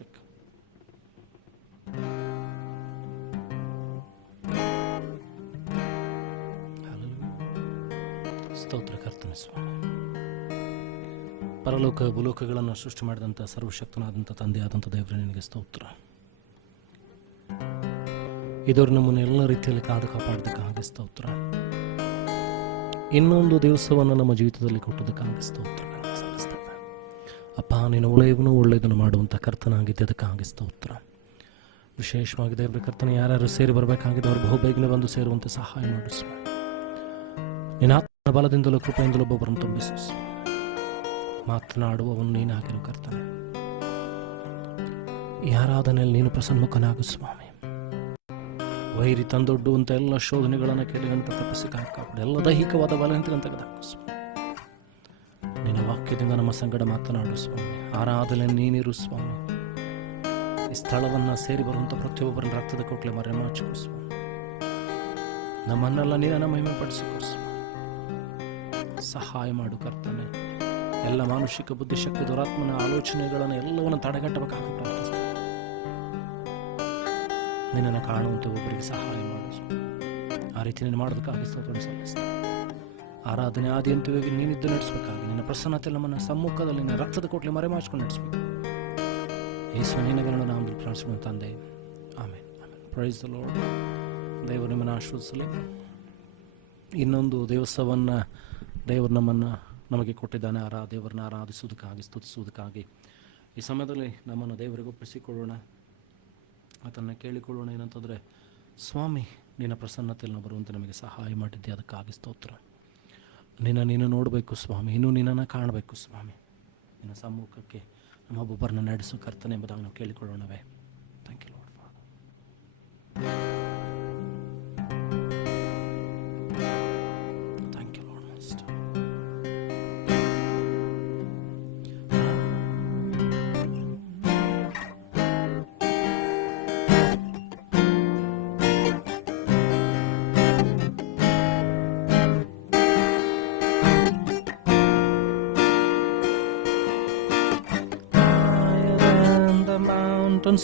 Check. ಸ್ತೋತ್ರ ಕರ್ತನೆ ಸ್ವಾಮಿ. ಪರಲೋಕ ಭೂಲೋಕಗಳನ್ನು ಸೃಷ್ಟಿ ಮಾಡಿದಂಥ ಸರ್ವಶಕ್ತನಾದಂಥ ತಂದೆಯಾದಂಥ ದೇವರೇ ನಿನಗೆ ಸ್ತೋತ್ರ. ಇದವರು ನಮ್ಮನ್ನು ಎಲ್ಲ ರೀತಿಯಲ್ಲಿ ಕಾದು ಕಾಪಾಡೋದಕ್ಕಾಗಿ ಸ್ತೋತ್ರ. ಇನ್ನೊಂದು ದಿವಸವನ್ನು ನಮ್ಮ ಜೀವಿತದಲ್ಲಿ ಕೊಟ್ಟೋದಕ್ಕಾಗಿ ಸ್ತೋತ್ರ ಸಲ್ಲಿಸ್ತೇವೆ. ಅಪ್ಪ, ನೀನು ಒಳ್ಳೆಯದನ್ನು ಮಾಡುವಂಥ ಕರ್ತನಾಗಿದ್ದೆ, ಅದಕ್ಕಾಗಿ ಸ್ತೋತ್ರ. ವಿಶೇಷವಾಗಿ ದೇವರ ಕರ್ತನೆ, ಯಾರ್ಯಾರು ಸೇರಿ ಬರಬೇಕಾಗಿದೆ ಅವರು ಬಹುಬೇಗನೆ ಬಂದು ಸೇರುವಂತೆ ಸಹಾಯ ಮಾಡಿಸುವ. ನಿನ್ನ ಆತ್ಮನ ಬಲದಿಂದಲೂ ಕೃಪೆಯಿಂದಲೂ ಒಬ್ಬೊಬ್ಬರನ್ನು ತುಂಬಿಸು. ಮಾತನಾಡುವವನು ನೀನಾಗಿರು ಕರ್ತನೆ. ಈ ಆರಾಧನೆಯಲ್ಲಿ ನೀನು ಪ್ರಸನ್ಮುಖನಾಗು ಸ್ವಾಮಿ. ವೈರಿ ತಂದೊಡ್ಡುವಂಥ ಎಲ್ಲ ಶೋಧನೆಗಳನ್ನು ಕೇಳಿದಂಥ ತಪ್ಪಿಸಿ ಕಾಪಾಡು. ಎಲ್ಲ ದೈಹಿಕವಾದ ಬಲಹೀನತೆಗಳನ್ನು ತೆಗೆದುಹಾಕು ಸ್ವಾಮಿ. ನಿನ್ನ ವಾಕ್ಯದಿಂದ ನಮ್ಮ ಸಂಗಡ ಮಾತನಾಡು ಸ್ವಾಮಿ. ಆರಾಧನೆ ನೀನಿರು ಸ್ವಾಮಿ. ಈ ಸ್ಥಳವನ್ನು ಸೇರಿ ಬರುವಂಥ ಪ್ರತಿಯೊಬ್ಬರನ್ನ ರಕ್ತದ ಕೊಟ್ಲೆ ಮರೆಮಾಚಿಕೋ ಸ್ವಾಮಿ. ನಮ್ಮನ್ನೆಲ್ಲ ನೀರನ್ನು ಮಹಿಮೆ ಪಡಿಸಿಕೋ ಸ್ವಾಮಿ. ಸಹಾಯ ಮಾಡು ಕರ್ತನೆ. ಎಲ್ಲ ಮಾನುಷಿಕ ಬುದ್ಧಿಶಕ್ತಿ, ದುರಾತ್ಮನ ಆಲೋಚನೆಗಳನ್ನು ಎಲ್ಲವನ್ನು ತಡೆಗಟ್ಟಬೇಕಾಗಿ ಪ್ರಾರ್ಥಿಸ್ತೀನಿ. ನಿನ್ನನ್ನು ಕಾಣುವಂತೆ ಒಬ್ಬರಿಗೆ ಸಹಾಯ ಮಾಡು. ಆ ರೀತಿ ನೀನು ಮಾಡೋದಕ್ಕಾಗಿ ಸ್ತೋತ್ರ ಸಲ್ಲಿಸ್ತೀನಿ. ಆರಾಧನೆ ಆದಿಯಂತವಾಗಿ ನೀನಿದ್ದು ನಡೆಸಬೇಕಾಗಿ ನಿನ್ನ ಪ್ರಸನ್ನತೆ ನಮ್ಮನ್ನ ಸಮ್ಮುಖದಲ್ಲಿ ನಿನ್ನ ರಕ್ತದ ಕೊಟ್ಲಿ ಮರೆಮಾಚಿಕೊಂಡು ನಡೆಸಬೇಕು. ಯೇಸುವಿನ ನಿನಗಳನ್ನು ನಾವು ಪ್ರಾರ್ಥಿಸೋಣ ತಂದೆ. Amen amen. Praise the Lord. ದೇವರು ನಿಮ್ಮನ್ನು ಆಶೀರ್ವದಿಸಲಿ. ಇನ್ನೊಂದು ದಿವಸವನ್ನು ದೇವರು ನಮಗೆ ಕೊಟ್ಟಿದ್ದಾನೆ. ದೇವರನ್ನ ಆರಾಧಿಸುವುದಕ್ಕಾಗಿ, ಸ್ತುತಿಸುವುದಕ್ಕಾಗಿ ಈ ಸಮಯದಲ್ಲಿ ನಮ್ಮನ್ನು ದೇವರಿಗೆ ಒಪ್ಪಿಸಿಕೊಳ್ಳೋಣ. ಅದನ್ನು ಕೇಳಿಕೊಳ್ಳೋಣ. ಏನಂತಂದರೆ, ಸ್ವಾಮಿ ನಿನ್ನ ಪ್ರಸನ್ನತೆಯಲ್ಲಿ ನಾವು ಬರುವಂತೆ ನಮಗೆ ಸಹಾಯ ಮಾಡಿದ್ದೆ, ಅದಕ್ಕಾಗಿ ಸ್ತೋತ್ರ. ನೀನು ನೋಡಬೇಕು ಸ್ವಾಮಿ, ಇನ್ನೂ ನಿನ್ನನ್ನು ಕಾಣಬೇಕು ಸ್ವಾಮಿ. ನಿನ್ನ ಸಮ್ಮುಖಕ್ಕೆ ನಮ್ಮೊಬ್ಬೊಬ್ಬರನ್ನ ನಡೆಸು ಕರ್ತನೆ ಎಂಬುದಾಗಿ ನಾವು ಕೇಳಿಕೊಳ್ಳೋಣವೇ. Thank you Lord father. Thank you Lord master.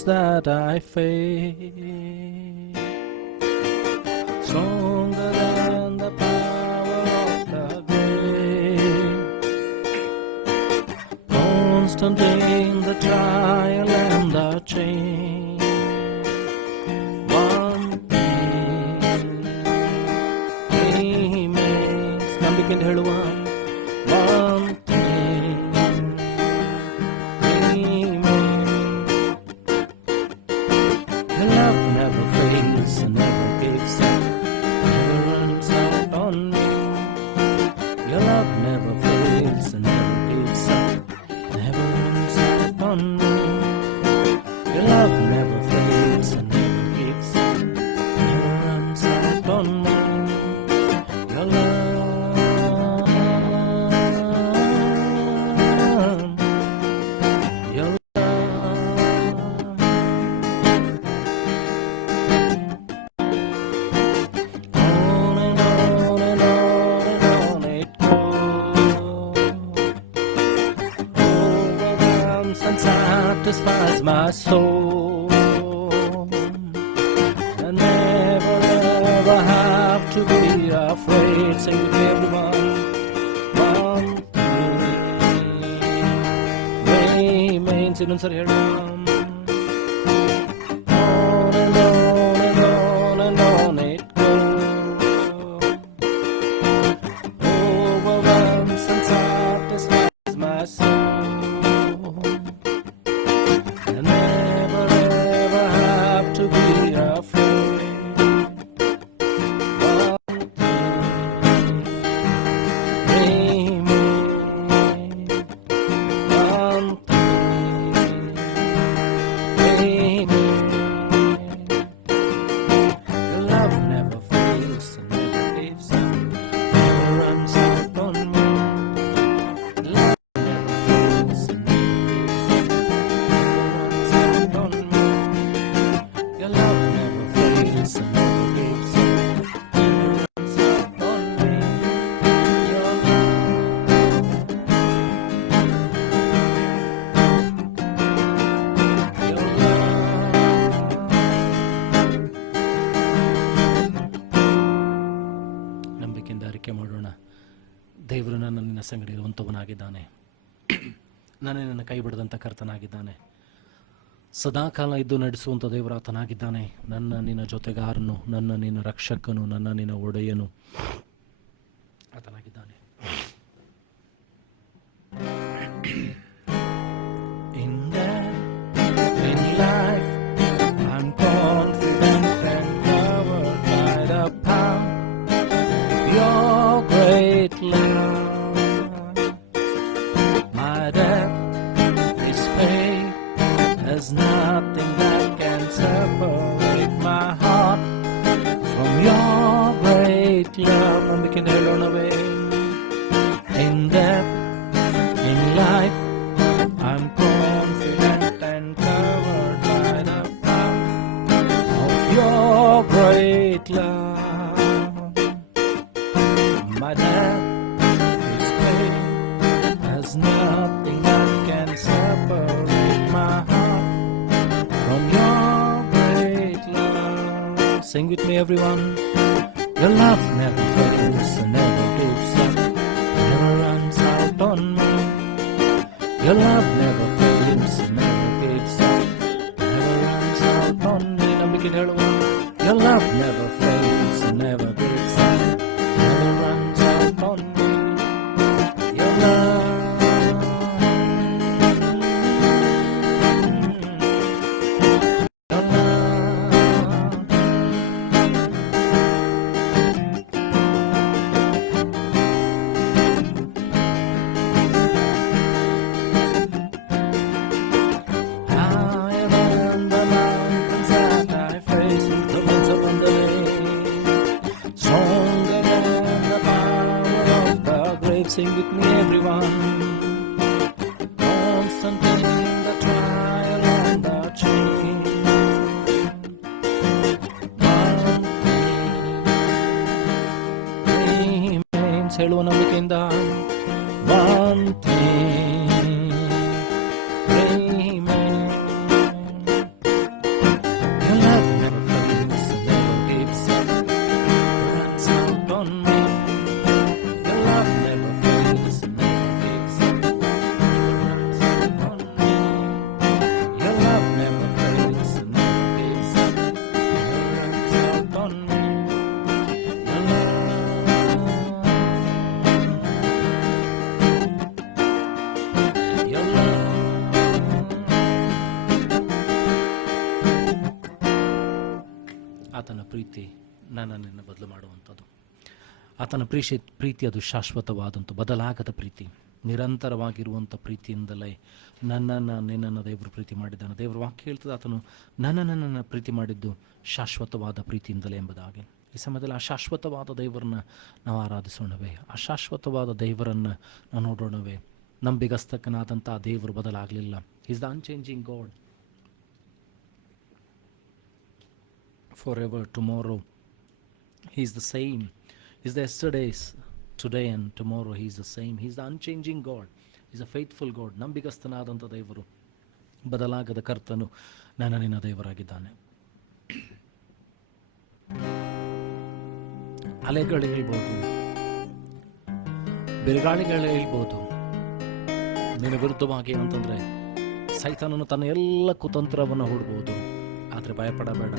That I face, stronger than the power of the grave, constant in the trial and the change. One thing remains. ನಂಬಿಕೆಯಿಂದ ಹೇಳುವ one thing remains. Your love never fails and never gives up, never runs out on me. Your love never fails and never gives up, never runs out on me. Your love never fails and never gives up, never runs out on me. Your love, your satisfies my soul. I never ever have to be afraid. Sing with everyone. One thing remains. Innocent here. On and on and on and on it goes. Overwhelms and satisfies my soul. ಸಂಗಡ ಇರುವಂಥವನಾಗಿದ್ದಾನೆ. ನನ್ನ ಕೈ ಬಿಡದಂಥ ಕರ್ತನಾಗಿದ್ದಾನೆ. ಸದಾಕಾಲ ಇದ್ದು ನಡೆಸುವಂಥ ದೇವರಾತನಾಗಿದ್ದಾನೆ. ನನ್ನ ನಿನ್ನ ಜೊತೆಗಾರನು, ನನ್ನ ನಿನ್ನ ರಕ್ಷಕನು, ನನ್ನ ನಿನ್ನ ಒಡೆಯನು ಆತನಾಗಿದ್ದಾನೆ. In life I'm confident and covered by the power of your great love. My debt is paid. There's nothing that can separate my heart from your great love. Nambikin helonave. In death, in life, I'm confident and covered by the power of your great love. My debt is paid. There's nothing that can separate my heart from your great love. Sing with me, everyone. Your love never fails and never gives up, never runs out on me. Your love never fails and never gives up, never runs out on me. Nambikin heluva. Your love never fails and never gives up, never runs out on me. Your love. Sing with me, everyone. Constant in the trial and the change. Remains. ಹೇಳುವ ನಂಬಿಕೆಯಿಂದ one thing remains. Your love never fails, never gives up, runs out on me. Your love never fails, never gives up, runs out on me. Your love never fails, never gives up, runs out on me. Your love. Your love. ಆತನ ಪ್ರೀತಿ ನನ್ನನ್ನು ಬದಲು ಮಾಡುವಂಥದ್ದು. ಆತನ ಪ್ರೀತಿ ಅದು ಶಾಶ್ವತವಾದಂಥ ಬದಲಾಗದ ಪ್ರೀತಿ, ನಿರಂತರವಾಗಿರುವಂಥ ಪ್ರೀತಿಯಿಂದಲೇ ನಿನ್ನನ್ನು ದೇವರು ಪ್ರೀತಿ ಮಾಡಿದ್ದಾನೆ. ದೇವರ ವಾಕ್ಯ ಹೇಳ್ತದೆ, ಆತನು ನನ್ನನ್ನು ಪ್ರೀತಿ ಮಾಡಿದ್ದು ಶಾಶ್ವತವಾದ ಪ್ರೀತಿಯಿಂದಲೇ ಎಂಬುದಾಗಿ. ಈ ಸಮಯದಲ್ಲಿ ಆ ಶಾಶ್ವತವಾದ ದೇವರನ್ನ ನಾವು ಆರಾಧಿಸೋಣವೇ, ಆ ಶಾಶ್ವತವಾದ ದೇವರನ್ನು ನಾವು ನೋಡೋಣವೇ. ನಂಬಿಗಸ್ತಕ್ಕನಾದಂಥ ಆ ದೇವರು ಬದಲಾಗಲಿಲ್ಲ. Is the unchanging God. Forever tomorrow he is the same. He is the yesterdays, today and tomorrow. He is the same. He is the unchanging God. He is a faithful God. ನಂಬಿಗಸ್ತನಾದಂಥ ದೇವರು, ಬದಲಾಗದ ಕರ್ತನು ನಿನ್ನ ದೇವರಾಗಿದ್ದಾನೆ. ಅಲೆಗಳು ಹೇಳ್ಬೋದು, ಬಿರುಗಾಳಿಗಳು ಹೇಳ್ಬೋದು ನಿನ್ನ ವಿರುದ್ಧವಾಗಿ ಏನಂತಂದರೆ ಸೈತಾನನು ತನ್ನ ಎಲ್ಲ ಕುತಂತ್ರವನ್ನು ಹೂಡ್ಬೋದು. ಆದರೆ ಭಯಪಡಬೇಡ,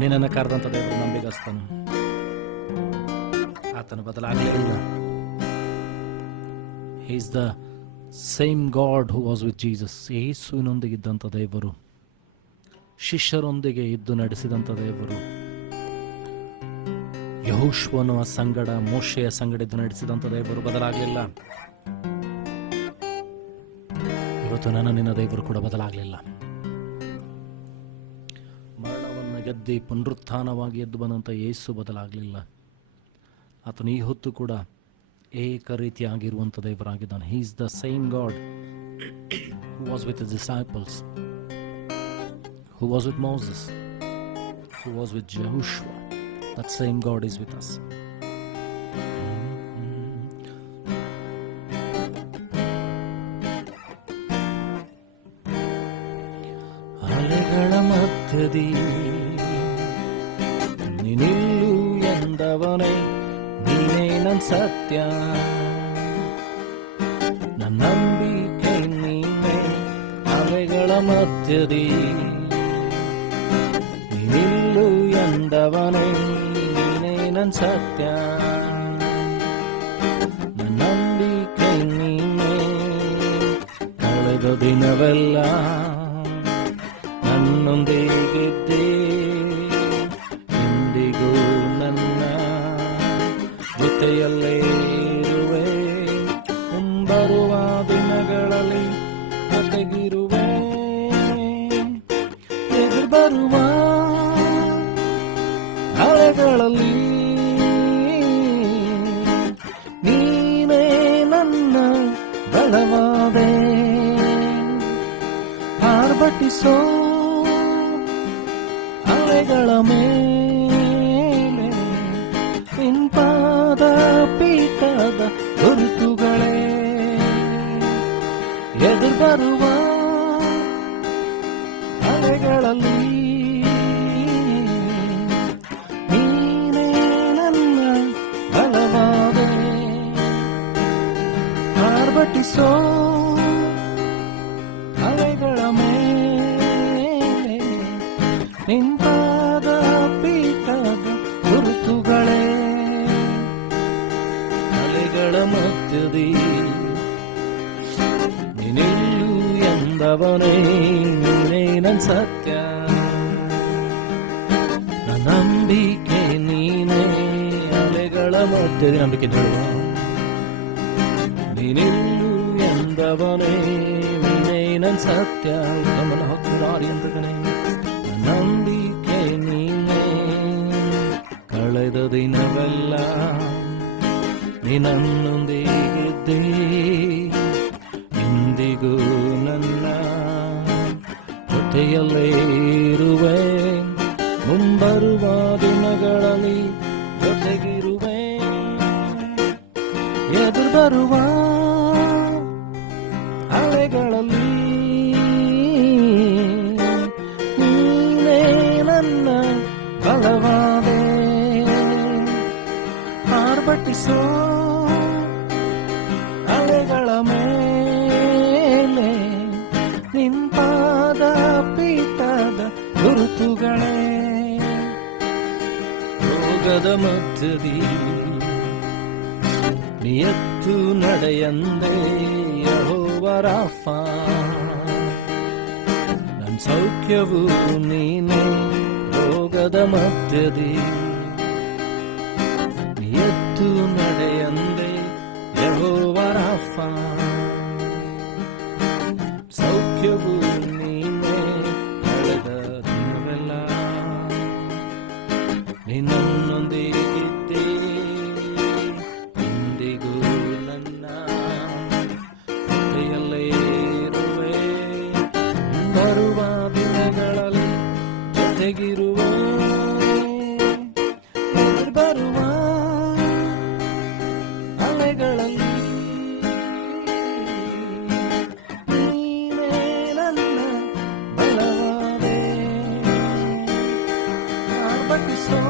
ನಿನ್ನನ್ನು ಕರೆದಂಥ ದೇವರು ನಂಬಿಗಸ್ತನು. ಆತನು ಬದಲಾಗಲಿಲ್ಲ. He is the same God who was with Jesus. ಯೇಸುವಿನೊಂದಿಗೆ ಇದ್ದಂಥ ದೇವರು, ಶಿಷ್ಯರೊಂದಿಗೆ ಇದ್ದು ನಡೆಸಿದಂಥ ದೇವರು, ಯೆಹೋಶುವನ ಸಂಗಡ, ಮೋಶೆಯ ಸಂಗಡ ಇದ್ದು ನಡೆಸಿದಂಥ ದೇವರು ಬದಲಾಗಲಿಲ್ಲ. ಇವತ್ತು ನಿನ್ನ ದೇವರು ಕೂಡ ಬದಲಾಗಲಿಲ್ಲ. ಮರಣವನ್ನು ಗೆದ್ದಿ ಪುನರುತ್ಥಾನವಾಗಿ ಎದ್ದು ಬಂದಂಥ ಯೇಸು ಬದಲಾಗಲಿಲ್ಲ. ಆತನು ಈ ಹೊತ್ತು ಕೂಡ ಏಕ ರೀತಿಯಾಗಿರುವಂಥ ದೇವರಾಗಿದ್ದಾನೆ. He is the same God who was with his disciples, who was with Moses, who was with ಯೆಹೋಶುವ. That same God is with us. ಅಲೆಗಳ ಮಧ್ಯದಿ ನೀನಿಲ್ಲು ಎಂದವನೇ, ನೀನೇ ನನ್ನ ಸತ್ಯ, ನನ್ನ ನಂಬಿಕೆ ನೀನೆ ಅಲೆಗಳ ಮಧ್ಯದಿ, ನೀನಿಲ್ಲು ಎಂದವನೇ ನೀನೇ ನನ್ನ ಸತ್ಯ, ನನ್ನ ನಂಬಿಕೆ ನೀನೆ ಕಳೆದ ದಿನವೆಲ್ಲ ನನ್ನೊಂದಿಗಿದ್ದೇ, ಇಂದಿಗೂ ನನ್ನ ಜೊತೆಯಲ್ಲೇ ಇರುವೆ, ಮುಂಬರುವ ದಿನಗಳಲ್ಲಿ ಜೊತೆಗಿರುವೆ, ಎದುರು ಬರುವ ಅಲೆಗಳಲ್ಲಿ ನೀನೇ ನನ್ನ ಬಲವಾದೆ, ಆರ್ಭಟಿಸೋ ಅಲೆಗಳ ಮೇಲೆ ಇಂಪಾದ ಪೀಠದ ಗುರುತುಗಳೇ, ಎದುರು ಬರುವ ಅಲೆಗಳಲ್ಲಿ ನೀನೇ ನನ್ನ ಬಲವಾದೆ, ಆರ್ಭಟಿಸೋ ಅಲೆಗಳ ಮೇಲೆ ನಿಂತಾದ ಪೀಠದ ಗುರುತುಗಳೇ, ಅಲೆಗಳ ಮಧ್ಯದಿ ನೀನಿಲ್ಲು ಎಂದವನೇ ನೀನೇ ನನ್ನ ಸತ್ಯ, ನನ್ನ ನಂಬಿಕೆ ನೀನೇ ಅಲೆಗಳ ಮಧ್ಯದಿ, ನಂಬಿಕೆ ಹೇಳುವ ನೀನಿಲ್ಲು ಎಂದವನೇ ನೀನೇ ನನ್ನ ಸತ್ಯ, ಗಮನ ಹೊತ್ತುರಾರಿ ಎಂದಗನೇ ನಂಬಿಕೆ ನೀನೇ ಕಳೆದ ದಿನವೆಲ್ಲ ನೀ ನನ್ನೊಂದಿಗಿದ್ದೇ, ಇಂದಿಗೂ ನನ್ನ ಜೊತೆಯಲ್ಲೇ ಇರುವೆ, ಮುಂಬರುವ ದಿನಗಳಲ್ಲಿ ಜೊತೆಗಿರುವೆ, ಎದುರು ಬರುವ ಅಲೆಗಳಲ್ಲಿ ನೀನೇ ನನ್ನ ಬಲವಾದೆ, ಆರ್ಭಟಿಸೋ ಅಲೆಗಳ ಮೇಲೆ ನಿಂಪಾದ ಪೀಠದ ಗುರುತುಗಳೇ, ರೋಗದ ಮಧ್ಯದಿ ನಿಯತ್ತು ನಡೆಯಂದೇ ಯೆಹೋವ ರಾಫಾ, ನನ್ನ ಸೌಖ್ಯವು ನೀನೇ ರೋಗದ ಮಧ್ಯದಿ, ನಿಯತ್ತು ನಡೆಯಂದೇ ಯೆಹೋವ ರಾಫಾ, ಸೌಖ್ಯವು ನೀನೇ ಕಳೆದ ದಿನವೆಲ್ಲ ನಿನ್ನೊಂದಿಗಿದ್ದೇ, ಇಂದಿಗೂ ನನ್ನ ಜೊತೆಯಲ್ಲೇ ಇರುವೆ, ಬರುವ ದಿನಗಳಲ್ಲಿ ಜೊತೆಗಿರುವೆ, ಬರುವ ಅಲೆಗಳಲ್ಲಿ ನೀನೇ ನನ್ನ ಬಲವಾದೆ, ಆರ್ಭಟಿಸೋ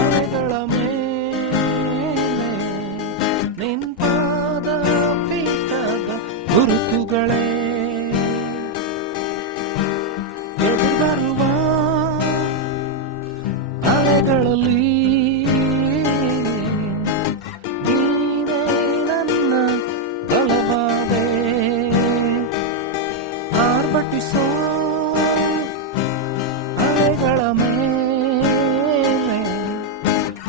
ಅಲೆಗಳ ಮೇಲೆ ನಿಂತಾದ ಪೀಠದ ಗುರುತುಗಳೇ, ಎದುರು ಬರುವ ಅಲೆಗಳಲ್ಲಿ ನೀನೇ ನನ್ನ ಬಲವಾದೆ, ಆರ್ಭಟಿಸೋ ಅಲೆಗಳ ಮೇಲೆ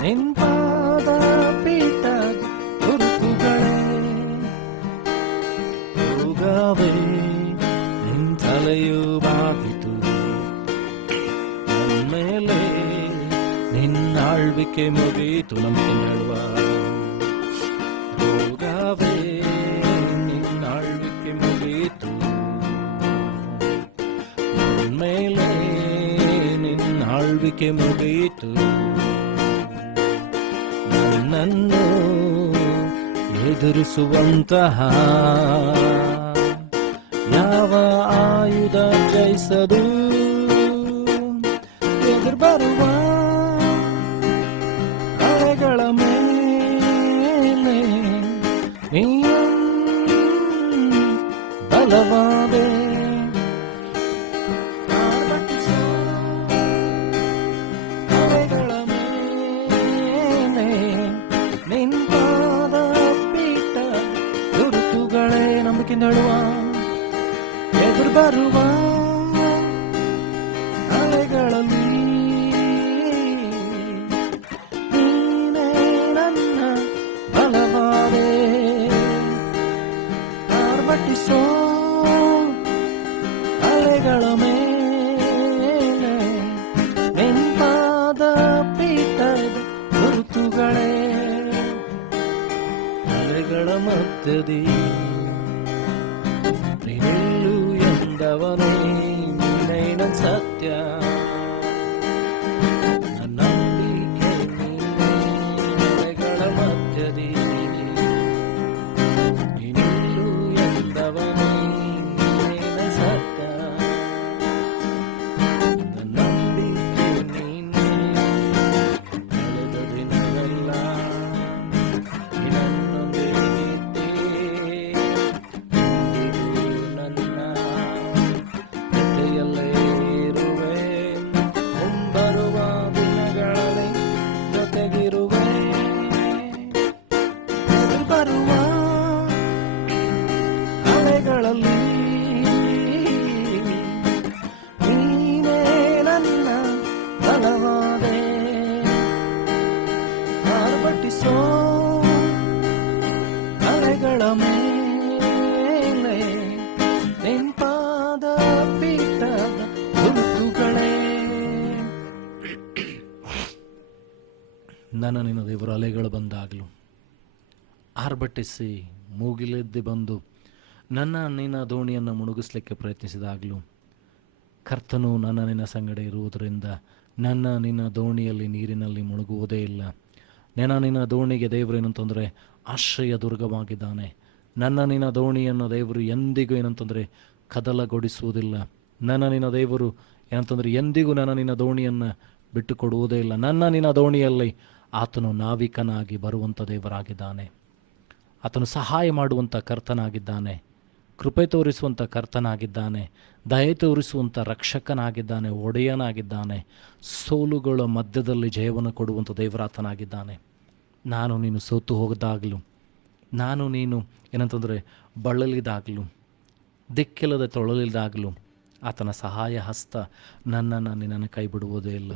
ನಿಂಪಾದ ಪೀಠದ ಗುರುತುಗಳೇ, ಯೋಗವೇ ನಿನ್ ತಲೆಯು ಬಾಗಿತು, ನನ್ನ ಮೇಲೆ ನಿನ್ನ ಆಳ್ವಿಕೆ ಮುಗೀತು, ನಂಬಿಕೆ ಹೇಳುವ ಯೋಗವೇ ನಿನ್ನ ಆಳ್ವಿಕೆ ಮುಗೀತು, ನನ್ನ ಮೇಲೆ ನಿನ್ನ ಆಳ್ವಿಕೆ ಮುಗೀತು, ನನ್ನನ್ನು ಎದುರಿಸುವಂತಹ ಯಾವ ಆಯುಧ ಜಯಿಸದು, ಎದುರು ಬರುವ ಅಲೆಗಳ ಬಲವಾದೆ. ನಂಬಿಕೆಂದಳುವ ಎದುರು ಬರುವ ಅಲೆಗಳಲ್ಲಿ ನೀನೇ ನನ್ನ ಬಲವಾದೆ. ಆರ್ಭಟಿಸೋ ಅಲೆಗಳ ಮೇಲೆ ನಿಂಪಾದ ಪೀಠದ ಗುರುತುಗಳೇ. ಅಲೆಗಳ ಮಧ್ಯದಿ ನಿಲ್ಲು ಎಂದವನೇ ನೀನೇ ನನ್ನ ಸತ್ಯ. ನನ್ನ ನಂಬಿಕೆ ನೀನೇ. ಅಲೆಗಳ ಮಧ್ಯದಿ ನಿಲ್ಲು ಎಂದವನೇ ನೀನೇ ನನ್ನ ಸತ್ಯ. ನನ್ನ ನಂಬಿಕೆ ನೀನೇ. ಕಳೆದ ದಿನವೆಲ್ಲ ನೀನೇ ನನ್ನ ಬಲವಾದೆ. ಆರ್ಭಟಿಸೋ ಅಲೆಗಳ ಮೇಲೆ ನಿಂಪಾದ ಪೀಠದ ಗುರುತುಗಳೇ. ನನ್ನ ನಿನ್ನ ದೇವರು ಅಲೆಗಳು ಬಂದಾಗಲೂ ಆರ್ಭಟಿಸಿ ಮೂಗಿಲೆದ್ದು ಬಂದು ನನ್ನ ನಿನ್ನ ದೋಣಿಯನ್ನು ಮುಳುಗಿಸ್ಲಿಕ್ಕೆ ಪ್ರಯತ್ನಿಸಿದಾಗಲೂ ಕರ್ತನು ನನ್ನ ನಿನ್ನ ಸಂಗಡ ಇರುವುದರಿಂದ ನನ್ನ ನಿನ್ನ ದೋಣಿಯಲ್ಲಿ ನೀರಿನಲ್ಲಿ ಮುಳುಗುವುದೇ ಇಲ್ಲ. ನನ್ನ ನಿನ್ನ ದೋಣಿಗೆ ದೇವರು ಏನಂತಂದರೆ ಆಶ್ರಯ ದುರ್ಗವಾಗಿದ್ದಾನೆ. ನನ್ನ ನಿನ್ನ ದೋಣಿಯನ್ನು ದೇವರು ಎಂದಿಗೂ ಏನಂತಂದರೆ ಕದಲಗೊಳಿಸುವುದಿಲ್ಲ. ನನ್ನ ನಿನ್ನ ದೇವರು ಏನಂತಂದರೆ ಎಂದಿಗೂ ನನ್ನ ನಿನ್ನ ದೋಣಿಯನ್ನು ಬಿಟ್ಟು ಕೊಡುವುದೇ ಇಲ್ಲ. ನನ್ನ ನಿನ್ನ ದೋಣಿಯಲ್ಲಿ ಆತನು ನಾವಿಕನಾಗಿ ಬರುವಂಥ ದೇವರಾಗಿದ್ದಾನೆ. ಆತನು ಸಹಾಯ ಮಾಡುವಂಥ ಕರ್ತನಾಗಿದ್ದಾನೆ. ಕೃಪೆ ತೋರಿಸುವಂಥ ಕರ್ತನಾಗಿದ್ದಾನೆ. ದಯೆ ತೋರಿಸುವಂಥ ರಕ್ಷಕನಾಗಿದ್ದಾನೆ. ಒಡೆಯನಾಗಿದ್ದಾನೆ. ಸೋಲುಗಳ ಮಧ್ಯದಲ್ಲಿ ಜಯವನ್ನು ಕೊಡುವಂಥ ದೇವರಾತನಾಗಿದ್ದಾನೆ. ನಾನು ನೀನು ಸೋತು ಹೋಗದಾಗಲೂ, ನಾನು ನೀನು ಏನಂತಂದರೆ ಬಳಲಿದಾಗಲೂ, ದಿಕ್ಕಿಲ್ಲದೆ ತೊಳಲಿದಾಗಲೂ ಆತನ ಸಹಾಯ ಹಸ್ತ ನನ್ನನ್ನು ನಿನ್ನನ್ನು ಕೈ ಬಿಡುವುದೇ ಇಲ್ಲ.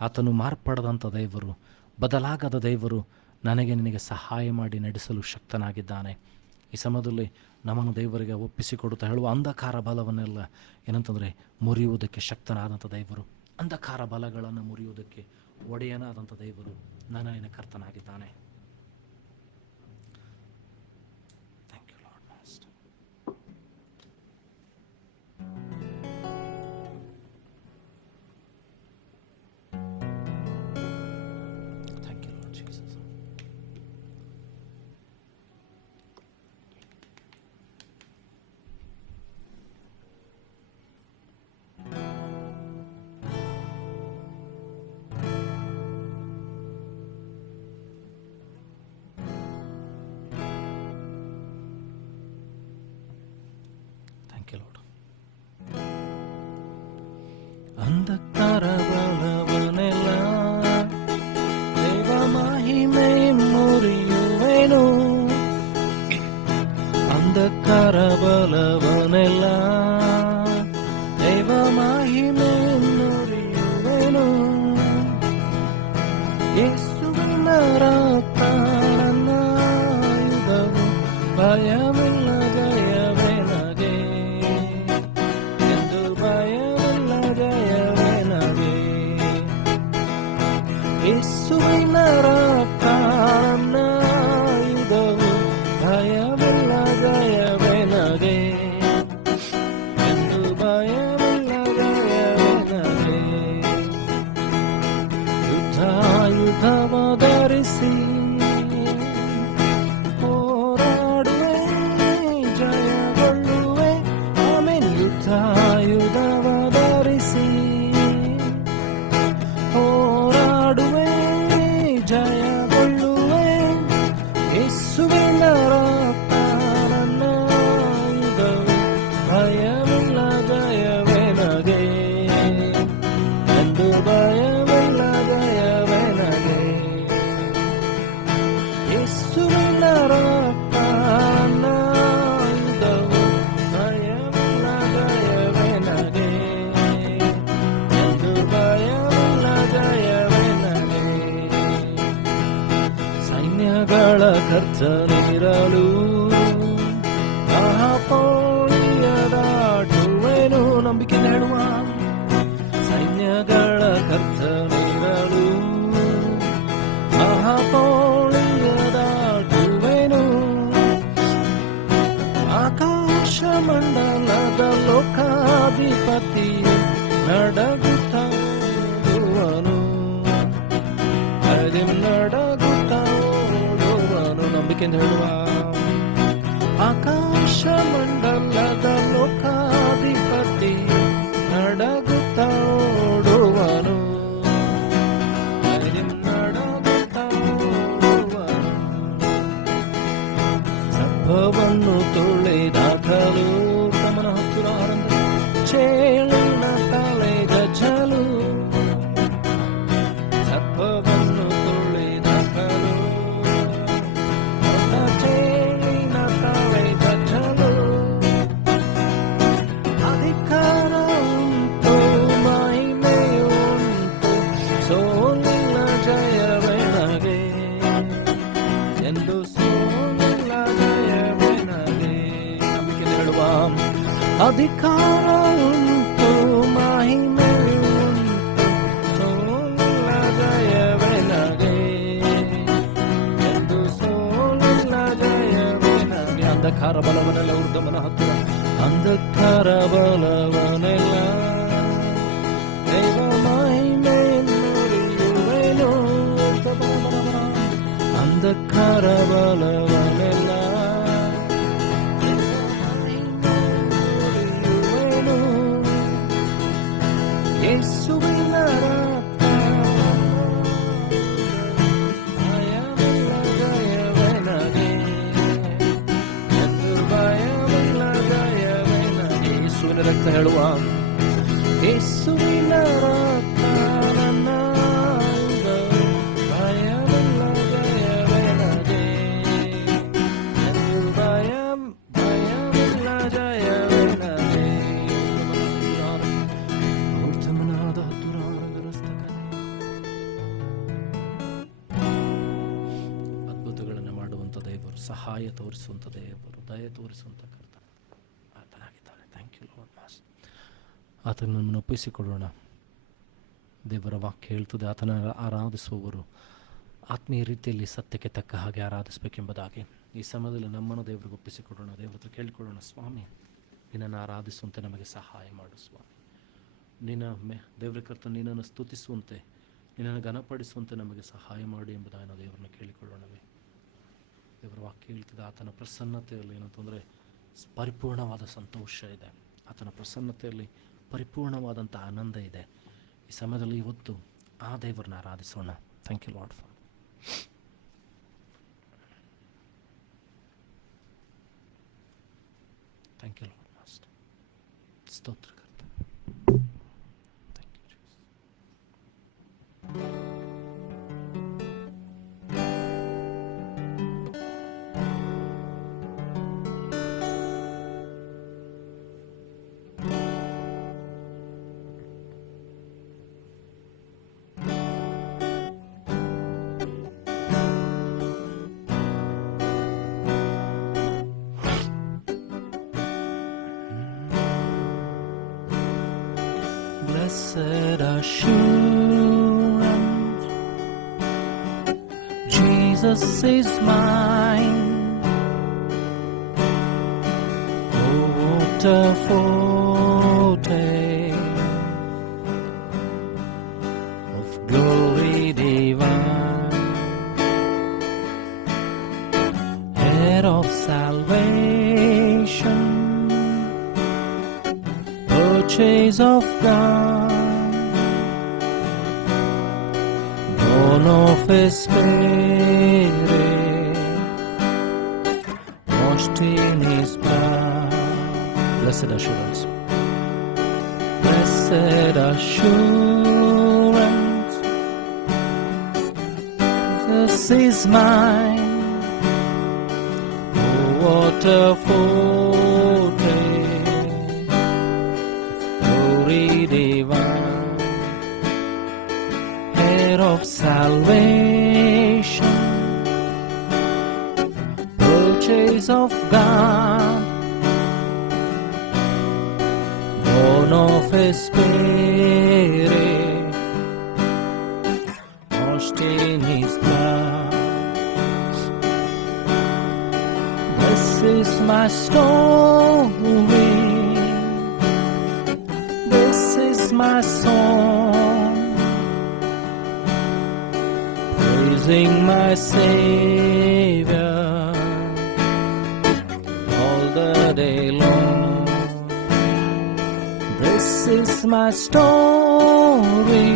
ಆತನು ಮಾರ್ಪಡದಂಥ ದೇವರು, ಬದಲಾಗದ ದೇವರು, ನನಗೆ ನಿನಗೆ ಸಹಾಯ ಮಾಡಿ ನಡೆಸಲು ಶಕ್ತನಾಗಿದ್ದಾನೆ. ಈ ಸಮಯದಲ್ಲಿ ನಮ್ಮನ್ನು ದೇವರಿಗೆ ಒಪ್ಪಿಸಿಕೊಡುತ್ತಾ ಹೇಳುವ ಅಂಧಕಾರ ಬಲವನ್ನೆಲ್ಲ ಏನಂತಂದರೆ ಮುರಿಯುವುದಕ್ಕೆ ಶಕ್ತನಾದಂಥ ದೇವರು, ಅಂಧಕಾರ ಬಲಗಳನ್ನು ಮುರಿಯುವುದಕ್ಕೆ ಒಡೆಯನಾದಂಥ ದೇವರು ನನ್ನ ನಿನ್ನ ಕರ್ತನಾಗಿದ್ದಾನೆ. Thank you Lord master. Thank you Lord Jesus. ಅಂಧಕಾರ ಬಲವನೆಲ್ಲ ದೇವ ಮಹಿಮೆ ಮುರಿಯುವೆನು. ಅಂಧಕಾರ ಬಲವನೆಲ್ಲ ದೇವ ಮಹಿಮೆ ಮುರಿಯುವೆನು. ಯೇಸುವಿನ ರಕ್ತ ನನ್ನ ಆಯುಧವು, ಭಯವಿಲ್ಲ ಜಯವೇ ನಗೆ ಎಂದು, ಭಯವಿಲ್ಲ ಜಯವೇ ನಗೆ. ಯೇಸುವಿನ ರಕ್ತ ನನ್ನ ಆಯುಧವು, ಭಯವಿಲ್ಲ ಜಯವೇ ನಗೆ. ಕರ್ತನಿರಲು ಮಹಾಪೋಳಿಯ ದಾಟುವೆನು. ನಂಬಿಕೆ ಹೇಳುವ ಸೈನ್ಯಗಳ ಕರ್ತನಿರಲು ಮಹಾಪೋಳಿಯ ದಾಟುವೆನು. ಆಕಾಶ ಮಂಡಲದ ಲೋಕಾಧಿಪತಿಯು ನಡಗುತ್ತವನು, ನಡಗುತ್ತವನು. ನಂಬಿಕೆಯಿಂದ ಹೇಳುವ ಆಕಾಶ ಮಂಡಲದ ಲೋಕಾಧಿಪತಿ ನಡಗುತ್ತೋಡುವನು, ನಡಗುತ್ತೋಡುವನು. ಸರ್ಪವನ್ನು ತುಳಿದಾಗಲು ತಮನ ಹತ್ತಿರ ಚೇಳಿನ ತಲೆ ಗಜ್ಜಲು. ಸರ್ಪವನ್ನು ತುಳಿದಾಗಲು ಚೇಳಿನ ತಲೆ ಗಜ್ಜಲು. ಅಧಿಕಾರ ಉಂಟು, ಮಹಿಮೆಯುಂಟು, ಸೋಲಿನ ಜಯವೆನಗೆ ಎಂದು, ಸೋಲಿನ ಜಯವೆನಗೆ. ನಂಬಿಕೆ ಹೇಳುವ ಅಧಿಕಾರ ಉಂಟು, ಮಹಿಮೆಯುಂಟು, ಸೋಲಿನ ಜಯವೆನಗೆ ಎಂದು, ಸೋಲಿನ ಜಯವೆನಗೆ. ಅಂಧಕಾರ ಬಲವನೆಲ್ಲ ಉರ್ಧಮನ ಹತ್ತಿರ, ಅಂಧಕಾರ ಬಲವನೆಲ್ಲ ದೈವ ಮಹಿಮೆಯನ್ನುರಿಯುವೆನು. ಅಂಧಕಾರ ಬಲವನೆಲ್ಲ ಯೇಸುವಿನ ರಕ್ತ ಭಯವಿಲ್ಲ ಜಯವೆನಗೆ ಎಂದು, ಭಯವಿಲ್ಲ ಜಯವೆನಗೆ. ಯೇಸುವಿನ ರಕ್ತ ಹೇಳುವ ಯೇಸುವಿನ ರಕ್ತ ನನ್ನ ಭಯವಿಲ್ಲ ಜಯವೆನಗೆ ಎಂದು, ಭಯವಿಲ್ಲ ಜಯವೆನಗೆ. ಅದ್ಭುತಗಳನ್ನು ಮಾಡುವಂಥ ದೇವರು, ಸಹಾಯ ತೋರಿಸುವಂಥ ದೇವರು, ದಯ ತೋರಿಸುವಂಥ ಕರ್ತ ಆತನಾಗಿದ್ದಾನೆ. Thank you Lord master. ಆತನ ನಮ್ಮನ್ನು ಒಪ್ಪಿಸಿಕೊಡೋಣ. ದೇವರ ವಾಕ್ಯ ಹೇಳ್ತದೆ, ಆತನ ಆರಾಧಿಸುವವರು ಆತ್ಮೀಯ ರೀತಿಯಲ್ಲಿ ಸತ್ಯಕ್ಕೆ ತಕ್ಕ ಹಾಗೆ ಆರಾಧಿಸಬೇಕೆಂಬುದಾಗಿ. ಈ ಸಮಯದಲ್ಲಿ ನಮ್ಮನ್ನು ದೇವರಿಗೆ ಒಪ್ಪಿಸಿಕೊಡೋಣ. ದೇವರ ಹತ್ರ ಕೇಳಿಕೊಳ್ಳೋಣ, ಸ್ವಾಮಿ ನಿನ್ನನ್ನು ಆರಾಧಿಸುವಂತೆ ನಮಗೆ ಸಹಾಯ ಮಾಡು ಸ್ವಾಮಿ. ದೇವರ ಕರ್ತ ನಿನ್ನನ್ನು ಸ್ತುತಿಸುವಂತೆ, ನಿನ್ನನ್ನು ಘನಪಡಿಸುವಂತೆ ನಮಗೆ ಸಹಾಯ ಮಾಡಿ ಎಂಬುದಾಗಿ ನಾವು ದೇವರನ್ನು ಕೇಳಿಕೊಳ್ಳೋಣವೇ. ದೇವರ ವಾಕ್ಯ ಹೇಳ್ತಿದೆ, ಆತನ ಪ್ರಸನ್ನತೆಯಲ್ಲಿ ಏನಂತಂದರೆ ಪರಿಪೂರ್ಣವಾದ ಸಂತೋಷ ಇದೆ. ಆತನ ಪ್ರಸನ್ನತೆಯಲ್ಲಿ ಪರಿಪೂರ್ಣವಾದಂಥ ಆನಂದ ಇದೆ. ಈ ಸಮಯದಲ್ಲಿ ಇವತ್ತು ಆ ದೇವರನ್ನ ಆರಾಧಿಸೋಣ. Thank you Lord for. Thank you Lord master. ಸ್ತೋತ್ರ ಕರ್ತ. Thank you Jesus. Blessed assurance, Jesus is mine. Oh, what a foretaste of glory divine, head of salvation, purchase of God, born of His Spirit, washed in His blood. Blessed assurance, blessed assurance, Jesus is mine. Oh, what a foretaste of glory divine, head of salvation, Spirit, washed in His blood. This is my story, this is my song, praising my Savior all the day long. This is my story,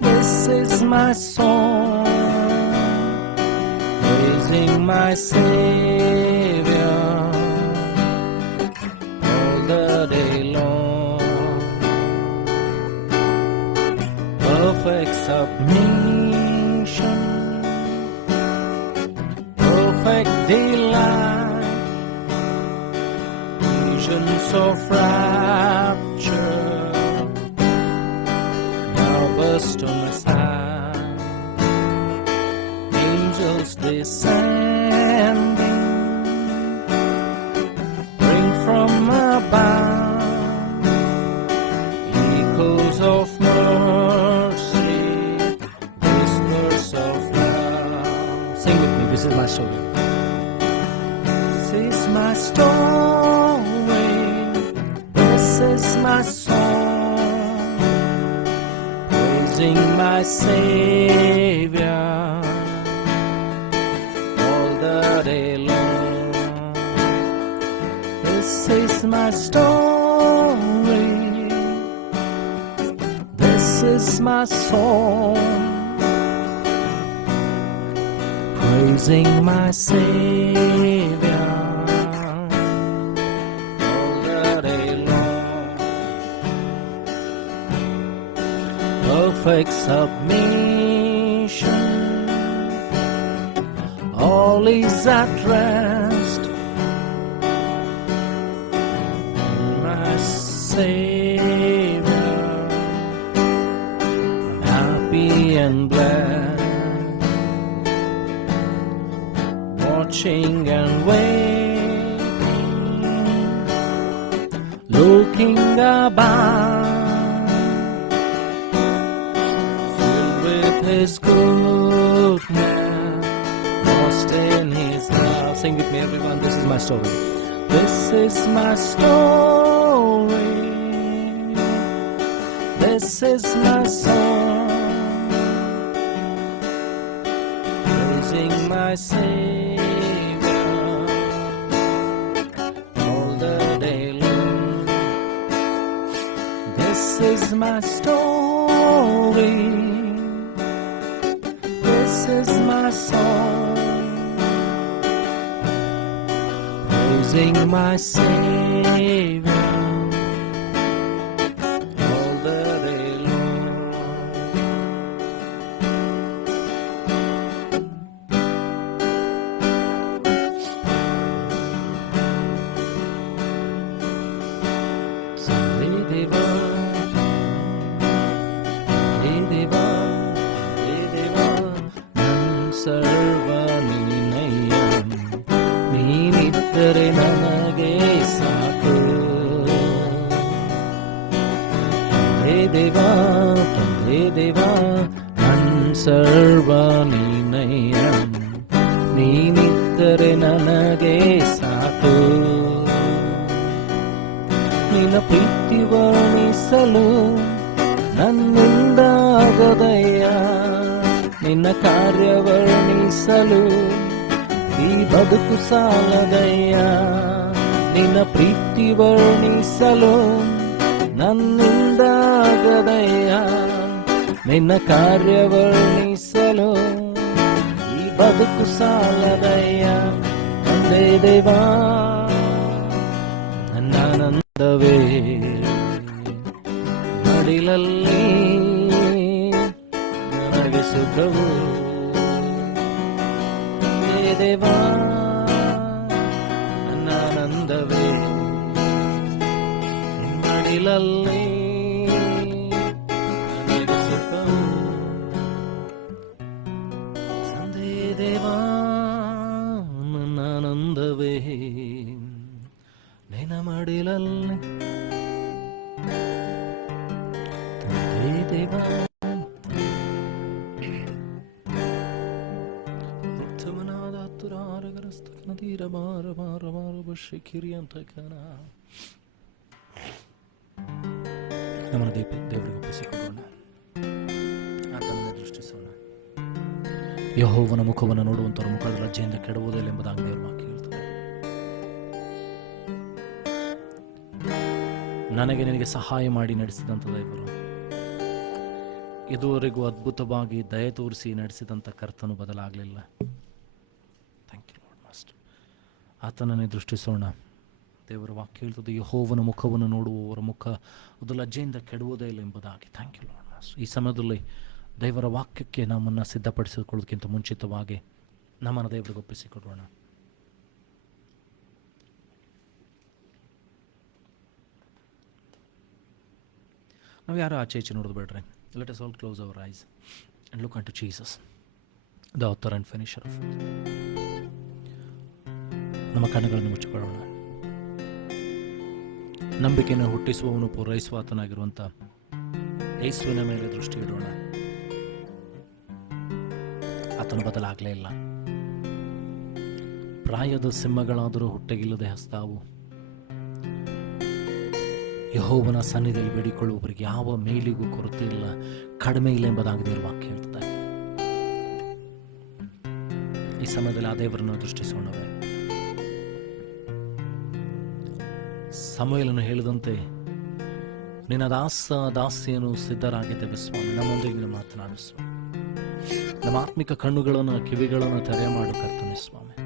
this is my song, praising my Savior all the day long. Perfect submission, perfect delight, visions of rapture now burst on my side. Angels descending, bring from above echoes of mercy, whispers of love. Sing with me, this is my story. This is my story, this is my song, praising my Savior all the day long. This is my story, this is my song, praising my Savior all the day long. Perfect submission, all is at rest. My Savior, I'm happy and blessed, watching and waiting, looking about, filled with His goodness, lost in His love. Sing with me, everyone. This is my story. This is my story, this is my song, praising my Savior all the day long. This is my story, this is my song, praising my Savior all the day long. Hey Deva, hey Deva, hey Deva, nan sarvaninayyam, ನೀನಿದ್ದರೆ ನನಗೆ ಸಾಕು. ತಂದೆ ದೇವಾ, ತಂದೆ ದೇವಾ, ನನ್ ಸರ್ವ ನೀನಯ್ಯ, ನೀನಿದ್ದರೆ ನನಗೆ ಸಾಕು. ನಿನ್ನ ಪ್ರೀತಿ ವರ್ಣಿಸಲು ನನ್ನಿಂದ ಆಗದಯ್ಯ, ನಿನ್ನ ಕಾರ್ಯ ವರ್ಣಿಸಲು ಈ ಬದುಕು ಸಾಲದಯ್ಯ. ನಿನ್ನ ಪ್ರೀತಿ ವರ್ಣಿಸಲು ನನ್ನಿಂದ ಆಗದಯ್ಯ, ನಿನ್ನ ಕಾರ್ಯ ವರ್ಣಿಸಲು ಈ ಬದುಕು ಸಾಲದಯ್ಯ. ತಂದೆ ದೇವಾ, ನನ್ನ ಆನಂದವೇ ಮಡಿಲಲ್ಲಿ ನನಗೆ ಸುಖವು. ದೇವಾ, ನನ್ನ ಆನಂದವೇ ಮಡಿಲಲ್ಲಿ ನನಗೆ ಸುಖವು. ತಂದೆ ದೇವಾ, ನನ್ನ ಆನಂದವೇ ನಿನ್ನ ಮಡಿಲಲ್ಲಿ ದೇವ ಉತ್ತಮನಾದ ತುರಾರಗರಸ್ತಕನ ತೀರ ಮಾರ ಮಾರ ಮಾರ ಬಶೆ ಕಿರಿ ಅಂತ ಕನ ನಮ್ಮನ್ನ ದೇವರಿಗೆ ಒಪ್ಪಿಸಿಕೊಳ್ಳೋಣ. ಆತನನ್ನು ದೃಷ್ಟಿಸೋಣ. ಯೆಹೋವನ ಮುಖವನ್ನು ನೋಡುವಂತವರ ಮುಖದ ಲಜ್ಜೆಯಿಂದ ಕೆಡುವುದಿಲ್ಲ ಎಂಬುದಾಗಿ ದೇವರ ವಾಕ್ಯ ಹೇಳ್ತದೆ. ನನಗೆ ನಿನಗೆ ಸಹಾಯ ಮಾಡಿ ನಡೆಸಿದಂಥ ದೇವರು, ಇದುವರೆಗೂ ಅದ್ಭುತವಾಗಿ ದಯ ತೋರಿಸಿ ನಡೆಸಿದಂಥ ಕರ್ತನು ಬದಲಾಗಲಿಲ್ಲ. Thank you Lord master. ಆತನನ್ನೇ ದೃಷ್ಟಿಸೋಣ. ದೇವರ ವಾಕ್ಯ ಹೇಳ್ತದೆ, ಯೆಹೋವನ ಮುಖವನ್ನು ನೋಡುವವರ ಮುಖ ಅದು ಲಜ್ಜೆಯಿಂದ ಕೆಡುವುದೇ ಇಲ್ಲ ಎಂಬುದಾಗಿ. Thank you Lord master. ಈ ಸಮಯದಲ್ಲಿ ದೇವರ ವಾಕ್ಯಕ್ಕೆ ನಮ್ಮನ್ನು ಸಿದ್ಧಪಡಿಸಿಕೊಳ್ಳೋದಕ್ಕಿಂತ ಮುಂಚಿತವಾಗಿ ನಮ್ಮನ್ನು ದೇವರಿಗೆ ಒಪ್ಪಿಸಿಕೊಡೋಣ. ನಾವು ಯಾರು ಆಚೆ ಈಚೆ ನೋಡೋದು ಬೇಡ್ರಿ. Let us all close our eyes and look unto Jesus, the author and finisher of. ನಮ್ಮ ಕಣ್ಣುಗಳನ್ನು ಮುಚ್ಚಿಕೊಳ್ಳೋಣ. ನಂಬಿಕೆಯನ್ನು ಹುಟ್ಟಿಸುವವನು ಪೂರೈಸುವ ಆತನಾಗಿರುವಂಥ ಯೇಸುವಿನ ಮೇಲೆ ದೃಷ್ಟಿ ಇಡೋಣ. ಆತನು ಬದಲಾಗಲೇ ಇಲ್ಲ. ಪ್ರಾಯದ ಸಿಂಹಗಳಾದರೂ ಹೊಟ್ಟೆಗಿಲ್ಲದೆ ಹಸ್ತಾವು. ಯೆಹೋವನ ಸನ್ನಿಧಿಯಲ್ಲಿ ಬೇಡಿಕೊಳ್ಳುವವರಿಗೆ ಯಾವ ಮೇಲಿಗೂ ಕೊರತೆ ಇಲ್ಲ, ಕಡಿಮೆ ಇಲ್ಲ ಎಂಬುದಾಗಿ ದೇವರ ವಾಕ್ಯ ಹೇಳ್ತದೆ. ಈ ಸಮಯದಲ್ಲಿ ಆ ದೇವರನ್ನು ದೃಷ್ಟಿಸೋಣವೇ. ಸಮಯಲನ್ನು ಹೇಳಿದಂತೆ ನಿನ್ನ ದಾಸಿಯನ್ನು ಸಿದ್ಧರಾಗಿದ್ದೇವೆ ಸ್ವಾಮಿ. ನಮ್ಮೊಂದಿಗೆ ಮಾತನಾಡು ಸ್ವಾಮಿ. ನಮ್ಮ ಆತ್ಮಿಕ ಕಣ್ಣುಗಳನ್ನು ಕಿವಿಗಳನ್ನು ತೆರೆ ಮಾಡು ಕರ್ತನೆ ಸ್ವಾಮಿ.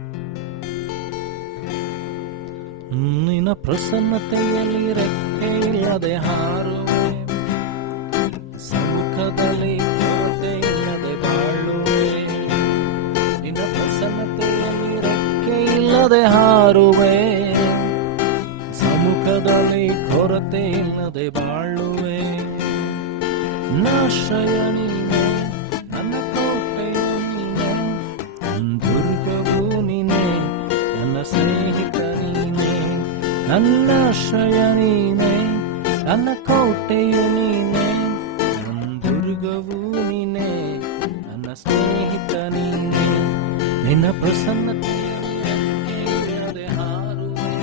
ನಿನ್ನ ಪ್ರಸನ್ನತೆಯಲ್ಲಿ ರೆಕ್ಕೆ ಇಲ್ಲದೆ ಹಾರುವೆ, ಸಮ್ಮುಖದಲ್ಲಿ ಕೊರತೆ ಇಲ್ಲದೆ ಬಾಳುವೆ. ನಿನ್ನ ಪ್ರಸನ್ನತೆಯಲ್ಲಿ ರೆಕ್ಕೆ ಇಲ್ಲದೆ ಹಾರುವೆ, ಸಮ್ಮುಖದಲ್ಲಿ ಕೊರತೆ ಇಲ್ಲದೆ ಬಾಳುವೆ. ನಾಶಯ ನೀನೆ, ನನ್ನ ಕೋಟೆಯು ನೀನೆ, ದುರ್ಗವು ನೀನೆ, ನನ್ನ ಸ್ನೇಹಿತ ನೀನೆ. ನನ್ನ ಆಶ್ರಯ ನೀನೆ, ನನ್ನ ಕೋಟೆಯು ನೀನೆ, ನನ್ನ ದುರ್ಗವು ನೀನೆ, ನನ್ನ ಸ್ನೇಹಿತ ನೀನೆ. ನಿನ್ನ ಪ್ರಸನ್ನತೆಯಲ್ಲಿ ಹಾರುವೆ,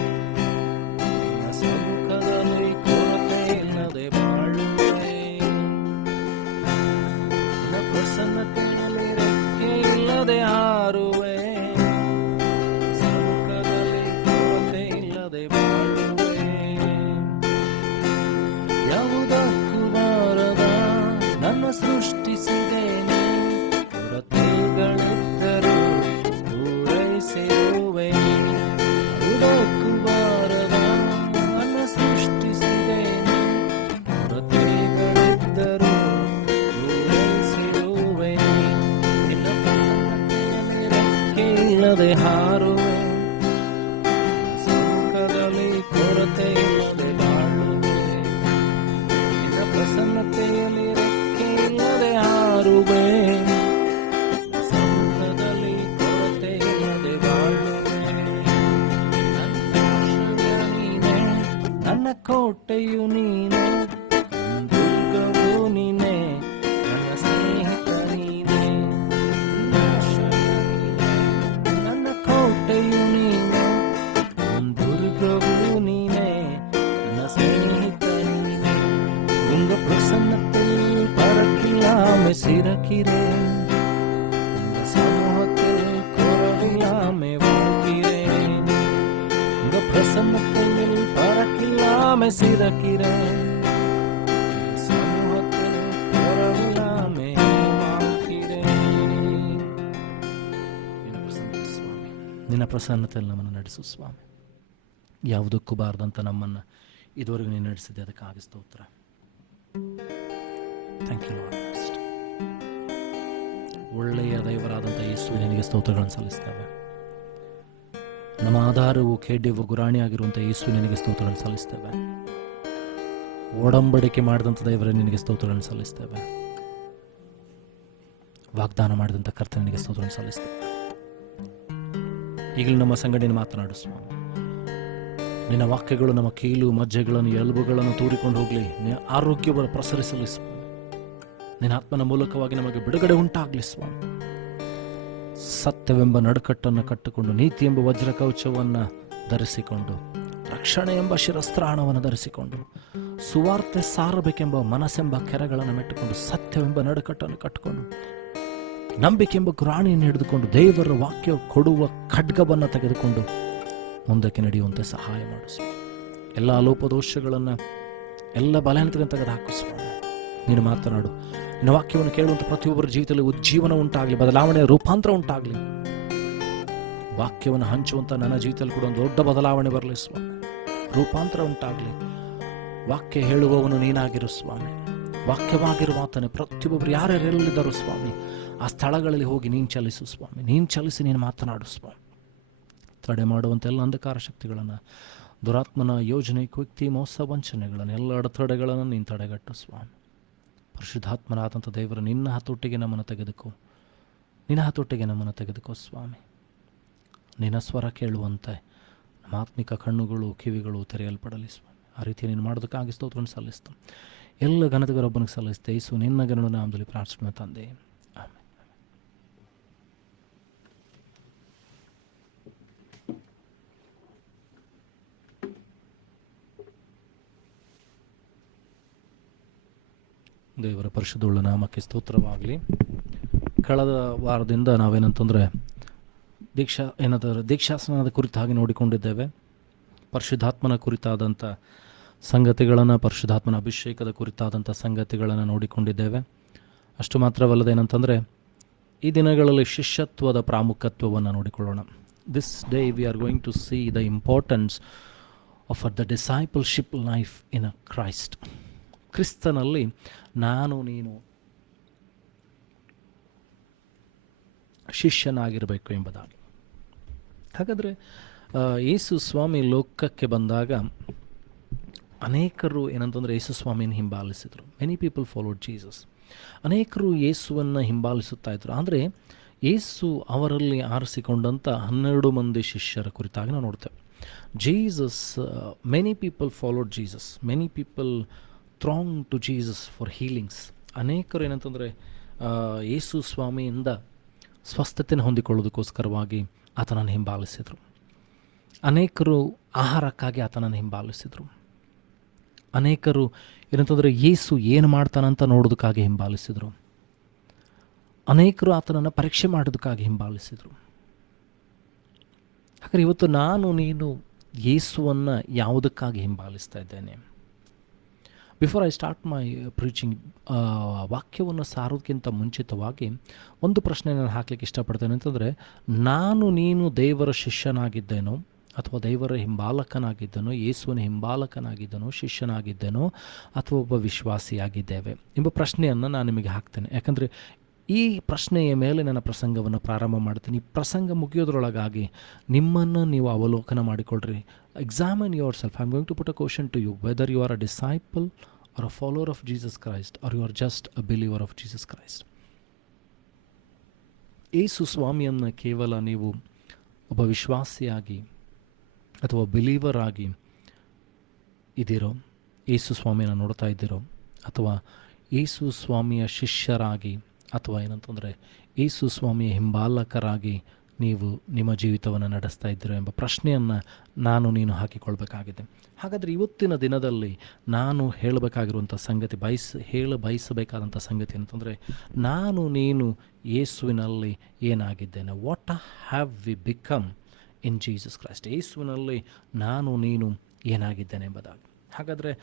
ನಿನ್ನ ಸಮ್ಮುಖದಲ್ಲಿ ಕೊರತೆ ಇಲ್ಲದೆ ಬಾಳುವೆ. ನಿನ್ನ ಪ್ರಸನ್ನತೆಯಲ್ಲಿ ರೆಕ್ಕೆ ಇಲ್ಲದೆ ಹಾರುವೆ, ಸಮ್ಮುಖದಲ್ಲಿ ಕೊರತೆ ಇಲ್ಲದೆ ಬಾಳುವೆ. ಯಾವುದಕ್ಕೂ ಬಾರದ ನನ್ನ ಸೃಷ್ಟಿಸಿದ್ದೇನೆ, ಕೊರತೆಗಳಿದ್ದರೂ ಪೂರೈಸಿರುವೆ. ಯಾವುದಕ್ಕೂ ಬಾರದ ನನ್ನ ಸೃಷ್ಟಿಸಿದ್ದೇನೆ, ಕೊರತೆಗಳಿದ್ದರೂ ಪೂರೈಸಿರುವೆ. ನಿನ್ನ ಪ್ರಸನ್ನತೆಯಲ್ಲಿ ರೆಕ್ಕೆ ಇಲ್ಲದೆ ಹಾರುವೆ, ಸಮ್ಮುಖದಲ್ಲಿ ಕೊರತೆ ಇಲ್ಲದೆ ಬಾಳುವೆ. ನಿನ್ನ ಪ್ರಸನ್ನತೆಯಲ್ಲಿ ರೆಕ್ಕೆ ಇಲ್ಲದೆ ಹಾರುವೆ, ಸಮ್ಮುಖದಲ್ಲಿ ಕೊರತೆ ಇಲ್ಲದೆ ಬಾಳುವೆ. ನನ್ನ ಆಶ್ರಯ ನೀನೆ, ನನ್ನ ಕೋಟೆಯು ನೀನೆ, ದುರ್ಗವು ನೀನೆ, ನನ್ನ ಸ್ನೇಹಿತ ನೀನೆ. ನನ್ನ ಆಶ್ರಯ ನೀನೆ, ನನ್ನ ಕೋಟೆಯು ನೀನೆ, ದುರ್ಗವು ನೀನೆ, ನನ್ನ ಸ್ನೇಹಿತ ನೀನೆ. உங்க பிரசன்னத்தில் பறக்கில்லாம சிறக்கிறேன், உங்க சமூகத்தில் குறையில்லாம வாழ்கிறேன். உங்க பிரசன்னத்தில் பறக்கில்லாம சிறக்கிறேன், சமூகத்தில் குறையில்லாம வாழ்கிறேன். ನಿನ್ನ ಪ್ರಸನ್ನತೆಯಲ್ಲಿ ನಮ್ಮನ್ನು ನಡೆಸು ಸ್ವಾಮಿ. ಯಾವುದಕ್ಕೂ ಬಾರದಂತ ನಮ್ಮನ್ನು ಇದುವರೆಗೂ ನೀನು ನಡೆಸಿದೆ, ಅದಕ್ಕಾಗಿ ಸ್ತೋತ್ರ. Thank you Lord master. ಒಳ್ಳೆಯ ದೇವರಾದಂಥ ಯೇಸು ನಿನಗೆ ಸ್ತೋತ್ರಗಳನ್ನು ಸಲ್ಲಿಸ್ತೇವೆ. ನಮ್ಮ ಆಧಾರವು ಖೇಡ್ಯವು ಗುರಾಣಿಯಾಗಿರುವಂಥ ಯೇಸು ನಿನಗೆ ಸ್ತೋತ್ರಗಳನ್ನು ಸಲ್ಲಿಸ್ತೇವೆ. ಒಡಂಬಡಿಕೆ ಮಾಡಿದಂಥ ದೇವರೇ ನಿನಗೆ ಸ್ತೋತ್ರಗಳನ್ನು ಸಲ್ಲಿಸ್ತೇವೆ. ವಾಗ್ದಾನ ಮಾಡಿದಂಥ ಕರ್ತನಿಗೆ ಸ್ತೋತ್ರಗಳನ್ನು ಸಲ್ಲಿಸ್ತೇವೆ. ಈಗಲೂ ನಮ್ಮ ಸಂಗಡಿನ ಮಾತನಾಡು ಸ್ವಾಮಿ. ನಿನ್ನ ವಾಕ್ಯಗಳು ನಮ್ಮ ಕೀಲು ಮಜ್ಜೆಗಳನ್ನು ಎಲುಬುಗಳನ್ನು ತೂರಿಕೊಂಡು ಹೋಗಲಿ. ನಿನ್ನ ಆರೋಗ್ಯವನ್ನು ಪ್ರಸರಿಸಲಿ ಸ್ವಾಮಿ. ನಿನ್ನ ಆತ್ಮನ ಮೂಲಕವಾಗಿ ನಮಗೆ ಬಿಡುಗಡೆ ಉಂಟಾಗಲಿ ಸ್ವಾಮಿ. ಸತ್ಯವೆಂಬ ನಡುಕಟ್ಟನ್ನು ಕಟ್ಟಿಕೊಂಡು, ನೀತಿ ಎಂಬ ವಜ್ರ ಕವಚವನ್ನು ಧರಿಸಿಕೊಂಡು, ರಕ್ಷಣೆ ಎಂಬ ಶಿರಸ್ತ್ರಾಣವನ್ನು ಧರಿಸಿಕೊಂಡು, ಸುವಾರ್ತೆ ಸಾರಬೇಕೆಂಬ ಮನಸ್ಸೆಂಬ ಕೆರೆಗಳನ್ನು ಮೆಟ್ಟುಕೊಂಡು, ಸತ್ಯವೆಂಬ ನಡುಕಟ್ಟನ್ನು ಕಟ್ಟಿಕೊಂಡು, ನಂಬಿಕೆ ಎಂಬ ಗುರಾಣಿಯನ್ನು ಹಿಡಿದುಕೊಂಡು, ದೇವರ ವಾಕ್ಯ ಕೊಡುವ ಖಡ್ಗವನ್ನು ತೆಗೆದುಕೊಂಡು ಮುಂದಕ್ಕೆ ನಡೆಯುವಂತೆ ಸಹಾಯ ಮಾಡಿಸು. ಎಲ್ಲ ಲೋಪದೋಷಗಳನ್ನು, ಎಲ್ಲ ಬಲಹೀನತೆಯನ್ನು ತೆಗೆದುಹಾಕು ಸ್ವಾಮಿ. ನೀನು ಮಾತನಾಡು. ನಿನ್ನ ವಾಕ್ಯವನ್ನು ಕೇಳುವಂಥ ಪ್ರತಿಯೊಬ್ಬರ ಜೀವಿತದಲ್ಲಿ ಉಜ್ಜೀವನ ಉಂಟಾಗಲಿ, ಬದಲಾವಣೆ, ರೂಪಾಂತರ ಉಂಟಾಗಲಿ. ವಾಕ್ಯವನ್ನು ಹಂಚುವಂಥ ನನ್ನ ಜೀವಿತದಲ್ಲಿ ಕೂಡ ಒಂದು ದೊಡ್ಡ ಬದಲಾವಣೆ ಬರಲಿ ಸ್ವಾಮಿ. ರೂಪಾಂತರ ಉಂಟಾಗಲಿ. ವಾಕ್ಯ ಹೇಳುವವನು ನೀನಾಗಿರು ಸ್ವಾಮಿ. ವಾಕ್ಯವಾಗಿರುವ ಆತನೇ ಪ್ರತಿಯೊಬ್ಬರು ಯಾರ್ಯಾರೆಲ್ಲಿದ್ದರು ಸ್ವಾಮಿ, ಆ ಸ್ಥಳಗಳಲ್ಲಿ ಹೋಗಿ ನೀನು ಚಲಿಸು ಸ್ವಾಮಿ. ನೀನು ಚಲಿಸಿ ನೀನು ಮಾತನಾಡು ಸ್ವಾಮಿ. ತಡೆ ಮಾಡುವಂಥ ಎಲ್ಲ ಅಂಧಕಾರ ಶಕ್ತಿಗಳನ್ನು, ದುರಾತ್ಮನ ಯೋಜನೆ, ಕುಯುಕ್ತಿ, ಮೋಸ, ವಂಚನೆಗಳನ್ನು, ಎಲ್ಲ ಅಡೆತಡೆಗಳನ್ನು ನೀನು ತಡೆಗಟ್ಟು ಸ್ವಾಮಿ. ಪರಿಶುದ್ಧಾತ್ಮನಾದಂಥ ದೇವರು ನಿನ್ನ ಹತೋಟಿಗೆ ನಮ್ಮನ್ನು ತೆಗೆದುಕೋ, ನಿನ್ನ ಹತೋಟಿಗೆ ನಮ್ಮನ್ನು ತೆಗೆದುಕೋ ಸ್ವಾಮಿ. ನಿನ್ನ ಸ್ವರ ಕೇಳುವಂತೆ ನಮ್ಮ ಆತ್ಮಿಕ ಕಣ್ಣುಗಳು, ಕಿವಿಗಳು ತೆರೆಯಲ್ಪಡಲಿ ಸ್ವಾಮಿ. ಆ ರೀತಿ ನೀನು ಮಾಡೋದಕ್ಕಾಗಿ ಸ್ತೋತ್ರವನ್ನು ಸಲ್ಲಿಸ್ತು. ಎಲ್ಲ ಘನತೆಗೊಬ್ಬನಿಗೆ ಸಲ್ಲಿಸ್ತೆ. ಯೇಸು ನಿನ್ನ ಗಣನ ನಾಮದಲ್ಲಿ ಪ್ರಾರ್ಥನೆ ತಂದೆ. ದೇವರ ಪರಿಶುದ್ಧವುಳ್ಳ ನಾಮಕ್ಕೆ ಸ್ತೋತ್ರವಾಗಲಿ. ಕಳೆದ ವಾರದಿಂದ ನಾವೇನಂತಂದರೆ ದೀಕ್ಷಾಸ್ನಾನದ ಕುರಿತಾಗಿ ನೋಡಿಕೊಂಡಿದ್ದೇವೆ. ಪರಿಶುದ್ಧಾತ್ಮನ ಕುರಿತಾದಂಥ ಸಂಗತಿಗಳನ್ನು, ಪರಿಶುದ್ಧಾತ್ಮನ ಅಭಿಷೇಕದ ಕುರಿತಾದಂಥ ಸಂಗತಿಗಳನ್ನು ನೋಡಿಕೊಂಡಿದ್ದೇವೆ. ಅಷ್ಟು ಮಾತ್ರವಲ್ಲದೆ ಏನಂತಂದರೆ ಈ ದಿನಗಳಲ್ಲಿ ಶಿಷ್ಯತ್ವದ ಪ್ರಾಮುಖ್ಯತ್ವವನ್ನು ನೋಡಿಕೊಳ್ಳೋಣ. This day we are going to see the importance of the discipleship life in a Christ. ಕ್ರಿಸ್ತನಲ್ಲಿ ನಾನು ನೀನು ಶಿಷ್ಯನಾಗಿರಬೇಕು ಎಂಬುದಾಗಿ. ಹಾಗಾದರೆ ಯೇಸು ಸ್ವಾಮಿ ಲೋಕಕ್ಕೆ ಬಂದಾಗ ಅನೇಕರು ಏನಂತಂದರೆ ಯೇಸು ಸ್ವಾಮಿಯನ್ನು ಹಿಂಬಾಲಿಸಿದರು. Many people followed Jesus. ಅನೇಕರು ಯೇಸುವನ್ನು ಹಿಂಬಾಲಿಸುತ್ತಾ ಇದ್ದರು. ಆದರೆ ಯೇಸು ಅವರಲ್ಲಿ ಆರಿಸಿಕೊಂಡಂಥ 12 ಮಂದಿ ಶಿಷ್ಯರ ಕುರಿತಾಗಿ ನಾವು ನೋಡ್ತೇವೆ. Jesus, many people followed Jesus. Many people throng to Jesus for healings. ಅನೇಕರು ಏನಂತಂದರೆ ಯೇಸು ಸ್ವಾಮಿಯಿಂದ ಸ್ವಸ್ಥತೆಯನ್ನು ಹೊಂದಿಕೊಳ್ಳೋದಕ್ಕೋಸ್ಕರವಾಗಿ ಆತನನ್ನು ಹಿಂಬಾಲಿಸಿದರು. ಅನೇಕರು ಆಹಾರಕ್ಕಾಗಿ ಆತನನ್ನು ಹಿಂಬಾಲಿಸಿದರು. ಅನೇಕರು ಏನಂತಂದರೆ ಯೇಸು ಏನು ಮಾಡ್ತಾನಂತ ನೋಡೋದಕ್ಕಾಗಿ ಹಿಂಬಾಲಿಸಿದರು. ಅನೇಕರು ಆತನನ್ನು ಪರೀಕ್ಷೆ ಮಾಡೋದಕ್ಕಾಗಿ ಹಿಂಬಾಲಿಸಿದರು. ಹಾಗಾದರೆ ಇವತ್ತು ನಾನು ನೀನು ಯೇಸುವನ್ನು ಯಾವುದಕ್ಕಾಗಿ ಹಿಂಬಾಲಿಸ್ತಾ ಇದ್ದೇನೆ? Before I start my preaching, ವಾಕ್ಯವನ್ನು ಸಾರೋದಕ್ಕಿಂತ ಮುಂಚಿತವಾಗಿ ಒಂದು ಪ್ರಶ್ನೆ ನಾನು ಹಾಕಲಿಕ್ಕೆ ಇಷ್ಟಪಡ್ತೇನೆ. ಅಂತಂದರೆ ನಾನು ನೀನು ದೇವರ ಶಿಷ್ಯನಾಗಿದ್ದೇನೋ ಅಥವಾ ದೇವರ ಹಿಂಬಾಲಕನಾಗಿದ್ದನೋ, ಯೇಸುವಿನ ಹಿಂಬಾಲಕನಾಗಿದ್ದನೋ, ಶಿಷ್ಯನಾಗಿದ್ದೇನೋ ಅಥವಾ ಒಬ್ಬ ವಿಶ್ವಾಸಿಯಾಗಿದ್ದೇವೆ ಎಂಬ ಪ್ರಶ್ನೆಯನ್ನು ನಾನು ನಿಮಗೆ ಹಾಕ್ತೇನೆ. ಯಾಕಂದರೆ ಈ ಪ್ರಶ್ನೆಯ ಮೇಲೆ ನನ್ನ ಪ್ರಸಂಗವನ್ನು ಪ್ರಾರಂಭ ಮಾಡ್ತೀನಿ. ಈ ಪ್ರಸಂಗ ಮುಗಿಯೋದ್ರೊಳಗಾಗಿ ನಿಮ್ಮನ್ನು ನೀವು ಅವಲೋಕನ ಮಾಡಿಕೊಳ್ಳ್ರಿ. Examine yourself. I am going to put a question to you, whether you are a disciple or a follower of Jesus Christ or you are just a believer of Jesus Christ. ಯೇಸು ಸ್ವಾಮಿಯನ್ನು ಕೇವಲ ನೀವು ಒಬ್ಬ ವಿಶ್ವಾಸಿಯಾಗಿ ಅಥವಾ believer ಆಗಿ ಇದ್ದೀರೋ, ಯೇಸು ಸ್ವಾಮಿಯನ್ನು ನೋಡ್ತಾ ಇದ್ದೀರೋ, ಅಥವಾ ಯೇಸು ಸ್ವಾಮಿಯ ಶಿಷ್ಯರಾಗಿ ಅಥವಾ ಏನಂತಂದರೆ ಯೇಸು ಸ್ವಾಮಿಯ ಹಿಂಬಾಲಕರಾಗಿ ನೀವು ನಿಮ್ಮ ಜೀವಿತವನ್ನು ನಡೆಸ್ತಾ ಇದ್ದೀರೋ ಎಂಬ ಪ್ರಶ್ನೆಯನ್ನು ನಾನು ನೀನು ಹಾಕಿಕೊಳ್ಬೇಕಾಗಿದೆ. ಹಾಗಾದರೆ ಇವತ್ತಿನ ದಿನದಲ್ಲಿ ನಾನು ಹೇಳಬೇಕಾಗಿರುವಂಥ ಸಂಗತಿ, ಬಯಸಬೇಕಾದಂಥ ಸಂಗತಿ ಅಂತಂದರೆ ನಾನು ನೀನು ಯೇಸುವಿನಲ್ಲಿ ಏನಾಗಿದ್ದೇನೆ. What have we become in Jesus Christ. ಯೇಸುವಿನಲ್ಲಿ ನಾನು ನೀನು ಏನಾಗಿದ್ದೇನೆ ಎಂಬುದಾಗಿ. ಹಾಗಾದರೆ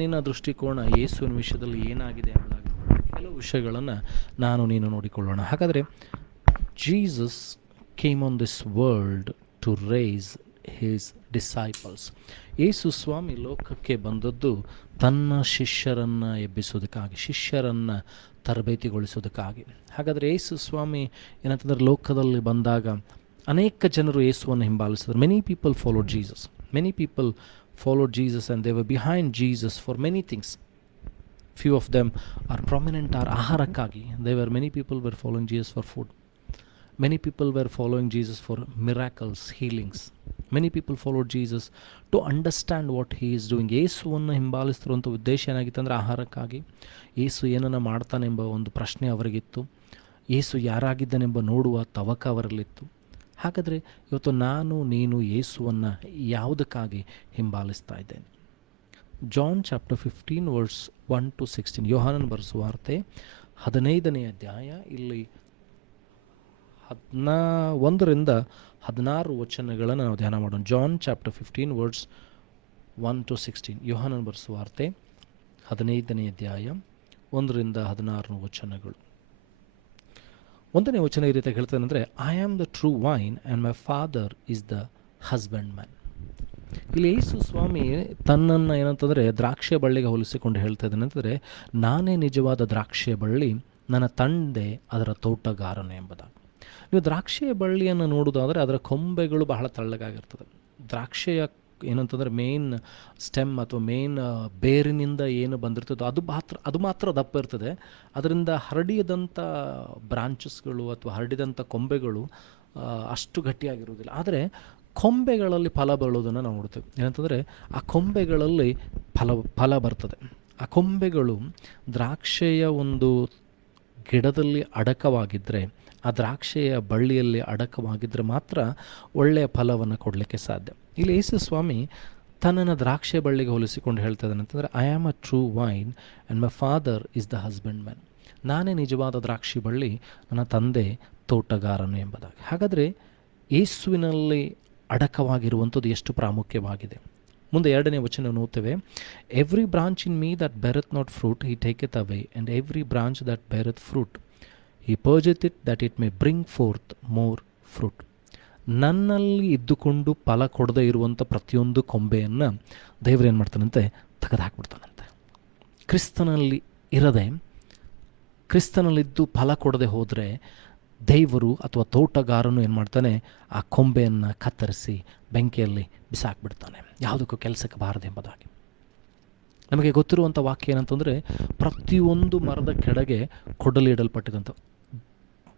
ನಿನ್ನ ದೃಷ್ಟಿಕೋನ ಯೇಸುವಿನ ವಿಷಯದಲ್ಲಿ ಏನಾಗಿದೆ ಎಂಬುದಾಗಿ ಕೆಲವು ವಿಷಯಗಳನ್ನು ನಾನು ನೀನು ನೋಡಿಕೊಳ್ಳೋಣ. ಹಾಗಾದರೆ Jesus came on this world to raise his disciples. ಯೇಸು ಸ್ವಾಮಿ ಲೋಕಕ್ಕೆ ಬಂದದ್ದು ತನ್ನ ಶಿಷ್ಯರನ್ನು ಎಬ್ಬಿಸೋದಕ್ಕಾಗಿ, ಶಿಷ್ಯರನ್ನು ತರಬೇತಿಗೊಳಿಸೋದಕ್ಕಾಗಿ. ಹಾಗಾದರೆ ಯೇಸು ಸ್ವಾಮಿ ಏನಂತಂದರೆ ಲೋಕದಲ್ಲಿ ಬಂದಾಗ ಅನೇಕ ಜನರು ಯೇಸುವನ್ನು ಹಿಂಬಾಲಿಸಿದರು. Many people followed Jesus. Many people followed Jesus and they were behind Jesus for many things. Few of them are prominent are aharakagi. Many people were following Jesus for food. Many people were following Jesus for miracles, healings. Many people followed Jesus to understand what he is doing. ಯೇಸುವನ್ನು ಹಿಂಬಾಲಿಸ್ತಿರುವಂಥ ಉದ್ದೇಶ ಏನಾಗಿತ್ತು ಅಂದರೆ ಆಹಾರಕ್ಕಾಗಿ. ಯೇಸು ಏನನ್ನು ಮಾಡ್ತಾನೆಂಬ ಒಂದು ಪ್ರಶ್ನೆ ಅವರಿಗಿತ್ತು. ಯೇಸು ಯಾರಾಗಿದ್ದಾನೆಂಬ ನೋಡುವ ತವಕ ಅವರಲ್ಲಿತ್ತು. ಹಾಗಾದರೆ ಇವತ್ತು ನಾನು ನೀನು ಯೇಸುವನ್ನು ಯಾವುದಕ್ಕಾಗಿ ಹಿಂಬಾಲಿಸ್ತಾ ಇದ್ದೇನೆ? ಜಾನ್ ಚಾಪ್ಟರ್ 15 ವರ್ಸ್ 1-16, ಯೋಹಾನನ ಬರೆಸುವ ವಾರ್ತೆ 15ನೇ ಅಧ್ಯಾಯ, ಇಲ್ಲಿ 1-16 ವಚನಗಳನ್ನು ನಾವು ಧ್ಯಾನ ಮಾಡೋಣ. ಜಾನ್ ಚಾಪ್ಟರ್ 15 ವರ್ಸ್ 1-16, ಯೋಹಾನನ ಬರೆಸುವ ವಾರ್ತೆ 15ನೇ ಅಧ್ಯಾಯ 1-16 ವಚನಗಳು. 1ನೇ ವಚನ ಈ ರೀತಿ ಹೇಳ್ತಾನೆ ಅಂದರೆ, I am the true vine and my father is the husband man. ಇಲ್ಲಿ ಯೇಸು ಸ್ವಾಮಿ ತನ್ನನ್ನು ಏನಂತಂದರೆ ದ್ರಾಕ್ಷೆ ಬಳ್ಳಿಗೆ ಹೋಲಿಸಿಕೊಂಡು ಹೇಳ್ತಾ ಇದ್ದಾನೆ ಅಂತಂದರೆ, ನಾನೇ ನಿಜವಾದ ದ್ರಾಕ್ಷೆ ಬಳ್ಳಿ, ನನ್ನ ತಂದೆ ಅದರ ತೋಟಗಾರನು ಎಂಬುದಾಗಿ. ನೀವು ದ್ರಾಕ್ಷಿಯ ಬಳ್ಳಿಯನ್ನು ನೋಡೋದಾದರೆ ಅದರ ಕೊಂಬೆಗಳು ಬಹಳ ತೆಳ್ಳಗಾಗಿರ್ತದೆ. ದ್ರಾಕ್ಷೆಯ ಏನಂತಂದರೆ ಮೇನ್ ಸ್ಟೆಮ್ ಅಥವಾ ಮೇನ್ ಬೇರಿನಿಂದ ಏನು ಬಂದಿರ್ತದೋ ಅದು ಮಾತ್ರ ದಪ್ಪ ಇರ್ತದೆ. ಅದರಿಂದ ಹರಡಿದಂಥ ಬ್ರಾಂಚಸ್ಗಳು ಅಥವಾ ಹರಡಿದಂಥ ಕೊಂಬೆಗಳು ಅಷ್ಟು ಗಟ್ಟಿಯಾಗಿರುವುದಿಲ್ಲ. ಆದರೆ ಕೊಂಬೆಗಳಲ್ಲಿ ಫಲ ಬರೋದನ್ನು ನಾವು ನೋಡ್ತೇವೆ. ಏನಂತಂದರೆ ಆ ಕೊಂಬೆಗಳಲ್ಲಿ ಫಲ ಬರ್ತದೆ. ಆ ಕೊಂಬೆಗಳು ದ್ರಾಕ್ಷೆಯ ಒಂದು ಗಿಡದಲ್ಲಿ ಅಡಕವಾಗಿದ್ದರೆ, ಆ ದ್ರಾಕ್ಷೆಯ ಬಳ್ಳಿಯಲ್ಲಿ ಅಡಕವಾಗಿದ್ದರೆ ಮಾತ್ರ ಒಳ್ಳೆಯ ಫಲವನ್ನು ಕೊಡಲಿಕ್ಕೆ ಸಾಧ್ಯ. ಇಲ್ಲಿ ಯೇಸು ಸ್ವಾಮಿ ತನ್ನನ್ನು ದ್ರಾಕ್ಷೆ ಬಳ್ಳಿಗೆ ಹೋಲಿಸಿಕೊಂಡು ಹೇಳ್ತಾ ಇದ್ದಾನೆ ಅಂತಂದರೆ, I am a true vine and my father is the husband man. ನಾನೇ ನಿಜವಾದ ದ್ರಾಕ್ಷಿ ಬಳ್ಳಿ, ನನ್ನ ತಂದೆ ತೋಟಗಾರನು ಎಂಬುದಾಗಿ. ಹಾಗಾದರೆ ಯೇಸುವಿನಲ್ಲಿ ಅಡಕವಾಗಿರುವಂಥದ್ದು ಎಷ್ಟು ಪ್ರಾಮುಖ್ಯವಾಗಿದೆ. ಮುಂದೆ 2ನೇ ವಚನ ಓದ್ತೇವೆ. Every branch in me that beareth not fruit he taketh away, and every branch that beareth fruit he purgeth it that it may bring forth more fruit. ನನ್ನಲ್ಲಿ ಇದ್ದುಕೊಂಡು ಫಲ ಕೊಡದೇ ಇರುವಂಥ ಪ್ರತಿಯೊಂದು ಕೊಂಬೆಯನ್ನು ದೇವರು ಏನು ಮಾಡ್ತಾನಂತೆ, ತೆಗೆದು ಹಾಕ್ಬಿಡ್ತಾನಂತೆ. ಕ್ರಿಸ್ತನಲ್ಲಿ ಇರದೆ, ಕ್ರಿಸ್ತನಲ್ಲಿದ್ದು ಫಲ ಕೊಡದೆ ಹೋದರೆ ದೇವರು ಅಥವಾ ತೋಟಗಾರನು ಏನು ಮಾಡ್ತಾನೆ, ಆ ಕೊಂಬೆಯನ್ನು ಕತ್ತರಿಸಿ ಬೆಂಕಿಯಲ್ಲಿ ಬಿಸಾಕ್ಬಿಡ್ತಾನೆ, ಯಾವುದಕ್ಕೂ ಕೆಲಸಕ್ಕೆ ಬಾರದೆ ಎಂಬುದಾಗಿ. ನಮಗೆ ಗೊತ್ತಿರುವಂಥ ವಾಕ್ಯ ಏನಂತಂದರೆ, ಪ್ರತಿಯೊಂದು ಮರದ ಕೆಳಗೆ ಕೊಡಲಿಡಲ್ಪಟ್ಟಿದಂಥ,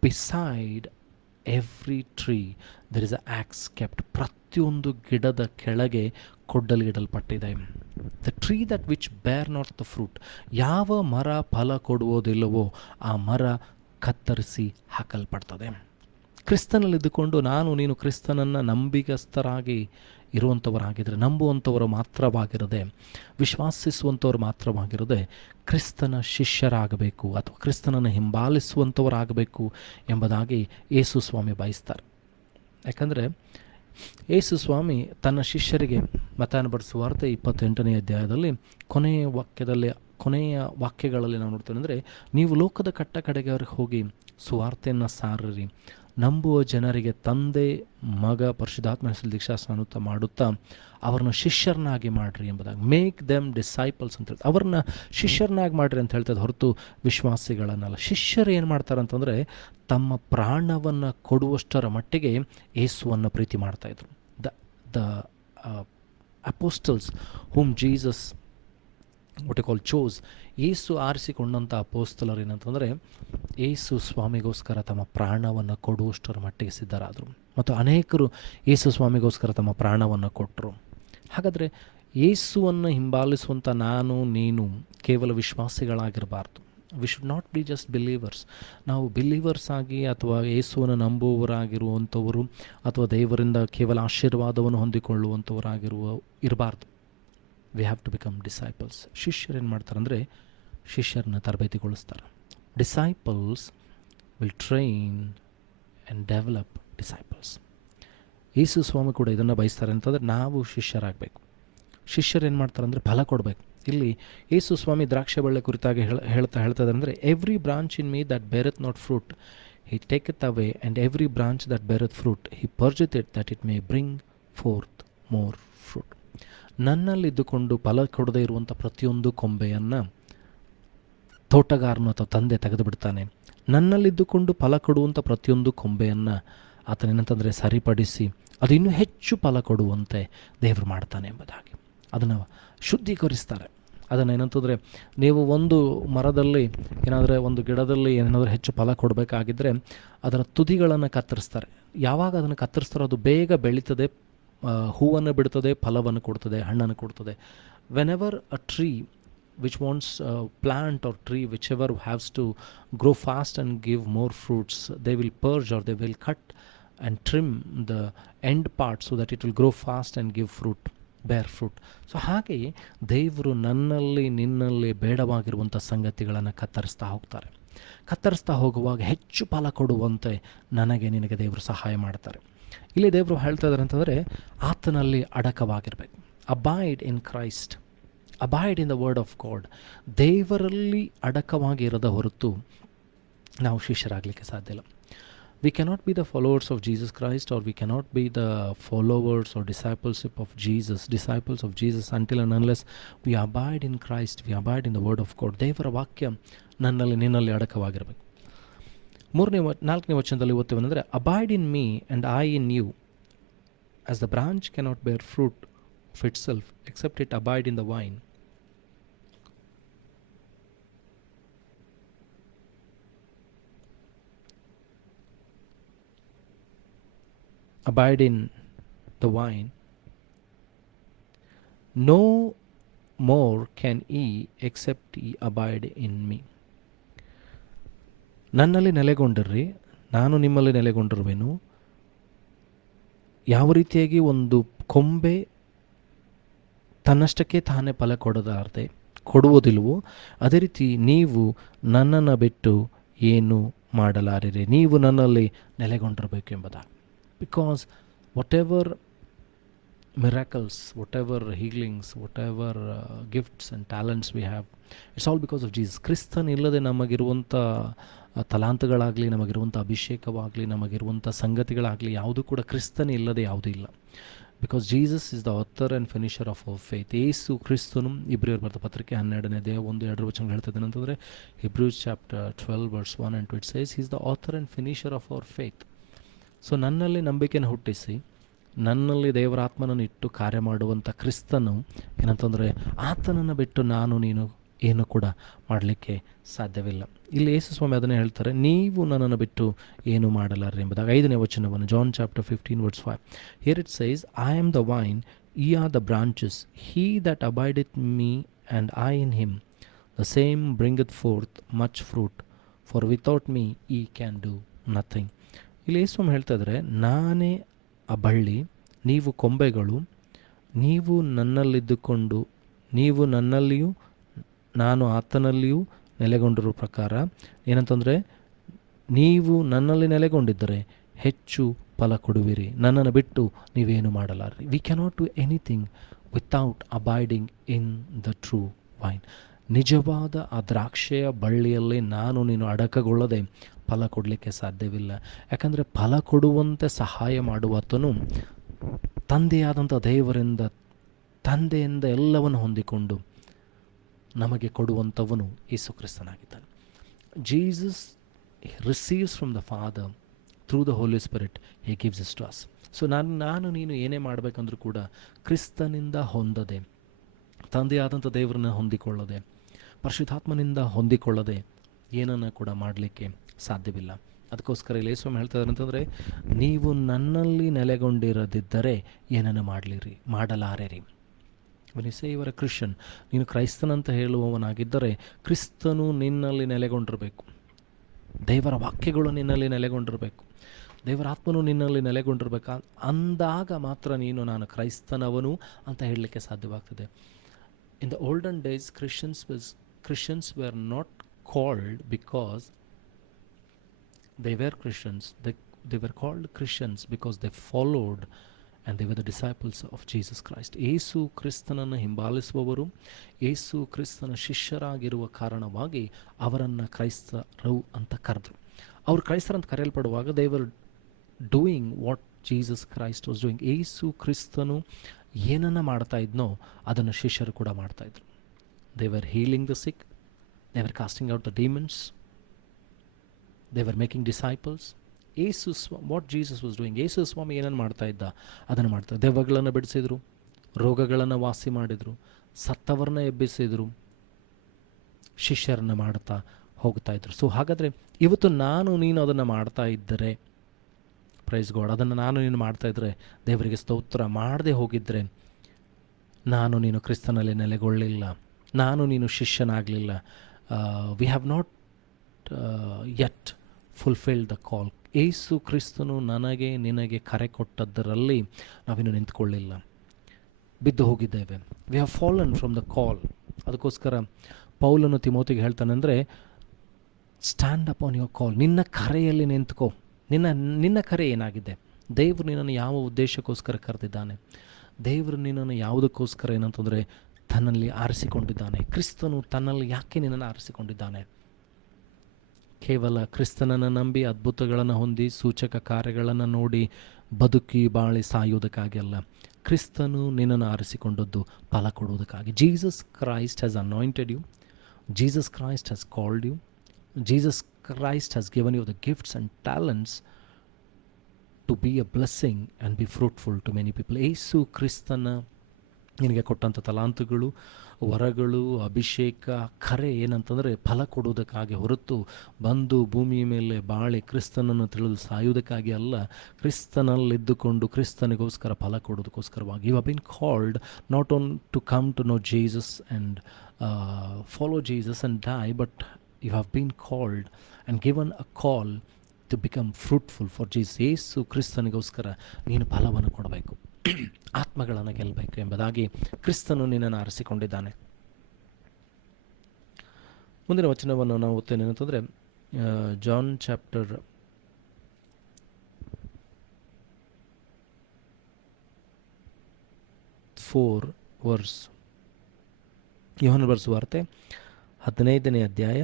beside every tree there is a axe kept. ಪ್ರತಿಯೊಂದು ಗಿಡದ ಕೆಳಗೆ ಕೊಡಲಿಡಲ್ಪಟ್ಟಿದೆ. The tree that which bear not the fruit, ಯಾವ ಮರ ಫಲ ಕೊಡುವುದಿಲ್ಲವೋ ಆ ಮರ ಕತ್ತರಿಸಿ ಹಾಕಲ್ಪಡ್ತದೆ. ಕ್ರಿಸ್ತನಲ್ಲಿದ್ದುಕೊಂಡು ನಾನು ನೀನು ಕ್ರಿಸ್ತನನ್ನು ನಂಬಿಗಸ್ತರಾಗಿ ಇರುವಂಥವರಾಗಿದ್ದರೆ, ನಂಬುವಂಥವರು ಮಾತ್ರವಾಗಿರದೆ, ವಿಶ್ವಾಸಿಸುವಂಥವ್ರು ಮಾತ್ರವಾಗಿರದೆ ಕ್ರಿಸ್ತನ ಶಿಷ್ಯರಾಗಬೇಕು ಅಥವಾ ಕ್ರಿಸ್ತನನ್ನು ಹಿಂಬಾಲಿಸುವಂಥವರಾಗಬೇಕು ಎಂಬುದಾಗಿ ಯೇಸು ಸ್ವಾಮಿ ಬಯಸ್ತಾರೆ. ಯಾಕಂದರೆ ಯೇಸು ಸ್ವಾಮಿ ತನ್ನ ಶಿಷ್ಯರಿಗೆ ಮತ್ತಾಯನ ಬರೆಸುವ ವಾರ್ತೆ 28ನೇ ಅಧ್ಯಾಯದಲ್ಲಿ ಕೊನೆಯ ವಾಕ್ಯಗಳಲ್ಲಿ ನಾವು ನೋಡ್ತೇವೆ ಅಂದರೆ, ನೀವು ಲೋಕದ ಕಟ್ಟ ಕಡೆಗೆ ಅವ್ರಿಗೆ ಹೋಗಿ ಸುವಾರ್ತೆಯನ್ನು ಸಾರಿರಿ, ನಂಬುವ ಜನರಿಗೆ ತಂದೆ ಮಗ ಪರಿಶುದ್ಧಾತ್ಮ ಹೆಸರಲ್ಲಿ ದೀಕ್ಷಾಸ್ನಾನ ಮಾಡುತ್ತಾ ಅವ್ರನ್ನ ಶಿಷ್ಯರನ್ನಾಗಿ ಮಾಡಿರಿ ಎಂಬುದಾಗಿ. ಮೇಕ್ ದೆಮ್ ಡಿಸೈಪಲ್ಸ್ ಅಂತ ಹೇಳ್ತಾರೆ. ಅವ್ರನ್ನ ಶಿಷ್ಯರನ್ನಾಗಿ ಮಾಡಿರಿ ಅಂತ ಹೇಳ್ತದೆ, ಹೊರತು ವಿಶ್ವಾಸಿಗಳನ್ನೆಲ್ಲ. ಶಿಷ್ಯರು ಏನು ಮಾಡ್ತಾರೆ ಅಂತಂದರೆ, ತಮ್ಮ ಪ್ರಾಣವನ್ನು ಕೊಡುವಷ್ಟರ ಮಟ್ಟಿಗೆ ಯೇಸುವನ್ನು ಪ್ರೀತಿ ಮಾಡ್ತಾಯಿದ್ರು. The apostles whom Jesus what you call chose, ಯೇಸು ಆರಿಸಿಕೊಂಡಂಥ ಅಪೋಸ್ತಲರು ಏನಂತಂದರೆ, ಯೇಸು ಸ್ವಾಮಿಗೋಸ್ಕರ ತಮ್ಮ ಪ್ರಾಣವನ್ನು ಕೊಡುವಷ್ಟರ ಮಟ್ಟಿಗೆ ಸಿದ್ಧರಾದರು. ಮತ್ತು ಅನೇಕರು ಯೇಸು ಸ್ವಾಮಿಗೋಸ್ಕರ ತಮ್ಮ ಪ್ರಾಣವನ್ನು ಕೊಟ್ಟರು. ಹಾಗಾದರೆ ಯೇಸುವನ್ನು ಹಿಂಬಾಲಿಸುವಂಥ ನಾನು ನೀನು ಕೇವಲ ವಿಶ್ವಾಸಿಗಳಾಗಿರಬಾರ್ದು. We should not be just believers. ನಾವು ಬಿಲೀವರ್ಸ್ ಆಗಿ ಅಥವಾ ಯೇಸುವನ್ನು ನಂಬುವವರಾಗಿರುವಂಥವರು ಅಥವಾ ದೇವರಿಂದ ಕೇವಲ ಆಶೀರ್ವಾದವನ್ನು ಇರಬಾರ್ದು. We have to become disciples. ಶಿಷ್ಯರು ಏನು ಮಾಡ್ತಾರೆ ಅಂದರೆ, ಶಿಷ್ಯರನ್ನ ತರಬೇತಿಗೊಳಿಸ್ತಾರೆ. Disciples will train and develop disciples. ಯೇಸು ಸ್ವಾಮಿ ಕೂಡ ಇದನ್ನು ಬಯಸ್ತಾರೆ ಅಂತಂದರೆ, ನಾವು ಶಿಷ್ಯರಾಗಬೇಕು. ಶಿಷ್ಯರು ಏನು ಮಾಡ್ತಾರೆ ಅಂದರೆ ಫಲ ಕೊಡಬೇಕು. ಇಲ್ಲಿ ಯೇಸು ಸ್ವಾಮಿ ದ್ರಾಕ್ಷೆ ಬಳ್ಳಿ ಕುರಿತಾಗಿ ಹೇಳ್ತಾ ಅಂದರೆ, every branch in me that beareth not fruit he taketh away, and every branch that beareth fruit he purgeth it that it may bring forth more fruit. ನನ್ನಲ್ಲಿದ್ದುಕೊಂಡು ಫಲ ಕೊಡದೇ ಇರುವಂಥ ಪ್ರತಿಯೊಂದು ಕೊಂಬೆಯನ್ನು ತೋಟಗಾರನು ಅಥವಾ ತಂದೆ ತೆಗೆದು ಬಿಡ್ತಾನೆ. ನನ್ನಲ್ಲಿದ್ದುಕೊಂಡು ಫಲ ಕೊಡುವಂಥ ಪ್ರತಿಯೊಂದು ಕೊಂಬೆಯನ್ನು ಆತನೇನಂತಂದರೆ ಸರಿಪಡಿಸಿ ಅದು ಇನ್ನೂ ಹೆಚ್ಚು ಫಲ ಕೊಡುವಂತೆ ದೇವರು ಮಾಡ್ತಾನೆ ಎಂಬುದಾಗಿ ಅದನ್ನು ಶುದ್ಧೀಕರಿಸ್ತಾರೆ. ಅದನ್ನು ಏನಂತಂದರೆ, ನೀವು ಒಂದು ಮರದಲ್ಲಿ ಏನಾದರೆ ಒಂದು ಗಿಡದಲ್ಲಿ ಏನಾದರೂ ಹೆಚ್ಚು ಫಲ ಕೊಡಬೇಕಾಗಿದ್ದರೆ ಅದರ ತುದಿಗಳನ್ನು ಕತ್ತರಿಸ್ತಾರೆ. ಯಾವಾಗ ಅದನ್ನು ಕತ್ತರಿಸ್ತಾರೋ ಅದು ಬೇಗ ಬೆಳೀತದೆ ಹೂವನ್ನು ಬಿಡ್ತದೆ, ಫಲವನ್ನು ಕೊಡ್ತದೆ, ಹಣ್ಣನ್ನು ಕೊಡ್ತದೆ. Whenever a tree which wants plant or tree whichever has to grow fast and give more fruits, they will purge or they will cut and trim the end part so that it will grow fast and give fruit, bear fruit. So ಹಾಗೆಯೇ ದೇವರು ನನ್ನಲ್ಲಿ ನಿನ್ನಲ್ಲಿ ಬೇಡವಾಗಿರುವಂಥ ಸಂಗತಿಗಳನ್ನು ಕತ್ತರಿಸ್ತಾ ಹೋಗುವಾಗ ಹೆಚ್ಚು ಫಲ ಕೊಡುವಂತೆ ನನಗೆ ನಿನಗೆ ದೇವರು ಸಹಾಯ ಮಾಡ್ತಾರೆ. ಇಲ್ಲಿ ದೇವರು ಹೇಳ್ತಾ ಇದ್ದಾರೆ ಅಂತಂದರೆ ಆತನಲ್ಲಿ ಅಡಕವಾಗಿರಬೇಕು. Abide in Christ, abide in the word of God. ದೇವರಲ್ಲಿ ಅಡಕವಾಗಿರದ ಹೊರತು ನಾವು ಶಿಷ್ಯರಾಗಲಿಕ್ಕೆ ಸಾಧ್ಯ ಇಲ್ಲ. We cannot be the followers of Jesus Christ or we cannot be the followers or discipleship of disciples of Jesus until and unless we abide in Christ, we abide in the word of God. ದೇವರ ವಾಕ್ಯ ನನ್ನಲ್ಲಿ ನಿನ್ನಲ್ಲಿ ಅಡಕವಾಗಿರಬೇಕು. 4ನೇ ವಚನದಲ್ಲಿ ಓದ್ತೇವೆಂದರೆ, abide in me and I in you, as the branch cannot ಬೇರ್ fruit of itself except it abide in the vine. Abide in the vine, no more can ye except ye abide in me. ನನ್ನಲ್ಲಿ ನೆಲೆಗೊಂಡಿರ್ರಿ, ನಾನು ನಿಮ್ಮಲ್ಲಿ ನೆಲೆಗೊಂಡಿರುವೆನು. ಯಾವ ರೀತಿಯಾಗಿ ಒಂದು ಕೊಂಬೆ ತನ್ನಷ್ಟಕ್ಕೆ ತಾನೇ ಫಲ ಕೊಡುವುದಿಲ್ವೋ ಅದೇ ರೀತಿ ನೀವು ನನ್ನನ್ನು ಬಿಟ್ಟು ಏನು ಮಾಡಲಾರಿರಿ. ನೀವು ನನ್ನಲ್ಲಿ ನೆಲೆಗೊಂಡಿರಬೇಕು ಎಂಬುದಾಗಿ. Because what ever miracles, what ever healings, what ever gifts and talents we have, it's all because of Jesus. ಕ್ರಿಸ್ತನ್ ಇಲ್ಲದೆ ನಮಗಿರುವಂಥ ತಲಾಂತಗಳಾಗಲಿ, ನಮಗಿರುವಂಥ ಅಭಿಷೇಕವಾಗಲಿ, ನಮಗಿರುವಂಥ ಸಂಗತಿಗಳಾಗಲಿ ಯಾವುದೂ ಕೂಡ ಕ್ರಿಸ್ತನೇ ಇಲ್ಲದೆ ಯಾವುದೂ ಇಲ್ಲ. Because Jesus is the author and finisher of our faith. Yesu ಕ್ರಿಸ್ತನು, ಇಬ್ರಿಯರ ಬರೆದ ಪತ್ರಿಕೆ 12ನೇ ಅಧ್ಯಾಯ 1-2 ವಚನಗಳು ಹೇಳ್ತಿದ್ದೇನೆ ಅಂತಂದರೆ, Hebrews chapter 12 verse 1 and 2 it says, he is the author and finisher of our faith. So ನನ್ನಲ್ಲಿ ನಂಬಿಕೆಯನ್ನು ಹುಟ್ಟಿಸಿ ನನ್ನಲ್ಲಿ ದೇವರ ಆತ್ಮನನ್ನು ಇಟ್ಟು ಕಾರ್ಯ ಮಾಡುವಂಥ ಕ್ರಿಸ್ತನು ಏನಂತಂದರೆ, ಆತನನ್ನು ಬಿಟ್ಟು ನಾನು ನೀನು ಏನು ಕೂಡ ಮಾಡಲಿಕ್ಕೆ ಸಾಧ್ಯವಿಲ್ಲ. ಇಲ್ಲಿ ಯೇಸು ಸ್ವಾಮಿ ಅದನ್ನೇ ಹೇಳ್ತಾರೆ, ನೀವು ನನ್ನನ್ನು ಬಿಟ್ಟು ಏನು ಮಾಡಲಾರ್ರಿ ಎಂಬುದಾಗಿ. 5ನೇ ವಚನವನ್ನು John chapter 15 verse 5. Here it says, I am the vine, ye are the branches. He that abideth me and I in him, the same bringeth forth much fruit, for without me ye can do nothing. ಇಲ್ಲಿ ಯೇಸು ಸ್ವಾಮಿ ಹೇಳ್ತಾ ಇದ್ದಾರೆ, ನಾನೇ ಆ ಬಳ್ಳಿ, ನೀವು ಕೊಂಬೆಗಳು, ನೀವು ನನ್ನಲ್ಲಿದ್ದುಕೊಂಡು ನೀವು ನನ್ನಲ್ಲಿಯೂ ನಾನು ಆತನಲ್ಲಿಯೂ ನೆಲೆಗೊಂಡಿರೋ ಪ್ರಕಾರ ಏನಂತಂದರೆ, ನೀವು ನನ್ನಲ್ಲಿ ನೆಲೆಗೊಂಡಿದ್ದರೆ ಹೆಚ್ಚು ಫಲ ಕೊಡುವಿರಿ, ನನ್ನನ್ನು ಬಿಟ್ಟು ನೀವೇನು ಮಾಡಲಾರ್ರಿ. We cannot do anything without abiding in the true vine. ನಿಜವಾದ ಆ ದ್ರಾಕ್ಷೆಯ ಬಳ್ಳಿಯಲ್ಲಿ ನಾನು ನೀನು ಅಡಕಗೊಳ್ಳದೆ ಫಲ ಕೊಡಲಿಕ್ಕೆ ಸಾಧ್ಯವಿಲ್ಲ. ಯಾಕಂದರೆ ಫಲ ಕೊಡುವಂತೆ ಸಹಾಯ ಮಾಡುವಾತನು ತಂದೆಯಾದಂಥ ತಂದೆಯಿಂದ ಎಲ್ಲವನ್ನು ಹೊಂದಿಕೊಂಡು ನಮಗೆ ಕೊಡುವಂಥವನು ಯೇಸು ಕ್ರಿಸ್ತನಾಗಿದ್ದಾನೆ. Jesus receives from the Father through the Holy Spirit, he gives is to us. So ನಾನು ನೀನು ಏನೇ ಮಾಡಬೇಕಂದ್ರೂ ಕೂಡ ಕ್ರಿಸ್ತನಿಂದ ಹೊಂದದೆ, ತಂದೆಯಾದಂಥ ದೇವರನ್ನ ಹೊಂದಿಕೊಳ್ಳದೆ, ಪರಿಶುದ್ಧಾತ್ಮನಿಂದ ಹೊಂದಿಕೊಳ್ಳದೆ ಏನನ್ನು ಕೂಡ ಮಾಡಲಿಕ್ಕೆ ಸಾಧ್ಯವಿಲ್ಲ. ಅದಕ್ಕೋಸ್ಕರ ಇಲ್ಲಿ ಯೇಸು ಹೇಳ್ತಾ ಇದ್ದಾರೆ ಅಂತಂದರೆ, ನೀವು ನನ್ನಲ್ಲಿ ನೆಲೆಗೊಂಡಿರದಿದ್ದರೆ ಏನನ್ನು ಮಾಡಲಾರೆರಿ. When you say you are a Christian, ನೀನು ಕ್ರೈಸ್ತನಂತ ಹೇಳುವವನಾಗಿದ್ದರೆ ಕ್ರಿಸ್ತನು ನಿನ್ನಲ್ಲಿ ನೆಲೆಗೊಂಡಿರಬೇಕು, ದೇವರ ವಾಕ್ಯಗಳು ನಿನ್ನಲ್ಲಿ ನೆಲೆಗೊಂಡಿರಬೇಕು, ದೇವರ ಆತ್ಮನು ನಿನ್ನಲ್ಲಿ ನೆಲೆಗೊಂಡಿರಬೇಕು. ಅಂದಾಗ ಮಾತ್ರ ನೀನು ನಾನು ಕ್ರೈಸ್ತನವನು ಅಂತ ಹೇಳಲಿಕ್ಕೆ ಸಾಧ್ಯವಾಗ್ತದೆ. In the olden days Christians were not called because they were Christians. They were called Christians because they followed and they were the disciples of Jesus Christ. ಯೇಸು ಕ್ರಿಸ್ತನನ್ನು ಹಿಂಬಾಲಿಸುವವರು, ಯೇಸು ಕ್ರಿಸ್ತನ ಶಿಷ್ಯರಾಗಿರುವ ಕಾರಣವಾಗಿ ಅವರನ್ನು ಕ್ರೈಸ್ತರು ಅಂತ ಕರೆದರು. ಅವರು ಕ್ರೈಸ್ತರಂತ ಕರೆಯಲ್ಪಡುವಾಗ they were doing what Jesus Christ was doing. ಯೇಸು ಕ್ರಿಸ್ತನು ಏನನ್ನು ಮಾಡ್ತಾ ಇದ್ನೋ ಅದನ್ನು ಶಿಷ್ಯರು ಕೂಡ ಮಾಡ್ತಾಯಿದ್ರು. They were healing the sick, they were casting out the demons, they were making disciples. what Jesus was doing, ಯೇಸು ಸ್ವಾಮಿ ಏನನ್ನು ಮಾಡ್ತಾ ಇದ್ದ ಅದನ್ನು ಮಾಡ್ತಾರೆ. ದೆವ್ವಗಳನ್ನು ಬಿಡಿಸಿದರು, ರೋಗಗಳನ್ನು ವಾಸಿ ಮಾಡಿದರು, ಸತ್ತವರನ್ನ ಎಬ್ಬಿಸಿದರು, ಶಿಷ್ಯರನ್ನು ಮಾಡ್ತಾ ಹೋಗ್ತಾ ಇದ್ರು. ಸೊ ಹಾಗಾದರೆ ಇವತ್ತು ನಾನು ನೀನು ಅದನ್ನು ಮಾಡ್ತಾ ಇದ್ದರೆ ಪ್ರೈಸ್ ಗಾಡ್. ಅದನ್ನು ನಾನು ನೀನು ಮಾಡ್ತಾಯಿದ್ರೆ ದೇವರಿಗೆ ಸ್ತೋತ್ರ. ಮಾಡದೆ ಹೋಗಿದ್ದರೆ ನಾನು ನೀನು ಕ್ರಿಸ್ತನಲ್ಲಿ ನೆಲೆಗೊಳ್ಳಿಲ್ಲ, ನಾನು ನೀನು ಶಿಷ್ಯನಾಗಲಿಲ್ಲ. We have not yet fulfilled the call. Yesu ಕ್ರಿಸ್ತನು ನನಗೆ ನಿನಗೆ ಕರೆ ಕೊಟ್ಟದ್ದರಲ್ಲಿ ನಾವಿನ್ನು ನಿಂತ್ಕೊಳ್ಳಿಲ್ಲ, ಬಿದ್ದು ಹೋಗಿದ್ದೇವೆ. We have fallen from the call. ಅದಕ್ಕೋಸ್ಕರ ಪೌಲನು ತಿಮೋತಿಗೆ ಹೇಳ್ತಾನೆಂದರೆ, stand up on your call. ನಿನ್ನ ಕರೆಯಲ್ಲಿ ನಿಂತ್ಕೋ. ನಿನ್ನ ಕರೆ ಏನಾಗಿದೆ? ದೇವರು ನಿನ್ನನ್ನು ಯಾವ ಉದ್ದೇಶಕ್ಕೋಸ್ಕರ ಕರೆದಿದ್ದಾನೆ? ದೇವರು ನಿನ್ನನ್ನು ಯಾವುದಕ್ಕೋಸ್ಕರ ಏನಂತಂದರೆ ತನ್ನಲ್ಲಿ ಆರಿಸಿಕೊಂಡಿದ್ದಾನೆ. ಕ್ರಿಸ್ತನು ತನ್ನಲ್ಲಿ ಯಾಕೆ ನಿನ್ನನ್ನು ಆರಿಸಿಕೊಂಡಿದ್ದಾನೆ? ಕೇವಲ ಕ್ರಿಸ್ತನನ್ನು ನಂಬಿ ಅದ್ಭುತಗಳನ್ನು ಹೊಂದಿ ಸೂಚಕ ಕಾರ್ಯಗಳನ್ನು ನೋಡಿ ಬದುಕಿ ಬಾಳಿ ಸಾಯುವುದಕ್ಕಾಗಿ ಅಲ್ಲ. ಕ್ರಿಸ್ತನು ನಿನ್ನನ್ನು ಆರಿಸಿಕೊಂಡದ್ದು ಫಲ ಕೊಡುವುದಕ್ಕಾಗಿ. Jesus Christ has anointed you. Jesus Christ has called you. Jesus Christ has given you the gifts and talents to be a blessing and be fruitful to many people. Yesu ಕ್ರಿಸ್ತನ ನಿನಗೆ ಕೊಟ್ಟಂಥ ತಲಾಂತುಗಳು, ವರಗಳು, ಅಭಿಷೇಕ, ಕರೆ ಏನಂತಂದರೆ ಫಲ ಕೊಡುವುದಕ್ಕಾಗಿ ಹೊರತು ಬಂದು ಭೂಮಿಯ ಮೇಲೆ ಬಾಳಿ ಕ್ರಿಸ್ತನನ್ನು ತಿಳಿದು ಸಾಯುವುದಕ್ಕಾಗಿ ಅಲ್ಲ. ಕ್ರಿಸ್ತನಲ್ಲಿದ್ದುಕೊಂಡು ಕ್ರಿಸ್ತನಿಗೋಸ್ಕರ ಫಲ ಕೊಡೋದಕ್ಕೋಸ್ಕರವಾಗಿ. You have been called not only to come to know Jesus and follow Jesus and die, but you have been called and given a call to become fruitful for Jesus. Yesu ಕ್ರಿಸ್ತನಿಗೋಸ್ಕರ ನೀನು ಫಲವನ್ನು ಕೊಡಬೇಕು, ಆತ್ಮಗಳನ್ನು ಗೆಲ್ಲಬೇಕು ಎಂಬುದಾಗಿ ಕ್ರಿಸ್ತನು ನಿನ್ನನ್ನು ಆರಿಸಿಕೊಂಡಿದ್ದಾನೆ. ಮುಂದಿನ ವಚನವನ್ನು ನಾವು ಓದ್ತೇನೆ ಅಂತಂದರೆ, ಜಾನ್ ಚಾಪ್ಟರ್ 4 ವರ್ಸ್. ಯೋಹನ ಬರೆದ ಸುವಾರ್ತೆ 15ನೇ ಅಧ್ಯಾಯ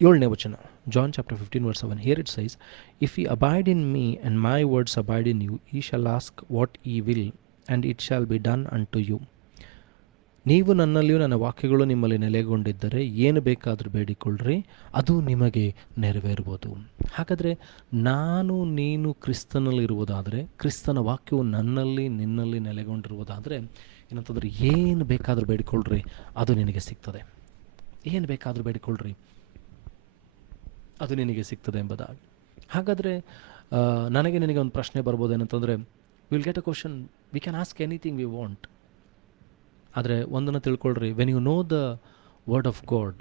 7ನೇ ವಚನ. John chapter 15 verse 7. Here it says, "If ye abide in me and my words abide in you, ye shall ask what ye will, and it shall be done unto you." ನೀವು ನನ್ನಲ್ಲಿಯೂ ನನ್ನ ವಾಕ್ಯಗಳು ನಿಮ್ಮಲ್ಲಿ ನೆಲೆಗೊಂಡಿದ್ದರೆ ಏನು ಬೇಕಾದರೂ ಬೇಡಿಕೊಳ್ಳ್ರಿ, ಅದು ನಿಮಗೆ ನೆರವೇರುವುದು. ಹಾಗಾದರೆ ನಾನು ನೀನು ಕ್ರಿಸ್ತನಲ್ಲಿರುವುದಾದರೆ, ಕ್ರಿಸ್ತನ ವಾಕ್ಯವು ನನ್ನಲ್ಲಿ ನಿನ್ನಲ್ಲಿ ನೆಲೆಗೊಂಡಿರುವುದಾದರೆ ಏನಂತಂದರೆ ಏನು ಬೇಕಾದರೂ ಬೇಡಿಕೊಳ್ಳ್ರಿ, ಅದು ನಿನಗೆ ಸಿಗ್ತದೆ. ಏನು ಬೇಕಾದರೂ ಬೇಡಿಕೊಳ್ಳ್ರಿ, ಅದು ನಿನಗೆ ಸಿಗ್ತದೆ ಎಂಬುದಾಗಿ. ಹಾಗಾದರೆ ನನಗೆ ನಿನಗೆ ಒಂದು ಪ್ರಶ್ನೆ ಬರ್ಬೋದು. ಏನಂತಂದರೆ, will get a question, we can ask anything we want. ಆದರೆ ಒಂದನ್ನು ತಿಳ್ಕೊಳ್ರಿ, when you know the word of God,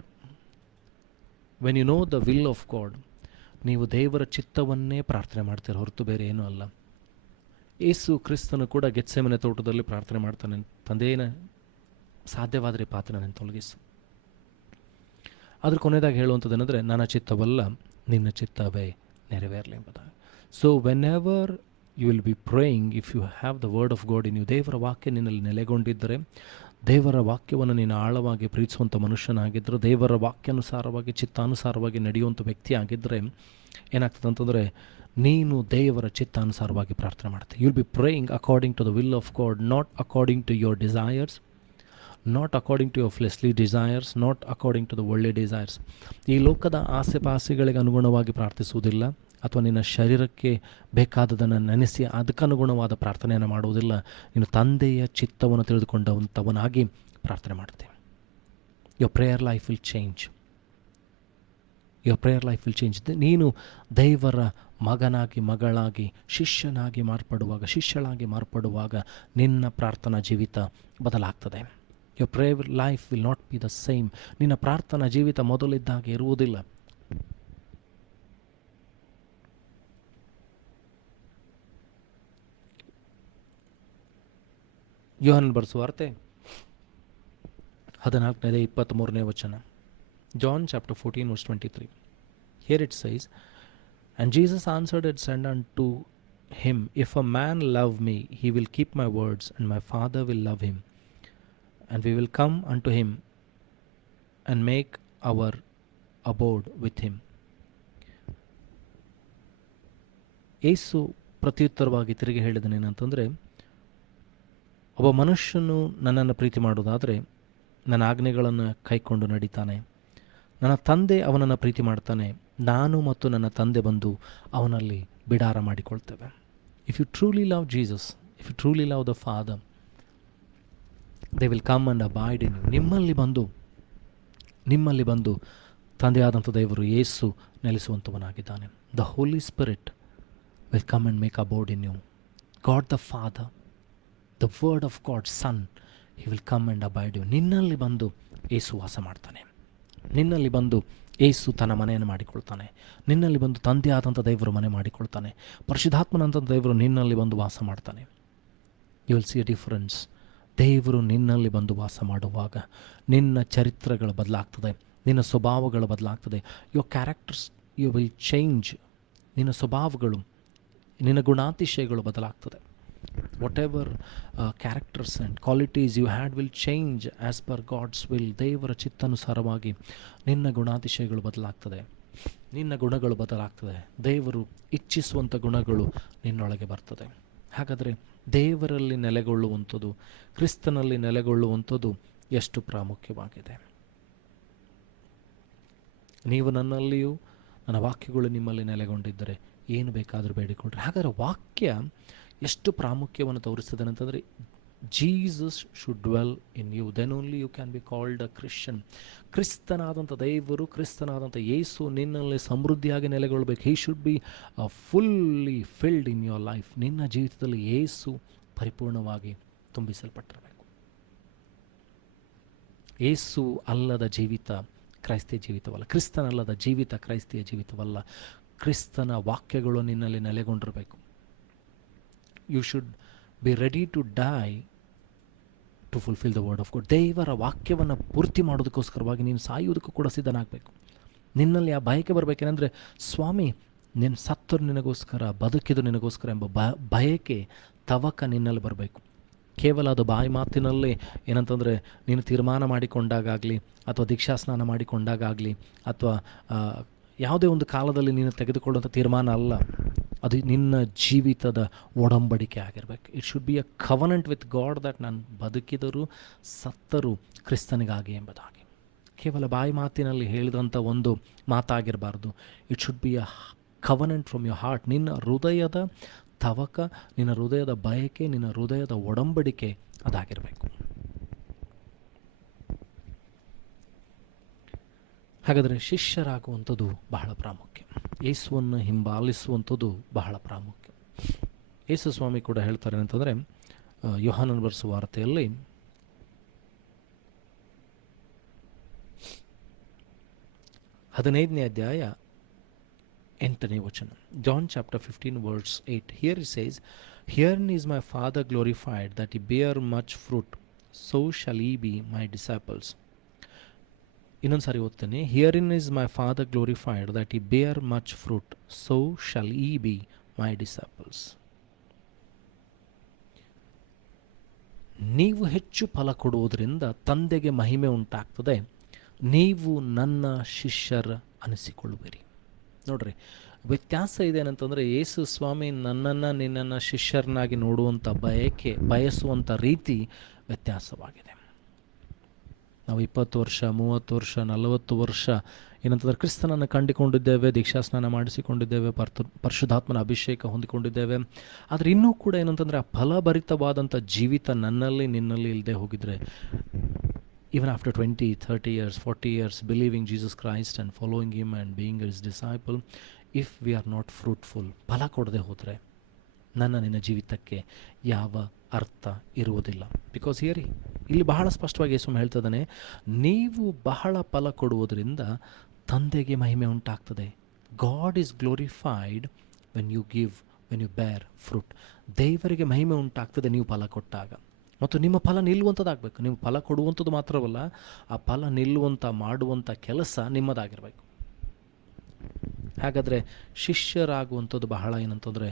when you know the will of God, ನೀವು ದೇವರ ಚಿತ್ತವನ್ನೇ ಪ್ರಾರ್ಥನೆ ಮಾಡ್ತೀರ, ಹೊರತು ಬೇರೆ ಏನೂ ಅಲ್ಲ. ಯೇಸು ಕ್ರಿಸ್ತನು ಕೂಡ ಗೆತ್ಸೆಮನೆ ತೋಟದಲ್ಲಿ ಪ್ರಾರ್ಥನೆ ಮಾಡ್ತಾನೆ, ತಂದೆಯೇನ ಸಾಧ್ಯವಾದರೆ ಪಾತ್ರನನ್ನು ತೊಲಗಿಸು. ಅದ್ರ ಕೊನೆಯದಾಗಿ ಹೇಳುವಂಥದ್ದು ಏನಂದರೆ, ನನ್ನ ಚಿತ್ತವಲ್ಲ ನಿನ್ನ ಚಿತ್ತವೇ ನೆರವೇರಲಿ ಎಂಬುದಾಗಿ. So whenever you will be praying, if you have the word of God in you, ದೇವರ ವಾಕ್ಯ ನಿನ್ನಲ್ಲಿ ನೆಲೆಗೊಂಡಿದ್ದರೆ, ದೇವರ ವಾಕ್ಯವನ್ನು ನೀನು ಆಳವಾಗಿ ಪ್ರೀತಿಸುವಂಥ ಮನುಷ್ಯನಾಗಿದ್ದರೆ, ದೇವರ ವಾಕ್ಯಾನುಸಾರವಾಗಿ ಚಿತ್ತಾನುಸಾರವಾಗಿ ನಡೆಯುವಂಥ ವ್ಯಕ್ತಿ ಆಗಿದ್ದರೆ ಏನಾಗ್ತದೆ ಅಂತಂದರೆ, ನೀನು ದೇವರ ಚಿತ್ತಾನುಸಾರವಾಗಿ ಪ್ರಾರ್ಥನೆ ಮಾಡ್ತೀವಿ. You will be praying according to the will of God, not according to your desires, not according to your fleshly desires, not according to the ಒಳ್ಳೆ ಡಿಸೈರ್ಸ್. ಈ ಲೋಕದ ಆಸೆ ಪಾಸೆಗಳಿಗೆ ಅನುಗುಣವಾಗಿ ಪ್ರಾರ್ಥಿಸುವುದಿಲ್ಲ, ಅಥವಾ ನಿನ್ನ ಶರೀರಕ್ಕೆ ಬೇಕಾದದನ್ನು ನೆನೆಸಿ ಅದಕ್ಕನುಗುಣವಾದ ಪ್ರಾರ್ಥನೆಯನ್ನು ಮಾಡುವುದಿಲ್ಲ. ನೀನು ತಂದೆಯ ಚಿತ್ತವನ್ನು ತಿಳಿದುಕೊಂಡವಂಥವನಾಗಿ ಪ್ರಾರ್ಥನೆ ಮಾಡ್ತೇವೆ. Your prayer life will change. Your prayer life will change. ನೀನು ದೇವರ ಮಗನಾಗಿ, ಮಗಳಾಗಿ, ಶಿಷ್ಯನಾಗಿ ಶಿಷ್ಯಳಾಗಿ ಮಾರ್ಪಡುವಾಗ ನಿನ್ನ ಪ್ರಾರ್ಥನಾ ಜೀವಿತ ಬದಲಾಗ್ತದೆ. Your prayer life will not be the same. ನಿನ್ನ ಪ್ರಾರ್ಥನಾ ಜೀವಿತ ಮೊದಲಿದ್ದಾಗೆ ಇರುವುದಿಲ್ಲ. ಯೋಹನ ಬರೆದ ಸುವಾರ್ತೆ 14ನೇ 23ನೇ ವಚನ. John chapter 14 verse 23. Here it says, "And Jesus answered and said unto him, If a man love me, he will keep my words, and my Father will love him, and we will come unto him and make our abode with him." ಯೇಸು ಪ್ರತ್ಯುತ್ತರವಾಗಿ ತಿರುಗಿ ಹೇಳಿದನೇನಂತಂದರೆ, ಒಬ್ಬ ಮನುಷ್ಯನು ನನ್ನನ್ನು ಪ್ರೀತಿ ಮಾಡುವುದಾದರೆ ನನ್ನ ಆಜ್ಞೆಗಳನ್ನು ಕೈಕೊಂಡು ನಡೀತಾನೆ. ನನ್ನ ತಂದೆ ಅವನನ್ನು ಪ್ರೀತಿ ಮಾಡ್ತಾನೆ, ನಾನು ಮತ್ತು ನನ್ನ ತಂದೆ ಬಂದು ಅವನಲ್ಲಿ ಬಿಡಾರ ಮಾಡಿಕೊಳ್ತೇವೆ. If you truly love Jesus, if you truly love the Father, they will come and abide in you. ನಿಮ್ಮಲ್ಲಿ ಬಂದು ತಂದೆಯಾದಂಥ ದೇವರು ಯೇಸು ನೆಲೆಸುವಂಥವನಾಗಿದ್ದಾನೆ. The Holy Spirit will come and make abode in you. God the Father, the word of God Son, he will come and abide you. ನಿನ್ನಲ್ಲಿ ಬಂದು ಯೇಸು ವಾಸ ಮಾಡ್ತಾನೆ. ನಿನ್ನಲ್ಲಿ ಬಂದು ಯೇಸು ತನ್ನ ಮನೆಯನ್ನು ಮಾಡಿಕೊಳ್ತಾನೆ. ನಿನ್ನಲ್ಲಿ ಬಂದು ತಂದೆಯಾದಂಥ ದೇವರು ಮನೆ ಮಾಡಿಕೊಳ್ತಾನೆ. ಪರಿಶುದ್ಧಾತ್ಮನಂಥ ದೇವರು ನಿನ್ನಲ್ಲಿ ಬಂದು ವಾಸ ಮಾಡ್ತಾನೆ. You will see a difference. ದೇವರು ನಿನ್ನಲ್ಲಿ ಬಂದು ವಾಸ ಮಾಡುವಾಗ ನಿನ್ನ ಚರಿತ್ರೆಗಳು ಬದಲಾಗ್ತದೆ, ನಿನ್ನ ಸ್ವಭಾವಗಳು ಬದಲಾಗ್ತದೆ. Your characters you will change. ನಿನ್ನ ಸ್ವಭಾವಗಳು, ನಿನ್ನ ಗುಣಾತಿಶಯಗಳು ಬದಲಾಗ್ತದೆ. Whatever characters and qualities you had will change as per God's will. ದೇವರ ಚಿತ್ತಾನುಸಾರವಾಗಿ ನಿನ್ನ ಗುಣಾತಿಶಯಗಳು ಬದಲಾಗ್ತದೆ, ನಿನ್ನ ಗುಣಗಳು ಬದಲಾಗ್ತದೆ. ದೇವರು ಇಚ್ಛಿಸುವಂಥ ಗುಣಗಳು ನಿನ್ನೊಳಗೆ ಬರ್ತದೆ. ಹಾಗಾದರೆ ದೇವರಲ್ಲಿ ನೆಲೆಗೊಳ್ಳುವಂಥದ್ದು, ಕ್ರಿಸ್ತನಲ್ಲಿ ನೆಲೆಗೊಳ್ಳುವಂಥದ್ದು ಎಷ್ಟು ಪ್ರಾಮುಖ್ಯವಾಗಿದೆ. ನೀವು ನನ್ನಲ್ಲಿಯೂ ನನ್ನ ವಾಕ್ಯಗಳು ನಿಮ್ಮಲ್ಲಿ ನೆಲೆಗೊಂಡಿದ್ದರೆ ಏನು ಬೇಕಾದರೂ ಬೇಡಿಕೊಂಡ್ರೆ. ಹಾಗಾದರೆ ವಾಕ್ಯ ಎಷ್ಟು ಪ್ರಾಮುಖ್ಯವನ್ನು ತೋರಿಸ್ತದೆ ಅಂತಂದರೆ, Jesus should dwell in you, then only you can be called a Christian. ಕ್ರಿಸ್ತನಾದಂಥ ದೇವರು, ಕ್ರಿಸ್ತನಾದಂಥ ಯೇಸು ನಿನ್ನಲ್ಲಿ ಸಮೃದ್ಧಿಯಾಗಿ ನೆಲೆಗೊಳ್ಳಬೇಕು. He should be fully filled in your life. ನಿನ್ನ ಜೀವಿತದಲ್ಲಿ ಯೇಸು ಪರಿಪೂರ್ಣವಾಗಿ ತುಂಬಿಸಲ್ಪಟ್ಟಿರಬೇಕು. ಯೇಸು ಅಲ್ಲದ ಜೀವಿತ ಕ್ರೈಸ್ತಿಯ ಜೀವಿತವಲ್ಲ, ಕ್ರಿಸ್ತನಲ್ಲದ ಜೀವಿತ ಕ್ರೈಸ್ತಿಯ ಜೀವಿತವಲ್ಲ. ಕ್ರಿಸ್ತನ ವಾಕ್ಯಗಳು ನಿನ್ನಲ್ಲಿ ನೆಲೆಗೊಂಡಿರಬೇಕು. You should be ready to die to fulfil the word of God. ದೇವರ ವಾಕ್ಯವನ್ನು ಪೂರ್ತಿ ಮಾಡೋದಕ್ಕೋಸ್ಕರವಾಗಿ ನೀನು ಸಾಯುವುದಕ್ಕೂ ಕೂಡ ಸಿದ್ಧನಾಗಬೇಕು. ನಿನ್ನಲ್ಲಿ ಆ ಬಯಕೆ ಬರಬೇಕೇನೆಂದರೆ, ಸ್ವಾಮಿ ನೀನು ಸತ್ತರು ನಿನಗೋಸ್ಕರ, ಬದುಕಿದು ನಿನಗೋಸ್ಕರ ಎಂಬ ಬಯಕೆ, ತವಕ ನಿನ್ನಲ್ಲಿ ಬರಬೇಕು. ಕೇವಲ ಅದು ಬಾಯಿ ಮಾತಿನಲ್ಲೇ ಏನಂತಂದರೆ ನೀನು ತೀರ್ಮಾನ ಮಾಡಿಕೊಂಡಾಗಲಿ, ಅಥವಾ ದೀಕ್ಷಾಸ್ನಾನ ಮಾಡಿಕೊಂಡಾಗಲಿ, ಅಥವಾ ಯಾವುದೇ ಒಂದು ಕಾಲದಲ್ಲಿ ನೀನು ತೆಗೆದುಕೊಳ್ಳುವಂಥ ತೀರ್ಮಾನ ಅಲ್ಲ. ಅದು ನಿನ್ನ ಜೀವಿತದ ಒಡಂಬಡಿಕೆ ಆಗಿರಬೇಕು. It should be a covenant with god that ನಾನು ಬದುಕಿದರೂ ಸತ್ತರೂ ಕ್ರಿಸ್ತನಿಗಾಗಿ ಎಂಬುದಾಗಿ. ಕೇವಲ ಬಾಯಿ ಮಾತಿನಲ್ಲಿ ಹೇಳಿದಂಥ ಒಂದು ಮಾತಾಗಿರಬಾರ್ದು. It should be a covenant from your heart. ನಿನ್ನ ಹೃದಯದ ತವಕ, ನಿನ್ನ ಹೃದಯದ ಬಯಕೆ, ನಿನ್ನ ಹೃದಯದ ಒಡಂಬಡಿಕೆ ಅದಾಗಿರಬೇಕು. ಹಾಗಾದರೆ ಶಿಷ್ಯರಾಗುವಂಥದ್ದು ಬಹಳ ಪ್ರಾಮುಖ್ಯ. ಯೇಸುವನ್ನು ಹಿಂಬಾಲಿಸುವಂಥದ್ದು ಬಹಳ ಪ್ರಾಮುಖ್ಯ. ಯೇಸು ಸ್ವಾಮಿ ಕೂಡ ಹೇಳ್ತಾರೆ ಅಂತಂದರೆ, ಯೋಹಾನನ ಬರೆಸುವ ವಾರ್ತೆಯಲ್ಲಿ 15ನೇ ಅಧ್ಯಾಯ 8ನೇ ವಚನ, John chapter 15 verse 8. Here it says, herein is my Father glorified that he bear much fruit, so shall ye be my disciples. ಇನ್ನೊಂದು ಸಾರಿ ಓದ್ತೇನೆ. Herein is my Father glorified that he bear much fruit, so shall ye be my disciples. ನೀವು ಹೆಚ್ಚು ಫಲ ಕೊಡುವುದರಿಂದ ತಂದೆಗೆ ಮಹಿಮೆ ಉಂಟಾಗ್ತದೆ, ನೀವು ನನ್ನ ಶಿಷ್ಯರ ಅನಿಸಿಕೊಳ್ಳುವಿರಿ. ನೋಡ್ರಿ, ವ್ಯತ್ಯಾಸ ಇದೆ ಏನಂತಂದರೆ, ಯೇಸು ಸ್ವಾಮಿ ನನ್ನನ್ನು ನಿನ್ನನ್ನು ಶಿಷ್ಯರನ್ನಾಗಿ ನೋಡುವಂಥ ಬಯಸುವಂಥ ರೀತಿ ವ್ಯತ್ಯಾಸವಾಗಿದೆ. ನಾವು 20 ವರ್ಷ, 30 ವರ್ಷ, 40 ವರ್ಷ ಏನಂತಂದರೆ ಕ್ರಿಸ್ತನನ್ನು ಕಂಡುಕೊಂಡಿದ್ದೇವೆ, ದೀಕ್ಷಾಸ್ನಾನ ಮಾಡಿಸಿಕೊಂಡಿದ್ದೇವೆ, ಪರಿಶುದ್ಧಾತ್ಮನ ಅಭಿಷೇಕ ಹೊಂದಿಕೊಂಡಿದ್ದೇವೆ. ಆದರೆ ಇನ್ನೂ ಕೂಡ ಏನಂತಂದರೆ ಆ ಫಲಭರಿತವಾದಂಥ ಜೀವಿತ ನನ್ನಲ್ಲಿ ನಿನ್ನಲ್ಲಿ ಇಲ್ಲದೆ ಹೋಗಿದರೆ, even after 20, 30 years, 40 years believing Jesus Christ and following him and being his disciple, if we are not fruitful, ಫಲ ಕೊಡದೆ ಹೋದರೆ ನಿನ್ನ ಜೀವಿತಕ್ಕೆ ಯಾವ ಅರ್ಥ ಇರುವುದಿಲ್ಲ. ಬಿಕಾಸ್ ಇಲ್ಲಿ ಬಹಳ ಸ್ಪಷ್ಟವಾಗಿ ಯೇಸು ಹೇಳ್ತಿದ್ದಾನೆ, ನೀವು ಬಹಳ ಫಲ ಕೊಡುವುದರಿಂದ ತಂದೆಗೆ ಮಹಿಮೆ ಉಂಟಾಗ್ತದೆ. God is glorified when you give, when you bear fruit. ದೇವರಿಗೆ ಮಹಿಮೆ ಉಂಟಾಗ್ತದೆ ನೀವು ಫಲ ಕೊಟ್ಟಾಗ. ಮತ್ತು ನಿಮ್ಮ ಫಲ ನಿಲ್ಲುವಂಥದ್ದಾಗಬೇಕು. ನೀವು ಫಲ ಕೊಡುವಂಥದ್ದು ಮಾತ್ರವಲ್ಲ, ಆ ಫಲ ನಿಲ್ಲುವಂಥ ಮಾಡುವಂಥ ಕೆಲಸ ನಿಮ್ಮದಾಗಿರಬೇಕು. ಹಾಗಾದರೆ ಶಿಷ್ಯರಾಗುವಂಥದ್ದು ಬಹಳ ಏನಂತಂದರೆ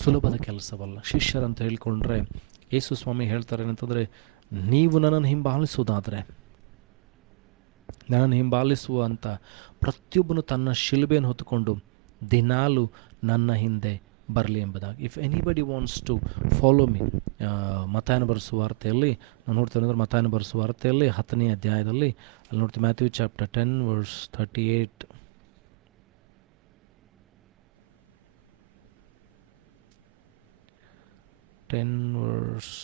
ಸುಲಭದ ಕೆಲಸವಲ್ಲ. ಶಿಷ್ಯರಂತ ಹೇಳಿಕೊಂಡ್ರೆ ಯೇಸು ಸ್ವಾಮಿ ಹೇಳ್ತಾರೆ ಏನಂತಂದರೆ, ನೀವು ನನ್ನನ್ನು ಹಿಂಬಾಲಿಸುವುದಾದರೆ, ನನ್ನನ್ನು ಹಿಂಬಾಲಿಸುವಂಥ ಪ್ರತಿಯೊಬ್ಬನು ತನ್ನ ಶಿಲುಬೆಯನ್ನು ಹೊತ್ತುಕೊಂಡು ದಿನಾಲು ನನ್ನ ಹಿಂದೆ ಬರಲಿ ಎಂಬುದಾಗಿ. If anybody wants to follow me, ಮತ್ತಾಯನ ಬರೆಸುವ ವಾರ್ತೆಯಲ್ಲಿ ನಾವು ನೋಡ್ತೇವೆ ಅಂದರೆ, ಮತ್ತಾಯನ ಬರೆಸುವ ವಾರ್ತೆಯಲ್ಲಿ 10ನೇ ಅಧ್ಯಾಯದಲ್ಲಿ ಅಲ್ಲಿ ನೋಡ್ತೀವಿ, ಮ್ಯಾಥ್ಯೂ ಚಾಪ್ಟರ್ 10 ವರ್ಸ್ 38. 10 verse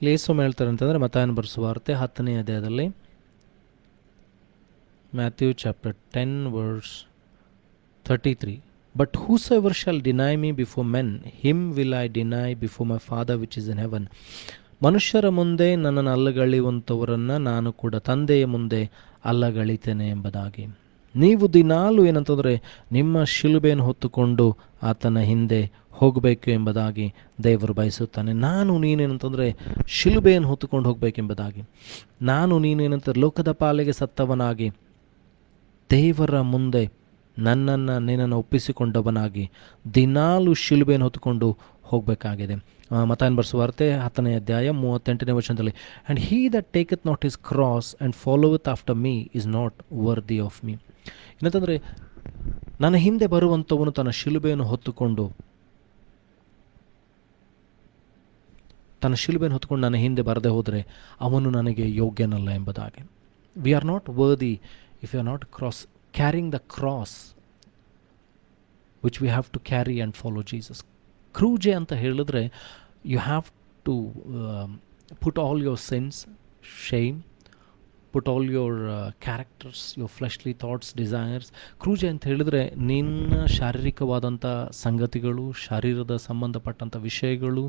ಯೇಸು ಹೇಳ್ತಾರೆ ಅಂತಂದರೆ ಮತ್ತಾಯನ ಬರೆಸುವಾರ್ತೆ 10ನೇ ಅಧ್ಯಾಯದಲ್ಲಿ Matthew chapter 10 verse 33. But whosoever shall deny me before men, him will I deny before my Father which is in heaven. ಮನುಷ್ಯರ ಮುಂದೆ ನನ್ನನ್ನು ಅಲ್ಲಗಳೆಯುವಂಥವರನ್ನು ನಾನು ಕೂಡ ತಂದೆಯ ಮುಂದೆ ಅಲ್ಲಗಳಿತೇನೆ ಎಂಬುದಾಗಿ. ನೀವು ದಿನಾಲು ಏನಂತಂದರೆ ನಿಮ್ಮ ಶಿಲುಬೆಯನ್ನು ಹೊತ್ತುಕೊಂಡು ಆತನ ಹಿಂದೆ ಹೋಗಬೇಕು ಎಂಬುದಾಗಿ ದೇವರು ಬಯಸುತ್ತಾನೆ. ನಾನು ನೀನೇನಂತಂದರೆ ಶಿಲುಬೆಯನ್ನು ಹೊತ್ತುಕೊಂಡು ಹೋಗಬೇಕೆಂಬುದಾಗಿ. ನಾನು ನೀನೇನಂತ ಲೋಕದ ಪಾಲಿಗೆ ಸತ್ತವನಾಗಿ ದೇವರ ಮುಂದೆ ನನ್ನನ್ನು ನಿನ್ನನ್ನು ಒಪ್ಪಿಸಿಕೊಂಡವನಾಗಿ ದಿನಾಲು ಶಿಲುಬೆಯನ್ನು ಹೊತ್ತುಕೊಂಡು ಹೋಗಬೇಕಾಗಿದೆ. ಮತ್ತಾಯನ ಬರೆಸುವಾರ್ತೆ 10ನೇ ಅಧ್ಯಾಯ 38ನೇ ವಚನದಲ್ಲಿ, and he that taketh not his cross and followeth after me is not worthy of me. ಏನಂತಂದರೆ ನನ್ನ ಹಿಂದೆ ಬರುವಂಥವನು ತನ್ನ ಶಿಲುಬೆಯನ್ನು ಹೊತ್ತುಕೊಂಡು ನನ್ನ ಹಿಂದೆ ಬರದೆ ಹೋದರೆ ಅವನು ನನಗೆ ಯೋಗ್ಯನಲ್ಲ ಎಂಬುದಾಗಿ. We are not worthy if you are not carrying the cross which we have to carry and follow Jesus. ಕ್ರೂಜೆ ಅಂತ ಹೇಳಿದ್ರೆ you have to put all your sins, shame, put all your characters, your fleshly thoughts, desires. ಕ್ರೂಜೆ ಅಂತ ಹೇಳಿದರೆ ನಿನ್ನ ಶಾರೀರಿಕವಾದಂಥ ಸಂಗತಿಗಳು, ಶರೀರದ ಸಂಬಂಧಪಟ್ಟಂಥ ವಿಷಯಗಳು,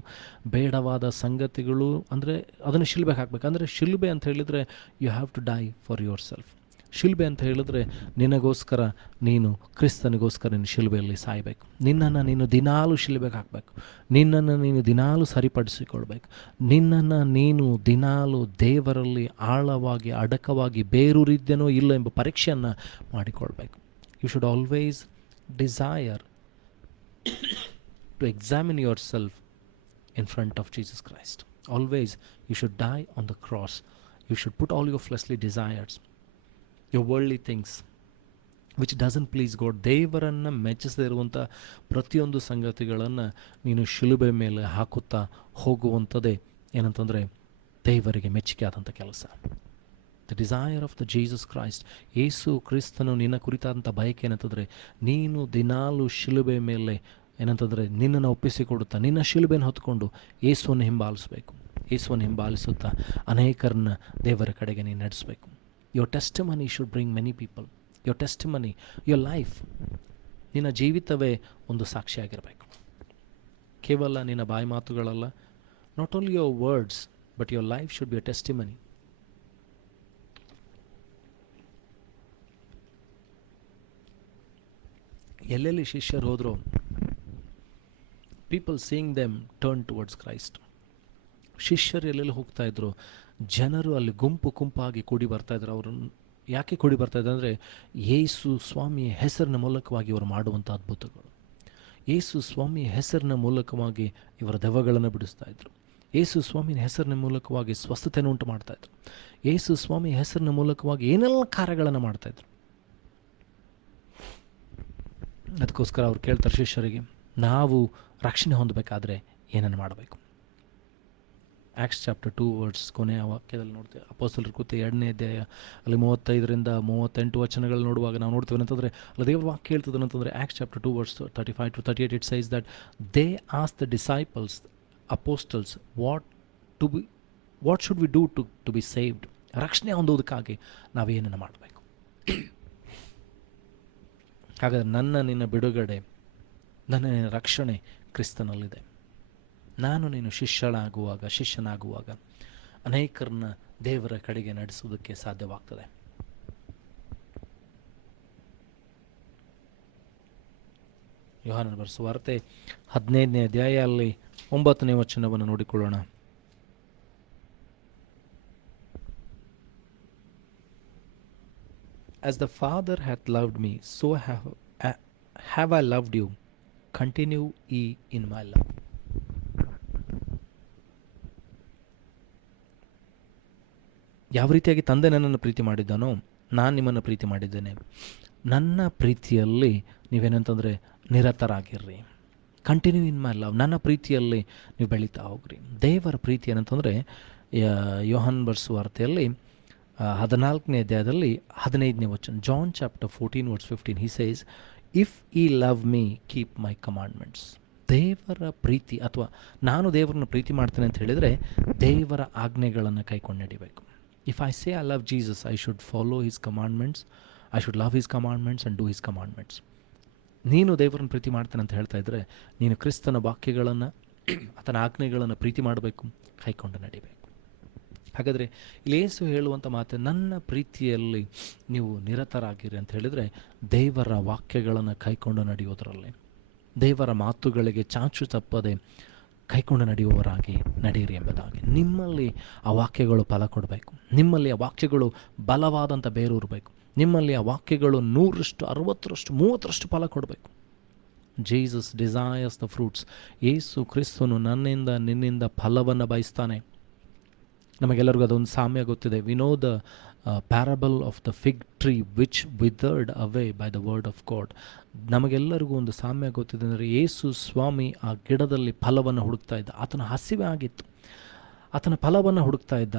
ಬೇಡವಾದ ಸಂಗತಿಗಳು, ಅಂದರೆ ಅದನ್ನು ಶಿಲುಬೆಗೆ ಹಾಕಬೇಕು. ಅಂದರೆ ಶಿಲುಬೆ ಅಂತ ಹೇಳಿದರೆ you have to die for yourself. ಶಿಲುಬೆ ಅಂತ ಹೇಳಿದ್ರೆ ನಿನಗೋಸ್ಕರ ನೀನು, ಕ್ರಿಸ್ತನಿಗೋಸ್ಕರ ನೀನು ಶಿಲುಬೆಯಲ್ಲಿ ಸಾಯಬೇಕು. ನಿನ್ನನ್ನು ನೀನು ದಿನಾಲು ಶಿಲುಬೆಗೆ ಹಾಕಬೇಕು. ನಿನ್ನನ್ನು ನೀನು ದಿನಾಲು ಸರಿಪಡಿಸಿಕೊಳ್ಬೇಕು. ನಿನ್ನನ್ನು ನೀನು ದಿನಾಲು ದೇವರಲ್ಲಿ ಆಳವಾಗಿ ಅಡಕವಾಗಿ ಬೇರೂರಿದ್ದೇನೋ ಇಲ್ಲ ಎಂಬ ಪರೀಕ್ಷೆಯನ್ನು ಮಾಡಿಕೊಳ್ಬೇಕು. You should always desire to examine yourself in front of Jesus Christ. Always you should die on the cross. You should put all your fleshly desires, your worldly things which doesn't please God, ದೇವರನ್ನು ಮೆಚ್ಚಿಸದೇ ಇರುವಂಥ ಪ್ರತಿಯೊಂದು ಸಂಗತಿಗಳನ್ನು ನೀನು ಶಿಲುಬೆ ಮೇಲೆ ಹಾಕುತ್ತಾ ಹೋಗುವಂಥದ್ದೇ ಏನಂತಂದರೆ ದೇವರಿಗೆ ಮೆಚ್ಚುಗೆ ಆದಂಥ ಕೆಲಸ. The desire of the Jesus Christ, Yesu ಕ್ರಿಸ್ತನು ನಿನ್ನ ಕುರಿತಾದಂಥ ಬಯಕೆ ಏನಂತಂದರೆ ನೀನು ದಿನಾಲು ಶಿಲುಬೆ ಮೇಲೆ ಏನಂತಂದರೆ ನಿನ್ನನ್ನು ಒಪ್ಪಿಸಿಕೊಡುತ್ತಾ ನಿನ್ನ ಶಿಲುಬೆಯನ್ನು ಹೊತ್ಕೊಂಡು ಯೇಸುವನ್ನು ಹಿಂಬಾಲಿಸಬೇಕು. ಯೇಸುವನ್ನು ಹಿಂಬಾಲಿಸುತ್ತಾ ಅನೇಕರನ್ನ ದೇವರ ಕಡೆಗೆ ನೀನು ನಡೆಸಬೇಕು. Your testimony should bring many people. Your testimony, your life, ನಿನ್ನ ಜೀವಿತವೇ ಒಂದು ಸಾಕ್ಷಿಯಾಗಿರಬೇಕು. ಕೇವಲ ನಿನ್ನ ಬಾಯಿ ಮಾತುಗಳಲ್ಲ. Not only your words, but your life should be a testimony. ಎಲ್ಲೆಲ್ಲಿ ಶಿಷ್ಯರು ಹೋದರೂ people seeing them turn towards Christ. ಶಿಷ್ಯರು ಎಲ್ಲೆಲ್ಲಿ ಹೋಗ್ತಾ ಇದ್ರು, ಜನರು ಅಲ್ಲಿ ಗುಂಪು ಗುಂಪಾಗಿ ಕೂಡಿ ಬರ್ತಾಯಿದ್ರು. ಅವರನ್ನು ಯಾಕೆ ಕೂಡಿ ಬರ್ತಾಯಿದ್ರು ಅಂದರೆ ಯೇಸು ಸ್ವಾಮಿಯ ಹೆಸರಿನ ಮೂಲಕವಾಗಿ ಇವರು ಮಾಡುವಂಥ ಅದ್ಭುತಗಳು. ಯೇಸು ಸ್ವಾಮಿಯ ಹೆಸರಿನ ಮೂಲಕವಾಗಿ ಇವರ ದೆವ್ವಗಳನ್ನು ಬಿಡಿಸ್ತಾಯಿದ್ರು. ಯೇಸು ಸ್ವಾಮಿಯ ಹೆಸರಿನ ಮೂಲಕವಾಗಿ ಸ್ವಸ್ಥತೆಯನ್ನು ಉಂಟು ಮಾಡ್ತಾಯಿದ್ರು. ಯೇಸು ಸ್ವಾಮಿಯ ಹೆಸರಿನ ಮೂಲಕವಾಗಿ ಏನೆಲ್ಲ ಕಾರ್ಯಗಳನ್ನು ಮಾಡ್ತಾಯಿದ್ರು. ಅದಕ್ಕೋಸ್ಕರ ಅವ್ರು ಕೇಳ್ತಾರೆ ಶಿಷ್ಯರಿಗೆ, ನಾವು ರಕ್ಷಣೆ ಹೊಂದಬೇಕಾದ್ರೆ ಏನನ್ನು ಮಾಡಬೇಕು? ಆ್ಯಕ್ಟ್ಸ್ ಚಾಪ್ಟರ್ 2 ವರ್ಡ್ಸ್ ಕೊನೆಯ ವಾಕ್ಯದಲ್ಲಿ ನೋಡ್ತೇವೆ. ಅಪೊಸ್ತಲರ ಕೃತ್ಯ 2ನೇ ಅಧ್ಯಾಯ ಅಲ್ಲಿ 35ರಿಂದ 38 ವಚನಗಳು ನೋಡುವಾಗ ನಾವು ನೋಡ್ತೇವೆ ಅಂತಂದರೆ ಅಲ್ಲಿ ದೇವರ ವಾಕ್ಯ ಹೇಳ್ತದೆ ಅಂತಂದರೆ Acts chapter 2 words 35 to 38 it says that they ask the disciples, apostles, what should we do to be saved? ರಕ್ಷಣೆ ಹೊಂದೋದಕ್ಕಾಗಿ ನಾವೇನನ್ನು ಮಾಡಬೇಕು? ಹಾಗಾದರೆ ನಿನ್ನ ಬಿಡುಗಡೆ, ನನ್ನ ರಕ್ಷಣೆ ಕ್ರಿಸ್ತನಲ್ಲಿದೆ. ನಾನು ನೀನು ಶಿಷ್ಯನಾಗುವಾಗ ಅನೇಕರನ್ನ ದೇವರ ಕಡೆಗೆ ನಡೆಸುವುದಕ್ಕೆ ಸಾಧ್ಯವಾಗ್ತದೆ. ಯೋಹಾನನ ಬರೆಸುವಾರ್ತೆ 15ನೇ ಅಧ್ಯಾಯ ಅಲ್ಲಿ 9ನೇ ವಚನವನ್ನು ನೋಡಿಕೊಳ್ಳೋಣ. As the Father hath loved me, so have I loved you. Continue ye in my love. ಯಾವ ರೀತಿಯಾಗಿ ತಂದೆ ನನ್ನನ್ನು ಪ್ರೀತಿ ಮಾಡಿದ್ದಾನೋ ನಾನು ನಿಮ್ಮನ್ನು ಪ್ರೀತಿ ಮಾಡಿದ್ದೇನೆ. ನನ್ನ ಪ್ರೀತಿಯಲ್ಲಿ ನೀವೇನಂತಂದರೆ ನಿರತರಾಗಿರ್ರಿ. Continue in my love. ನನ್ನ ಪ್ರೀತಿಯಲ್ಲಿ ನೀವು ಬೆಳೀತಾ ಹೋಗ್ರಿ. ದೇವರ ಪ್ರೀತಿ ಏನಂತಂದರೆ ಯೋಹಾನ್ ಸುವಾರ್ತೆಯಲ್ಲಿ 14ನೇ ಅಧ್ಯಾಯದಲ್ಲಿ 15ನೇ ವಚನ, John chapter 14:15, he says, if ye love me keep my commandments. ದೇವರ ಪ್ರೀತಿ ಅಥವಾ ನಾನು ದೇವರನ್ನು ಪ್ರೀತಿ ಮಾಡ್ತೇನೆ ಅಂತ ಹೇಳಿದರೆ ದೇವರ ಆಜ್ಞೆಗಳನ್ನು ಕೈಕೊಂಡು ನಡಿಬೇಕು. If I say I love Jesus, I should follow his commandments, I should love his commandments and do his commandments. ನೀನು ದೇವರನ್ನು ಪ್ರೀತಿ ಮಾಡ್ತೇನೆ ಅಂತ ಹೇಳ್ತಾ ಇದ್ದರೆ ನೀನು ಕ್ರಿಸ್ತನ ವಾಕ್ಯಗಳನ್ನು, ಆತನ ಆಜ್ಞೆಗಳನ್ನು ಪ್ರೀತಿ ಮಾಡಬೇಕು, ಕೈಕೊಂಡು ನಡಿಬೇಕು. ಹಾಗಾದರೆ ಇಲ್ಲಿ ಯೇಸು ಹೇಳುವಂಥ ಮಾತು, ನನ್ನ ಪ್ರೀತಿಯಲ್ಲಿ ನೀವು ನಿರತರಾಗಿರಿ ಅಂತ ಹೇಳಿದರೆ ದೇವರ ವಾಕ್ಯಗಳನ್ನು ಕೈಕೊಂಡು ನಡೆಯೋದರಲ್ಲಿ, ದೇವರ ಮಾತುಗಳಿಗೆ ಚಾಚು ತಪ್ಪದೆ ಕೈಕೊಂಡು ನಡೆಯುವವರಾಗಿ ನಡೆಯಿರಿ ಎಂಬುದಾಗಿ. ನಿಮ್ಮಲ್ಲಿ ಆ ವಾಕ್ಯಗಳು ಫಲ ಕೊಡಬೇಕು. ನಿಮ್ಮಲ್ಲಿ ಆ ವಾಕ್ಯಗಳು ಬಲವಾದಂಥ ಬೇರೂರಬೇಕು. ನಿಮ್ಮಲ್ಲಿ ಆ ವಾಕ್ಯಗಳು 100%, 60%, 30% ಫಲ ಕೊಡಬೇಕು. Jesus desires the fruits. Yesu ಕ್ರಿಸ್ತನು ನನ್ನಿಂದ ನಿನ್ನಿಂದ ಫಲವನ್ನು ಬಯಸ್ತಾನೆ. ನಮಗೆಲ್ಲರಿಗೂ ಅದೊಂದು ಸಾಮ್ಯ ಗೊತ್ತಿದೆ. We know the parable of the fig tree which withered away by the word of God. ನಮಗೆಲ್ಲರಿಗೂ ಒಂದು ಸಾಮ್ಯ ಗೊತ್ತಿದೆ. ಅಂದರೆ ಯೇಸು ಸ್ವಾಮಿ ಆ ಗಿಡದಲ್ಲಿ ಫಲವನ್ನು ಹುಡುಕ್ತಾ ಇದ್ದ. ಆತನ ಹಸಿವೆ ಆಗಿತ್ತು, ಆತನ ಫಲವನ್ನು ಹುಡುಕ್ತಾ ಇದ್ದ.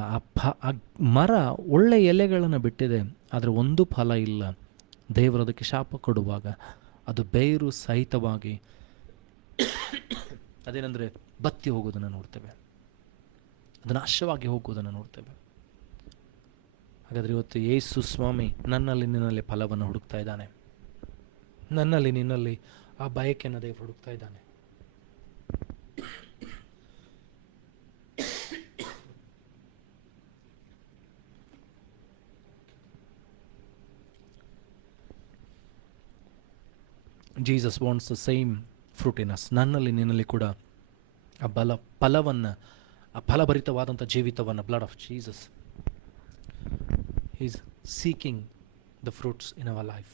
ಆ ಮರ ಒಳ್ಳೆ ಎಲೆಗಳನ್ನು ಬಿಟ್ಟಿದೆ, ಆದರೆ ಒಂದು ಫಲ ಇಲ್ಲ. ದೇವರು ಅದಕ್ಕೆ ಶಾಪ ಕೊಡುವಾಗ ಅದು ಬೇರು ಸಹಿತವಾಗಿ ಅದೇನೆಂದರೆ ಬತ್ತಿ ಹೋಗೋದನ್ನು ನೋಡ್ತೇವೆ, ಅದು ನಾಶವಾಗಿ ಹೋಗುವುದನ್ನು ನೋಡ್ತೇವೆ. ಹಾಗಾದರೆ ಇವತ್ತು ಯೇಸು ಸ್ವಾಮಿ ನನ್ನಲ್ಲಿ ನಿನ್ನಲ್ಲಿ ಫಲವನ್ನು ಹುಡುಕ್ತಾ ಇದ್ದಾನೆ. ನನ್ನಲ್ಲಿ ನಿನ್ನಲ್ಲಿ ಆ ಬಯಕೆಯನ್ನು ದೇವರು ಹುಡುಕ್ತಾ ಇದ್ದಾನೆ. Jesus wants the same fruit in us. ನನ್ನಲ್ಲಿ ನಿನ್ನಲ್ಲಿ ಕೂಡ ಆ ಫಲವನ್ನು, ಆ ಫಲಭರಿತವಾದಂಥ ಜೀವಿತವನ್ನು, blood of Jesus is seeking the fruits in our life.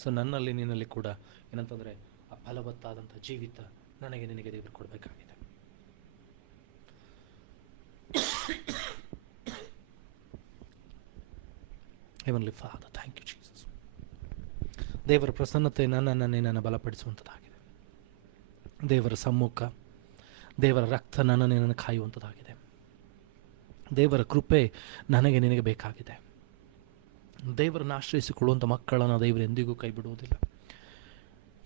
So ನನ್ನಲ್ಲಿ ನಿನ್ನಲ್ಲಿ ಕೂಡ ಏನಂತಂದರೆ ಆ ಫಲವತ್ತಾದಂಥ ಜೀವಿತ ನನಗೆ ನಿನಗೆ ದೇವರು ಕೊಡಬೇಕಾಗಿದೆ. Heavenly Father, thank you Jesus. ದೇವರ ಪ್ರಸನ್ನತೆ ನನ್ನನ್ನು ಬಲಪಡಿಸುವಂಥದ್ದಾಗಿದೆ. ದೇವರ ಸಮ್ಮುಖ, ದೇವರ ರಕ್ತ ನನ್ನನ್ನು ಕಾಯುವಂಥದ್ದಾಗಿದೆ. ದೇವರ ಕೃಪೆ ನನಗೆ ನಿನಗೆ ಬೇಕಾಗಿದೆ. ದೇವರನ್ನು ಆಶ್ರಯಿಸಿಕೊಳ್ಳುವಂಥ ಮಕ್ಕಳನ್ನು ದೇವರು ಎಂದಿಗೂ ಕೈ ಬಿಡುವುದಿಲ್ಲ.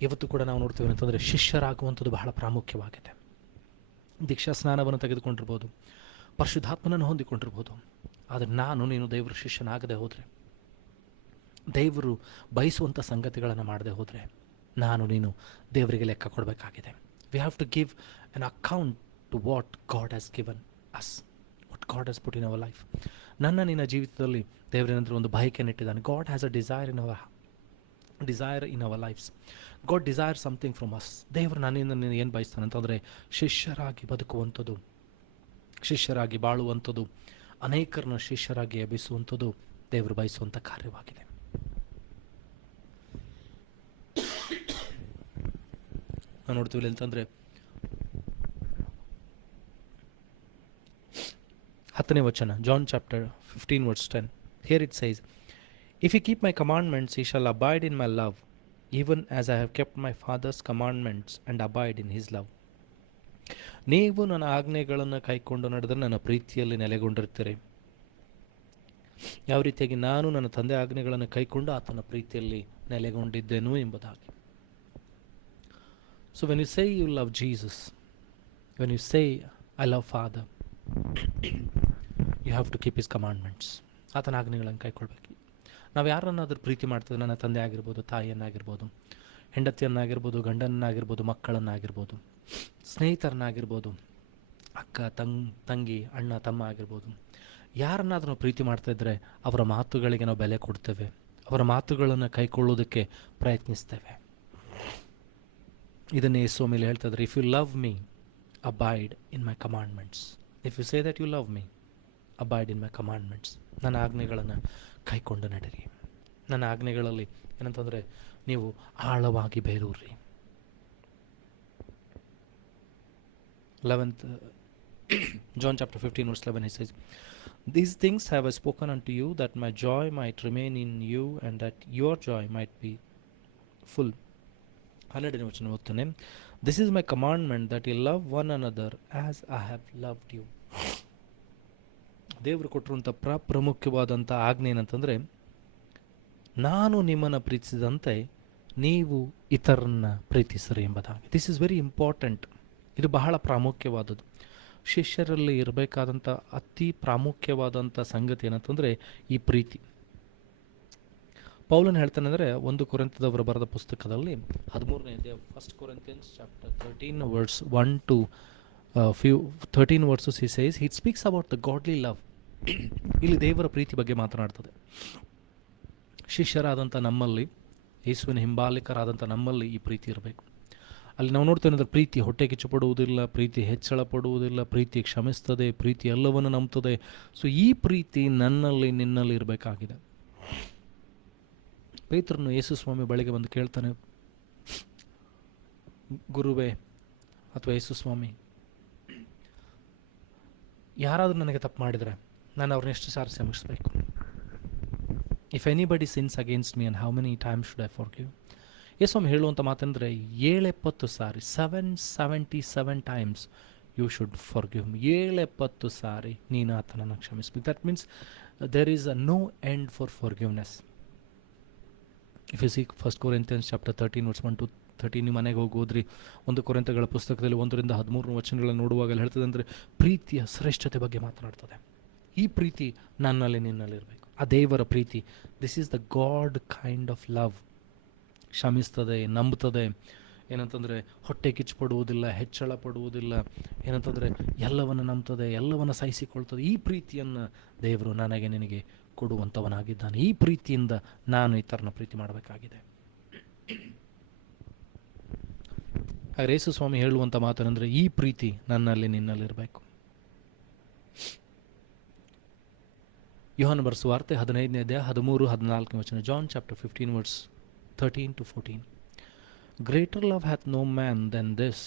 ಇವತ್ತು ಕೂಡ ನಾವು ನೋಡ್ತೇವೆ ಅಂತಂದರೆ ಶಿಷ್ಯರಾಗುವಂಥದ್ದು ಬಹಳ ಪ್ರಾಮುಖ್ಯವಾಗಿದೆ. ದೀಕ್ಷಾ ಸ್ನಾನವನ್ನು ತೆಗೆದುಕೊಂಡಿರ್ಬೋದು, ಪರಿಶುದ್ಧಾತ್ಮನನ್ನು ಹೊಂದಿಕೊಂಡಿರ್ಬೋದು, ಆದರೆ ನೀನು ದೇವರ ಶಿಷ್ಯನಾಗದೆ ಹೋದರೆ, ದೇವರು ಬಯಸುವಂಥ ಸಂಗತಿಗಳನ್ನು ಮಾಡದೆ ಹೋದರೆ ನೀನು ದೇವರಿಗೆ ಲೆಕ್ಕ ಕೊಡಬೇಕಾಗಿದೆ. We have to give an account to what God has given us, what God has put in our life. ನಿನ್ನ ಜೀವಿತದಲ್ಲಿ ದೇವರೇನಾದರೂ ಒಂದು ಬಯಕೆಯನ್ನು ಇಟ್ಟಿದ್ದಾನೆ. God has a desire in our lives. God desires something from us. ದೇವರು ನನ್ನಿಂದ ಏನು ಬಯಸ್ತಾನೆ ಅಂತಂದರೆ ಶಿಷ್ಯರಾಗಿ ಬದುಕುವಂಥದ್ದು, ಶಿಷ್ಯರಾಗಿ ಬಾಳುವಂಥದ್ದು, ಅನೇಕರನ್ನ ಶಿಷ್ಯರಾಗಿ ಎಬ್ಬಿಸುವಂಥದ್ದು ದೇವರು ಬಯಸುವಂಥ ಕಾರ್ಯವಾಗಿದೆ. ನಾವು ನೋಡ್ತೀವಿ ಅಂತಂದರೆ 10ನೇ ವಚನ, John chapter 15 verse 10. Here it says, if you keep my commandments, ye shall abide in my love, even as I have kept my Father's commandments and abide in his love. ನೀವು ನನ್ನ ಆಜ್ಞೆಗಳನ್ನು ಕೈಕೊಂಡು ನಡೆದರೆ ನನ್ನ ಪ್ರೀತಿಯಲ್ಲಿ ನೆಲೆಗೊಂಡಿರ್ತೀರಿ. ಯಾವ ರೀತಿಯಾಗಿ ನಾನು ನನ್ನ ತಂದೆ ಆಜ್ಞೆಗಳನ್ನು ಕೈಕೊಂಡು ಆತನ ಪ್ರೀತಿಯಲ್ಲಿ ನೆಲೆಗೊಂಡಿದ್ದೇನು ಎಂಬುದಾಗಿ. So when you say you love Jesus, when you say I love Father, you have to keep his commandments. ಆತನ ಆಜ್ಞೆಗಳನ್ನು ಕೈಕೊಳ್ಬೇಕು. ನಾವು ಯಾರನ್ನಾದರೂ ಪ್ರೀತಿ ಮಾಡ್ತೀವಿ, ನನ್ನ ತಂದೆ ಆಗಿರ್ಬೋದು, ತಾಯಿಯನ್ನಾಗಿರ್ಬೋದು, ಹೆಂಡತಿಯನ್ನಾಗಿರ್ಬೋದು, ಗಂಡನನ್ನಾಗಿರ್ಬೋದು, ಮಕ್ಕಳನ್ನಾಗಿರ್ಬೋದು, ಸ್ನೇಹಿತರನ್ನಾಗಿರ್ಬೋದು, ಅಕ್ಕ ತಂಗಿ, ಅಣ್ಣ ತಮ್ಮ ಆಗಿರ್ಬೋದು, ಯಾರನ್ನಾದರೂ ನಾವು ಪ್ರೀತಿ ಮಾಡ್ತಾಯಿದ್ರೆ ಅವರ ಮಾತುಗಳಿಗೆ ನಾವು ಬೆಲೆ ಕೊಡ್ತೇವೆ, ಅವರ ಮಾತುಗಳನ್ನು ಕೈಕೊಳ್ಳೋದಕ್ಕೆ ಪ್ರಯತ್ನಿಸ್ತೇವೆ. ಇದನ್ನೇ ಯೇಸು ಮೇಲೆ ಹೇಳ್ತಾ ಇದ್ದಾರೆ, if you love me abide in my commandments. If you say that you love me abide in my commandments. ನನ್ನ ಆಜ್ಞೆಗಳನ್ನು ಕೈಕೊಂಡು ನಡೆರಿ. ನನ್ನ ಆಜ್ಞೆಗಳಲ್ಲಿ ಏನಂತಂದರೆ ನೀವು ಆಳವಾಗಿ ಬೇರೂರ್ರಿ. 11th John chapter 15 verse 11 he says, These things have I spoken unto you, that my joy might remain in you, and that your joy might be full. 12ನೇ ವಚನ ಓದ್ತಾನೆ. This is my commandment that you love one another as I have loved you. ದೇವರು ಕೊಟ್ಟಿರುವಂಥ ಪ್ರಮುಖವಾದಂಥ ಆಜ್ಞೆ ಏನಂತಂದರೆ, ನಾನು ನಿಮ್ಮನ್ನು ಪ್ರೀತಿಸಿದಂತೆ ನೀವು ಇತರನ್ನ ಪ್ರೀತಿಸಿರಿ ಎಂಬುದಾಗಿ. This is very important. ಇದು ಬಹಳ ಪ್ರಾಮುಖ್ಯವಾದದ್ದು. ಶಿಷ್ಯರಲ್ಲಿ ಇರಬೇಕಾದಂಥ ಅತಿ ಪ್ರಾಮುಖ್ಯವಾದಂಥ ಸಂಗತಿ ಏನಂತಂದರೆ ಈ ಪ್ರೀತಿ. ಪೌಲನ್ ಹೇಳ್ತಾನೆ ಅಂದರೆ 1 ಕೊರಿಂಥದವರು ಬರೆದ ಪುಸ್ತಕದಲ್ಲಿ 13ನೇ ಅಧ್ಯಾಯ, 1 Corinthians chapter 13 verse 1 to 13 verses he says, he speaks about the godly love. ಇಲ್ಲಿ ದೇವರ ಪ್ರೀತಿ ಬಗ್ಗೆ ಮಾತನಾಡ್ತದೆ. ಶಿಷ್ಯರಾದಂಥ ನಮ್ಮಲ್ಲಿ, ಯೇಸುವಿನ ಹಿಂಬಾಲಿಕರಾದಂಥ ನಮ್ಮಲ್ಲಿ ಈ ಪ್ರೀತಿ ಇರಬೇಕು. ಅಲ್ಲಿ ನಾವು ನೋಡ್ತೇವೆ ಅಂದರೆ ಪ್ರೀತಿ ಹೊಟ್ಟೆ ಕಿಚ್ಚು ಪಡುವುದಿಲ್ಲ, ಪ್ರೀತಿ ಹೆಚ್ಚಳ ಪಡುವುದಿಲ್ಲ, ಪ್ರೀತಿ ಕ್ಷಮಿಸ್ತದೆ, ಪ್ರೀತಿ ಎಲ್ಲವನ್ನು ನಂಬ್ತದೆ. ಸೊ ಈ ಪ್ರೀತಿ ನನ್ನಲ್ಲಿ ನಿನ್ನಲ್ಲಿ ಇರಬೇಕಾಗಿದೆ. ಪೇತ್ರನು ಯೇಸು ಸ್ವಾಮಿ ಬಳಿಗೆ ಬಂದು ಕೇಳ್ತಾನೆ, ಗುರುವೇ ಅಥವಾ ಯೇಸು ಸ್ವಾಮಿ, ಯಾರಾದರೂ ನನಗೆ ತಪ್ಪು ಮಾಡಿದರೆ ನಾನು ಅವ್ರನ್ನ ಎಷ್ಟು ಸಾರಿ ಕ್ಷಮಿಸಬೇಕು? If anybody sins against me and how many times should I forgive? Yesu Swami ಹೇಳುವಂಥ ಮಾತಂದರೆ 70 ಸಾರಿ, 777 times you should forgive me. 70 ಸಾರಿ ನೀನು ಆತನನ್ನು ಕ್ಷಮಿಸಬೇಕು. That means there is a no end for forgiveness. If you see 1 Corinthians chapter 13 verse 1 to 13, ನೀವು ಮನೆಗೆ ಹೋಗಿ ಓದ್ರಿ. 1 ಕೊರಿಂಥಗಳ ಪುಸ್ತಕದಲ್ಲಿ 1ರಿಂದ 13 ವಚನಗಳನ್ನು ನೋಡುವಾಗ ಅಲ್ಲಿ ಹೇಳ್ತದೆ ಅಂದರೆ ಪ್ರೀತಿಯ ಶ್ರೇಷ್ಠತೆ ಬಗ್ಗೆ ಮಾತನಾಡ್ತದೆ. ಈ ಪ್ರೀತಿ ನನ್ನಲ್ಲಿ ನಿನ್ನಲ್ಲಿರಬೇಕು, ಆ ದೇವರ ಪ್ರೀತಿ. This is the God kind of love. ಕ್ಷಮಿಸ್ತದೆ, ನಂಬುತ್ತದೆ, ಏನಂತಂದರೆ ಹೊಟ್ಟೆ ಕಿಚ್ಚುಪಡುವುದಿಲ್ಲ, ಹೆಚ್ಚಳ ಪಡುವುದಿಲ್ಲ, ಏನಂತಂದರೆ ಎಲ್ಲವನ್ನು ನಂಬ್ತದೆ, ಎಲ್ಲವನ್ನು ಸಹಿಸಿಕೊಳ್ತದೆ. ಈ ಪ್ರೀತಿಯನ್ನು ದೇವರು ನನಗೆ ನಿನಗೆ ಕೊಡುವಂಥವನಾಗಿದ್ದಾನೆ. ಈ ಪ್ರೀತಿಯಿಂದ ನಾನು ಇತರನ ಪ್ರೀತಿ ಮಾಡಬೇಕಾಗಿದೆ. ಹಾಗೆ ಯೇಸು ಸ್ವಾಮಿ ಹೇಳುವಂಥ ಮಾತನೆಂದರೆ ಈ ಪ್ರೀತಿ ನನ್ನಲ್ಲಿ ನಿನ್ನಲ್ಲಿರಬೇಕು. ಯೋಹಾನ ಬರೆಸುವ ವಾರ್ತೆ 15ನೇ ಅಧ್ಯಾಯ 13-14 ವಚನ. John chapter 15 verse 13 to 14. Greater love hath no man than this,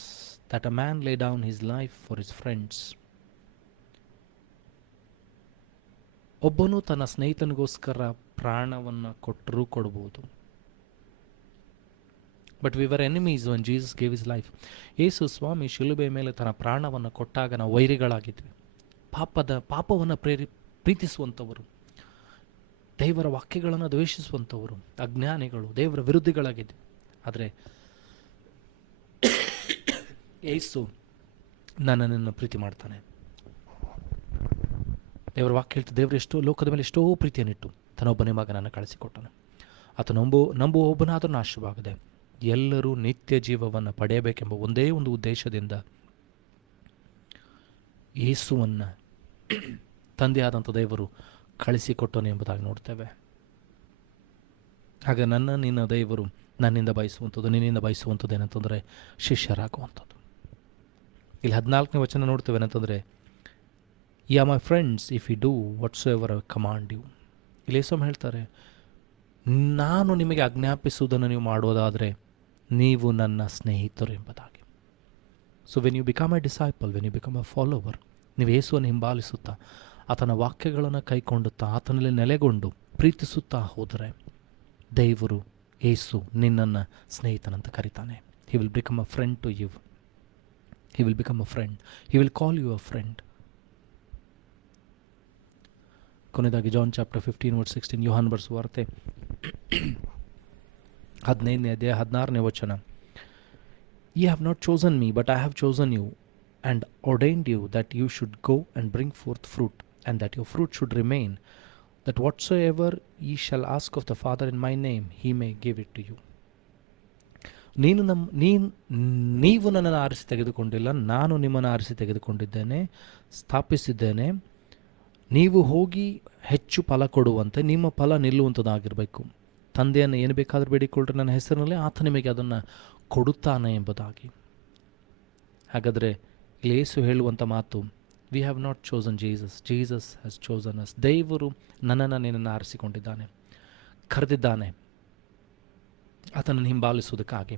that a man lay down his life for his friends. ಒಬ್ಬನು ತನ್ನ ಸ್ನೇಹಿತನಿಗೋಸ್ಕರ ಪ್ರಾಣವನ್ನು ಕೊಟ್ಟರೂ ಕೊಡ್ಬೋದು. But we were enemies when Jesus gave his life. Yesu Swami ಶಿಲುಬೆ ಮೇಲೆ ತನ್ನ ಪ್ರಾಣವನ್ನು ಕೊಟ್ಟಾಗ ನಾವು ವೈರಿಗಳಾಗಿದ್ವಿ. ಪಾಪವನ್ನು ಪ್ರೀತಿಸುವಂಥವರು, ದೇವರ ವಾಕ್ಯಗಳನ್ನು ದ್ವೇಷಿಸುವಂಥವರು, ಅಜ್ಞಾನಿಗಳು, ದೇವರ ವಿರುದ್ಧಿಗಳಾಗಿದ್ವಿ. ಆದರೆ ಯೇಸು ನನ್ನನ್ನು ಪ್ರೀತಿ ಮಾಡ್ತಾನೆ. ದೇವರ ವಾಕ್ಯ ಹೇಳ್ತು, ದೇವರು ಎಷ್ಟೋ ಲೋಕದ ಮೇಲೆ ಎಷ್ಟೋ ಪ್ರೀತಿಯನ್ನಿಟ್ಟು ತನ್ನೊಬ್ಬನೇ ಮಗನನ್ನು ಕಳಿಸಿಕೊಟ್ಟನು. ಆತ ನಂಬುವ ಒಬ್ಬನಾದರೂ ನಾಶವಾಗದೆ ಎಲ್ಲರೂ ನಿತ್ಯ ಜೀವವನ್ನು ಪಡೆಯಬೇಕೆಂಬ ಒಂದೇ ಒಂದು ಉದ್ದೇಶದಿಂದ ಯೇಸುವನ್ನು ತಂದೆಯಾದಂಥ ದೇವರು ಕಳಿಸಿಕೊಟ್ಟನು ಎಂಬುದಾಗಿ ನೋಡ್ತೇವೆ. ಆಗ ನಿನ್ನ ದೇವರು ನನ್ನಿಂದ ಬಯಸುವಂಥದ್ದು, ನಿನ್ನಿಂದ ಬಯಸುವಂಥದ್ದು ಏನಂತಂದರೆ ಶಿಷ್ಯರಾಗುವಂಥದ್ದು. ಇಲ್ಲಿ 14ನೇ ವಚನ ನೋಡ್ತೇವೆ ಏನಂತಂದರೆ, ye my friends if you do whatsoever I command you. ಇಲ್ಲಿ ಯೇಸು ಹೇಳ್ತಾರೆ, ನಾನು ನಿಮಗೆ ಆಜ್ಞಾಪಿಸುವುದನ್ನು ನೀವು ಮಾಡೋದಾದರೆ ನೀವು ನನ್ನ ಸ್ನೇಹಿತರು ಎಂಬುದಾಗಿ. So when you become a disciple, when you become a follower, ನೀವು ಯೇಸುವನ್ನು ಹಿಂಬಾಲಿಸುತ್ತಾ ಆತನ ವಾಕ್ಯಗಳನ್ನು ಕೈಕೊಂಡುತ್ತಾ ಆತನಲ್ಲಿ ನೆಲೆಗೊಂಡು ಪ್ರೀತಿಸುತ್ತಾ ಹೋದರೆ ದೇವರು ಯೇಸು ನಿನ್ನನ್ನು ಸ್ನೇಹಿತನಂತ ಕರೀತಾನೆ. He will become a friend to you. He will become a friend. He will call you a friend. ಕೊನೆಯದಾಗಿ ಜಾನ್ ಚಾಪ್ಟರ್ 15 verse 16, ಯೋಹಾನ ಬರೆಸುವ ವಾರ್ತೆ 15ನೇ ಅಧ್ಯಾಯ 16ನೇ ವಚನ. You have not chosen me, but I have chosen you and ordained you that you should go and bring forth fruit, and that your fruit should remain, that whatsoever ye shall ask of the Father in my name, he may give it to you. ನೀವು ನನ್ನನ್ನು ಆರಿಸಿ ತೆಗೆದುಕೊಂಡಿಲ್ಲ, ನಾನು ನಿಮ್ಮನ್ನು ಆರಿಸಿ ತೆಗೆದುಕೊಂಡಿದ್ದೇನೆ, ಸ್ಥಾಪಿಸಿದ್ದೇನೆ. ನೀವು ಹೋಗಿ ಹೆಚ್ಚು ಫಲ ಕೊಡುವಂತೆ, ನಿಮ್ಮ ಫಲ ನಿಲ್ಲುವಂಥದ್ದಾಗಿರಬೇಕು. ತಂದೆಯನ್ನು ಏನು ಬೇಕಾದರೂ ಬೇಡಿಕೊಳ್ಳ್ರಿ ನನ್ನ ಹೆಸರಿನಲ್ಲಿ, ಆತ ನಿಮಗೆ ಅದನ್ನು ಕೊಡುತ್ತಾನೆ ಎಂಬುದಾಗಿ. ಹಾಗಾದರೆ ಇಲ್ಲಿ ಯೇಸು ಹೇಳುವಂಥ ಮಾತು, V have not chosen Jesus, Jesus has chosen us. ದೇವರು ನನ್ನನ್ನು ನಿನ್ನನ್ನು ಆರಿಸಿಕೊಂಡಿದ್ದಾನೆ, ಕರೆದಿದ್ದಾನೆ ಆತನನ್ನು ಹಿಂಬಾಲಿಸುವುದಕ್ಕಾಗಿ.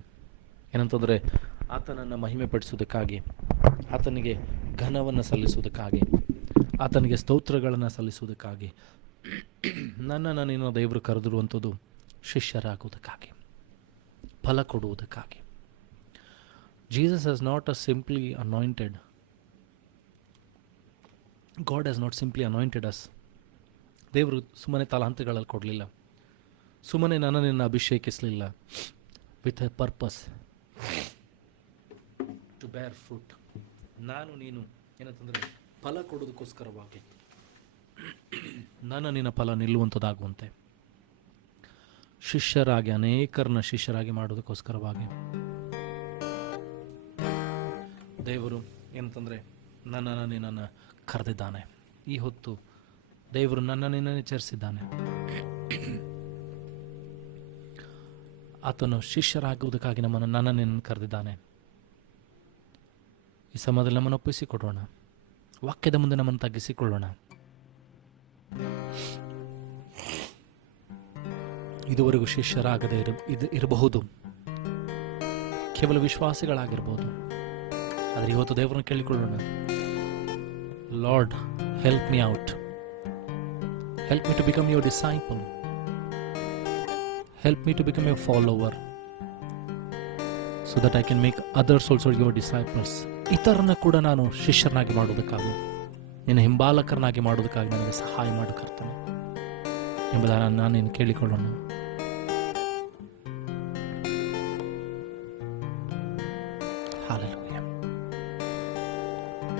ಏನಂತಂದರೆ ಆತನನ್ನು ಮಹಿಮೆ ಪಡಿಸುವುದಕ್ಕಾಗಿ, ಆತನಿಗೆ ಘನವನ್ನು ಸಲ್ಲಿಸುವುದಕ್ಕಾಗಿ, ಆತನಿಗೆ ಸ್ತೋತ್ರಗಳನ್ನು ಸಲ್ಲಿಸುವುದಕ್ಕಾಗಿ ನನ್ನನ್ನು ನೀನು ದೇವರು ಕರೆದಿರುವಂಥದ್ದು ಶಿಷ್ಯರಾಗುವುದಕ್ಕಾಗಿ, ಫಲ ಕೊಡುವುದಕ್ಕಾಗಿ. Jesus has not a simply anointed, God has not simply anointed us. ದೇವರು ಸುಮ್ಮನೆ ತಲಾಂತಗಳಲ್ಲಿ ಕೊಡಲಿಲ್ಲ, ಸುಮ್ಮನೆ ನನ್ನನ್ನು ಅಭಿಷೇಕಿಸಲಿಲ್ಲ. With a purpose to bear fruit. ನಾನು ನೀನು ಏನಂತಂದರೆ ಫಲ ಕೊಡೋದಕ್ಕೋಸ್ಕರವಾಗಿ, ನಿನ್ನ ಫಲ ನಿಲ್ಲುವಂಥದ್ದಾಗುವಂತೆ, ಶಿಷ್ಯರಾಗಿ ಅನೇಕರನ್ನ ಶಿಷ್ಯರಾಗಿ ಮಾಡೋದಕ್ಕೋಸ್ಕರವಾಗಿ ದೇವರು ಏನಂತಂದರೆ ನನ್ನನ್ನು ನಿನ್ನನ್ನು ಕರೆದಿದ್ದಾನೆ. ಈ ಹೊತ್ತು ದೇವರು ನನ್ನನ್ನು ಎಚ್ಚರಿಸಿದ್ದಾನೆ. ಆತನು ಶಿಷ್ಯರಾಗುವುದಕ್ಕಾಗಿ ನನ್ನನ್ನು ಕರೆದಿದ್ದಾನೆ. ಈ ಸಮಯದಲ್ಲಿ ನಮ್ಮನ್ನು ಒಪ್ಪಿಸಿಕೊಡೋಣ, ವಾಕ್ಯದ ಮುಂದೆ ನಮ್ಮನ್ನು ತಗ್ಗಿಸಿಕೊಳ್ಳೋಣ. ಇದುವರೆಗೂ ಶಿಷ್ಯರಾಗದೇ ಇರಬಹುದು, ಕೇವಲ ವಿಶ್ವಾಸಿಗಳಾಗಿರ್ಬೋದು. ಆದರೆ ಇವತ್ತು ದೇವರನ್ನು ಕೇಳಿಕೊಳ್ಳೋಣ, Lord help me out, help me to become your disciple, help me to become a follower so that I can make others also your disciples. ಇತರನ್ನ ಕೂಡ ನಾನು ಶಿಷ್ಯರನ್ನಾಗಿ ಮಾಡೋದಕ್ಕಾಗಿ, ನಿನ್ನ ಹಿಂಬಾಲಕರನ್ನಾಗಿ ಮಾಡೋದಕ್ಕಾಗಿ ನನಗೆ ಸಹಾಯ ಮಾಡು ಕರ್ತನೆ ಎಂಬುದನ್ನು ನಾನು ನಿನ್ನ ಕೇಳಿಕೊಳ್ಳೋಣ. Hallelujah.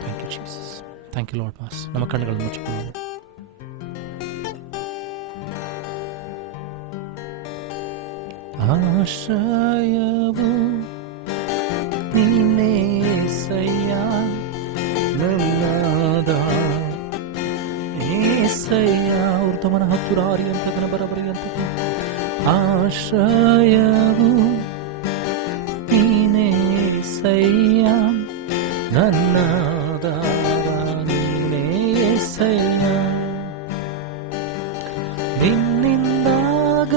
Thank you Jesus. Thank you Lord Mass. ನಮ್ಮ ಕಣ್ಣುಗಳನ್ನು ಮುಚ್ಚಿಕೊಳ್ಳೋಣ. ಆಶ್ರಯವು ನೀನೇ ಏಸಯ್ಯ, ನನ್ನದ ಏಸಯ್ಯ. ಅವ್ರ ತಮ್ಮನ ಹತ್ತುರಾರಿ ಅಂತ ಬರಬರಿ ಅಂತ. ಆಶ್ರಯವು ನೀನೇ ಏಸಯ್ಯ, ನನ್ನದ ನೀನೇ ಏಸಯ್ಯ. ನಿನ್ನಿಂದಾಗದ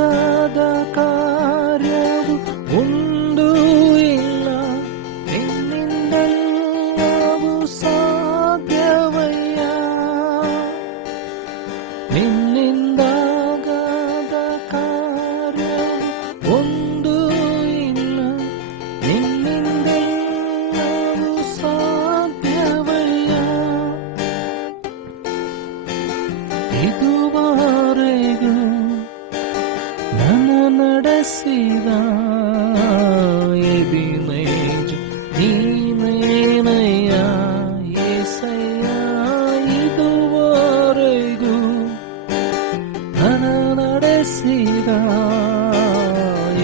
ಕಾರ್ಯವು ಒಂದು ಇಲ್ಲ, ನಿನ್ನಿಂದೆಲ್ಲವೂ ಸಾಧ್ಯವಯ್ಯ. ನಿನ್ನಿಂದಾಗದ ಕಾರ್ಯವು ಒಂದು ಇಲ್ಲ, ನಿನ್ನಿಂದೆಲ್ಲವೂ ಸಾಧ್ಯವಯ್ಯ. ಇದುವರೆಗೂ ನನ್ನ ನಡೆಸಿದ ಎಬಿನೇಜ್ ನೀನೇನಯ್ಯ ಏಸಯ್ಯ. ಇದುವರೆಗೂ ನನ್ನ ನಡೆಸಿದ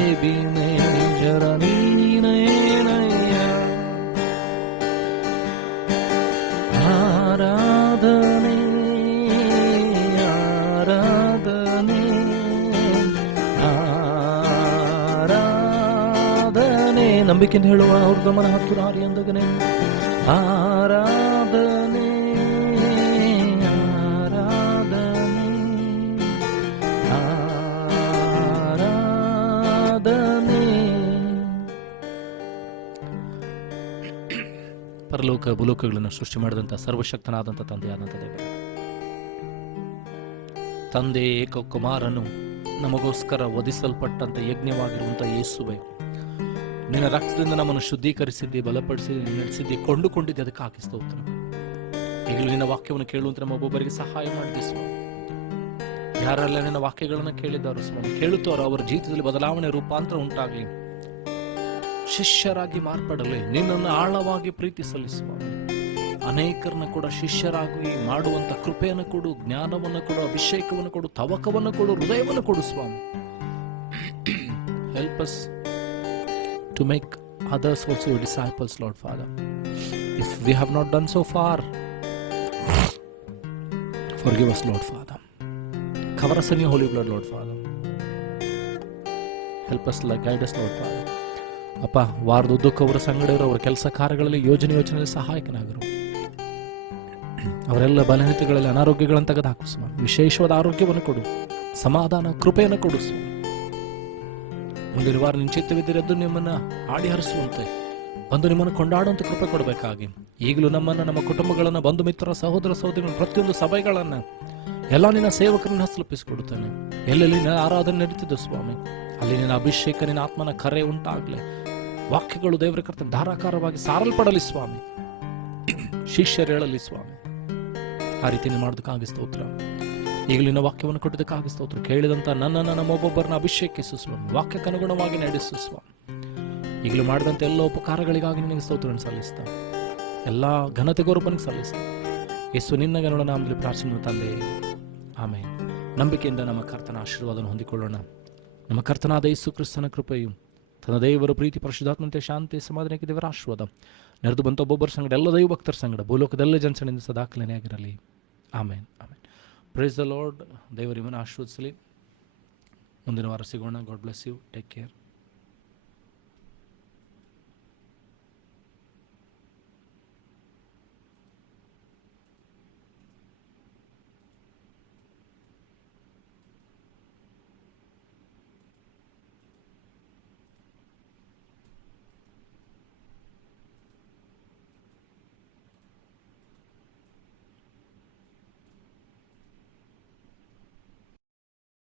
ಎಬಿನೇಜರ ನೀನೇನಯ್ಯ. ಆರಾಧನೆ ಆರಾಧನೆ ಆರಾಧನೆ. ನಂಬಿಕೆಯಿಂದ ಹೇಳುವ ಅವ್ರ ಗಮನ ಹತ್ತುರಾರಿ ಅಂದಗನೆ. ಆರಾಧನೆ ಆರಾಧನೆ ಆರಾಧನೆ. ಪರಲೋಕ ಭೂಲೋಕಗಳನ್ನು ಸೃಷ್ಟಿ ಮಾಡಿದಂಥ ಸರ್ವಶಕ್ತನಾದಂಥ ತಂದೆಯಾದಂಥ ದೇವರು, ತಂದೆ ಏಕಕುಮಾರನು ನಮಗೋಸ್ಕರ ವಧಿಸಲ್ಪಟ್ಟಂತ ಯಜ್ಞವಾಗಿರುವಂಥ ಯೇಸುವೆ, ನಿನ್ನ ರಕ್ತದಿಂದ ನಮ್ಮನ್ನು ಶುದ್ಧೀಕರಿಸಿದ್ದಿ, ಬಲಪಡಿಸಿ ನಡೆಸಿದ್ದಿ, ಕೊಂಡುಕೊಂಡಿದ್ದೆ. ಅದಕ್ಕೆ ಹಾಕಿ ಸ್ತೋತ್ರ. ಈಗಲೂ ನಿನ್ನ ವಾಕ್ಯವನ್ನು ಕೇಳುವಂತೆ ನಮ್ಮ ಒಬ್ಬೊಬ್ಬರಿಗೆ ಸಹಾಯ ಮಾಡಿದೆ ಸ್ವಾಮಿ. ಯಾರೆಲ್ಲ ನಿನ್ನ ವಾಕ್ಯಗಳನ್ನು ಕೇಳಿದ್ದಾರೋ ಸ್ವಾಮಿ, ಕೇಳುತ್ತಾರೋ ಅವರ ಜೀವಿತದಲ್ಲಿ ಬದಲಾವಣೆ, ರೂಪಾಂತರ ಉಂಟಾಗಲಿ, ಶಿಷ್ಯರಾಗಿ ಮಾರ್ಪಡಲಿ, ನಿನ್ನನ್ನು ಆಳವಾಗಿ ಪ್ರೀತಿಸಲಿ ಸ್ವಾಮಿ. ಅನೇಕರನ್ನ ಕೂಡ ಶಿಷ್ಯರಾಗಿ ಮಾಡುವಂತ ಕೃಪೆಯನ್ನು ಕೊಡು, ಜ್ಞಾನವನ್ನು ಕೊಡು, ಅಭಿಷೇಕವನ್ನು ಕೊಡು, ತವಕವನ್ನು ಕೊಡು, ಹೃದಯವನ್ನು ಕೊಡು ಸ್ವಾಮಿ. Help us to make others also your disciples, Lord Father. If we have not done so far, forgive us, Lord Father. Cover us in your holy blood, Lord Father. Help us, guide us, Lord Father. ಅಪ್ಪ, ವಾರದ ಉದ್ದಕ್ಕೂ ಅವರ ಸಂಗಡಿಯವರು ಅವರ ಕೆಲಸ ಕಾರ್ಯಗಳಲ್ಲಿ ಯೋಜನೆಯಲ್ಲಿ ಸಹಾಯಕನಾಗರು. ಅವರೆಲ್ಲ ಬಲಹೀನತೆಗಳಲ್ಲಿ ಅನಾರೋಗ್ಯಗಳನ್ನು ತೆಗೆದುಹಾಕು ಸ್ವಾಮಿ. ವಿಶೇಷವಾದ ಆರೋಗ್ಯವನ್ನು ಕೊಡು, ಸಮಾಧಾನ ಕೃಪೆಯನ್ನು ಕೊಡು ಸ್ವಾಮಿ. ಮುಂದಿನ ವಾರ ನಿನ್ನ ಚಿತ್ತವಿದ್ದರೆದ್ದು ನಿಮ್ಮನ್ನು ಹಾಡಿ ಹರಿಸುವಂತೆ ಬಂದು ನಿಮ್ಮನ್ನು ಕೊಂಡಾಡುವಂಥ ಕೃಪೆ ಕೊಡಬೇಕಾಗಿ ಈಗಲೂ ನಮ್ಮನ್ನು, ನಮ್ಮ ಕುಟುಂಬಗಳನ್ನು, ಬಂಧು ಮಿತ್ರ, ಸಹೋದರ ಸಹೋದರಿಗಳನ್ನು, ಪ್ರತಿಯೊಂದು ಸಭೆಗಳನ್ನು, ಎಲ್ಲ ನಿನ್ನ ಸೇವಕರನ್ನ ತಲುಪಿಸಿಕೊಡುತ್ತಾನೆ. ಎಲ್ಲೆಲ್ಲಿ ನಿನ್ನ ಆರಾಧನೆ ನಡೀತಿದ್ದು ಸ್ವಾಮಿ, ಅಲ್ಲಿ ನಿನ್ನ ಅಭಿಷೇಕ, ನಿನ್ನ ಆತ್ಮನ ಕರೆ ಉಂಟಾಗಲಿ. ವಾಕ್ಯಗಳು ದೇವರ ಕರ್ತನ ಧಾರಾಕಾರವಾಗಿ ಸಾರಲ್ಪಡಲಿ ಸ್ವಾಮಿ. ಶಿಷ್ಯರು ಹೇಳಲಿ ಸ್ವಾಮಿ. ಆ ರೀತಿ ಮಾಡೋದಕ್ಕಾಗಿ ಸ್ತೋತ್ರ. ಈಗಲೂ ನಿನ್ನ ವಾಕ್ಯವನ್ನು ಕೊಟ್ಟದಕ್ಕಾಗಿ ಸ್ತೋತ್ರ. ಕೇಳಿದಂಥ ನನ್ನನ್ನು, ನಮ್ಮೊಬ್ಬೊಬ್ಬರನ್ನ ಅಭಿಷೇಕಿಸು ಸ್ವಾಮಿ. ವಾಕ್ಯಕ್ಕೆ ಅನುಗುಣವಾಗಿ ನಡೆಸು ಸ್ವಾಮಿ. ಈಗಲೂ ಮಾಡಿದಂಥ ಎಲ್ಲ ಉಪಕಾರಗಳಿಗಾಗಿ ನಿನಗೆ ಸ್ತೋತ್ರವನ್ನು ಸಲ್ಲಿಸ್ತಾ, ಎಲ್ಲ ಘನತೆಗೊಬ್ಬನಿಗೆ ಸಲ್ಲಿಸ್ತಾ, ಯೇಸು ನಿನ್ನ ಗಣನ ನಾಮದಲ್ಲಿ ಪ್ರಾರ್ಥನೆ ತಂದೆ, ಆಮೇಲೆ. ನಂಬಿಕೆಯಿಂದ ನಮ್ಮ ಕರ್ತನ ಆಶೀರ್ವಾದವನ್ನು ಹೊಂದಿಕೊಳ್ಳೋಣ. ನಮ್ಮ ಕರ್ತನಾದ ಯೇಸು ಕ್ರಿಸ್ತನ ಕೃಪೆಯು, ತನ್ನ ದೇವರ ಪ್ರೀತಿ, ಪರಿಶುದ್ಧಾತ್ಮತೆ, ಶಾಂತಿ, ಸಮಾಧಾನಕ್ಕೆ ದೇವರ ಆಶೀರ್ವಾದ ನೆರೆದು ಬಂತ ಒಬ್ಬೊಬ್ಬರ ಸಂಗಡ, ಎಲ್ಲ ದೈವ ಭಕ್ತರ ಸಂಗಡ, ಭೂಲೋಕದಲ್ಲೇ ಜನಸನಿಂದ ಸದಾಕಲನೆಯಾಗಿರಲಿ. ಆಮೇನ್, ಆಮೇನ್. Praise the Lord. ದೇವರ ನಿಮ್ಮನ್ನು ಆಶೀರ್ವದಿಸಲಿ. ಮುಂದಿನ ವಾರ ಸಿಗೋಣ. God bless you. Take care.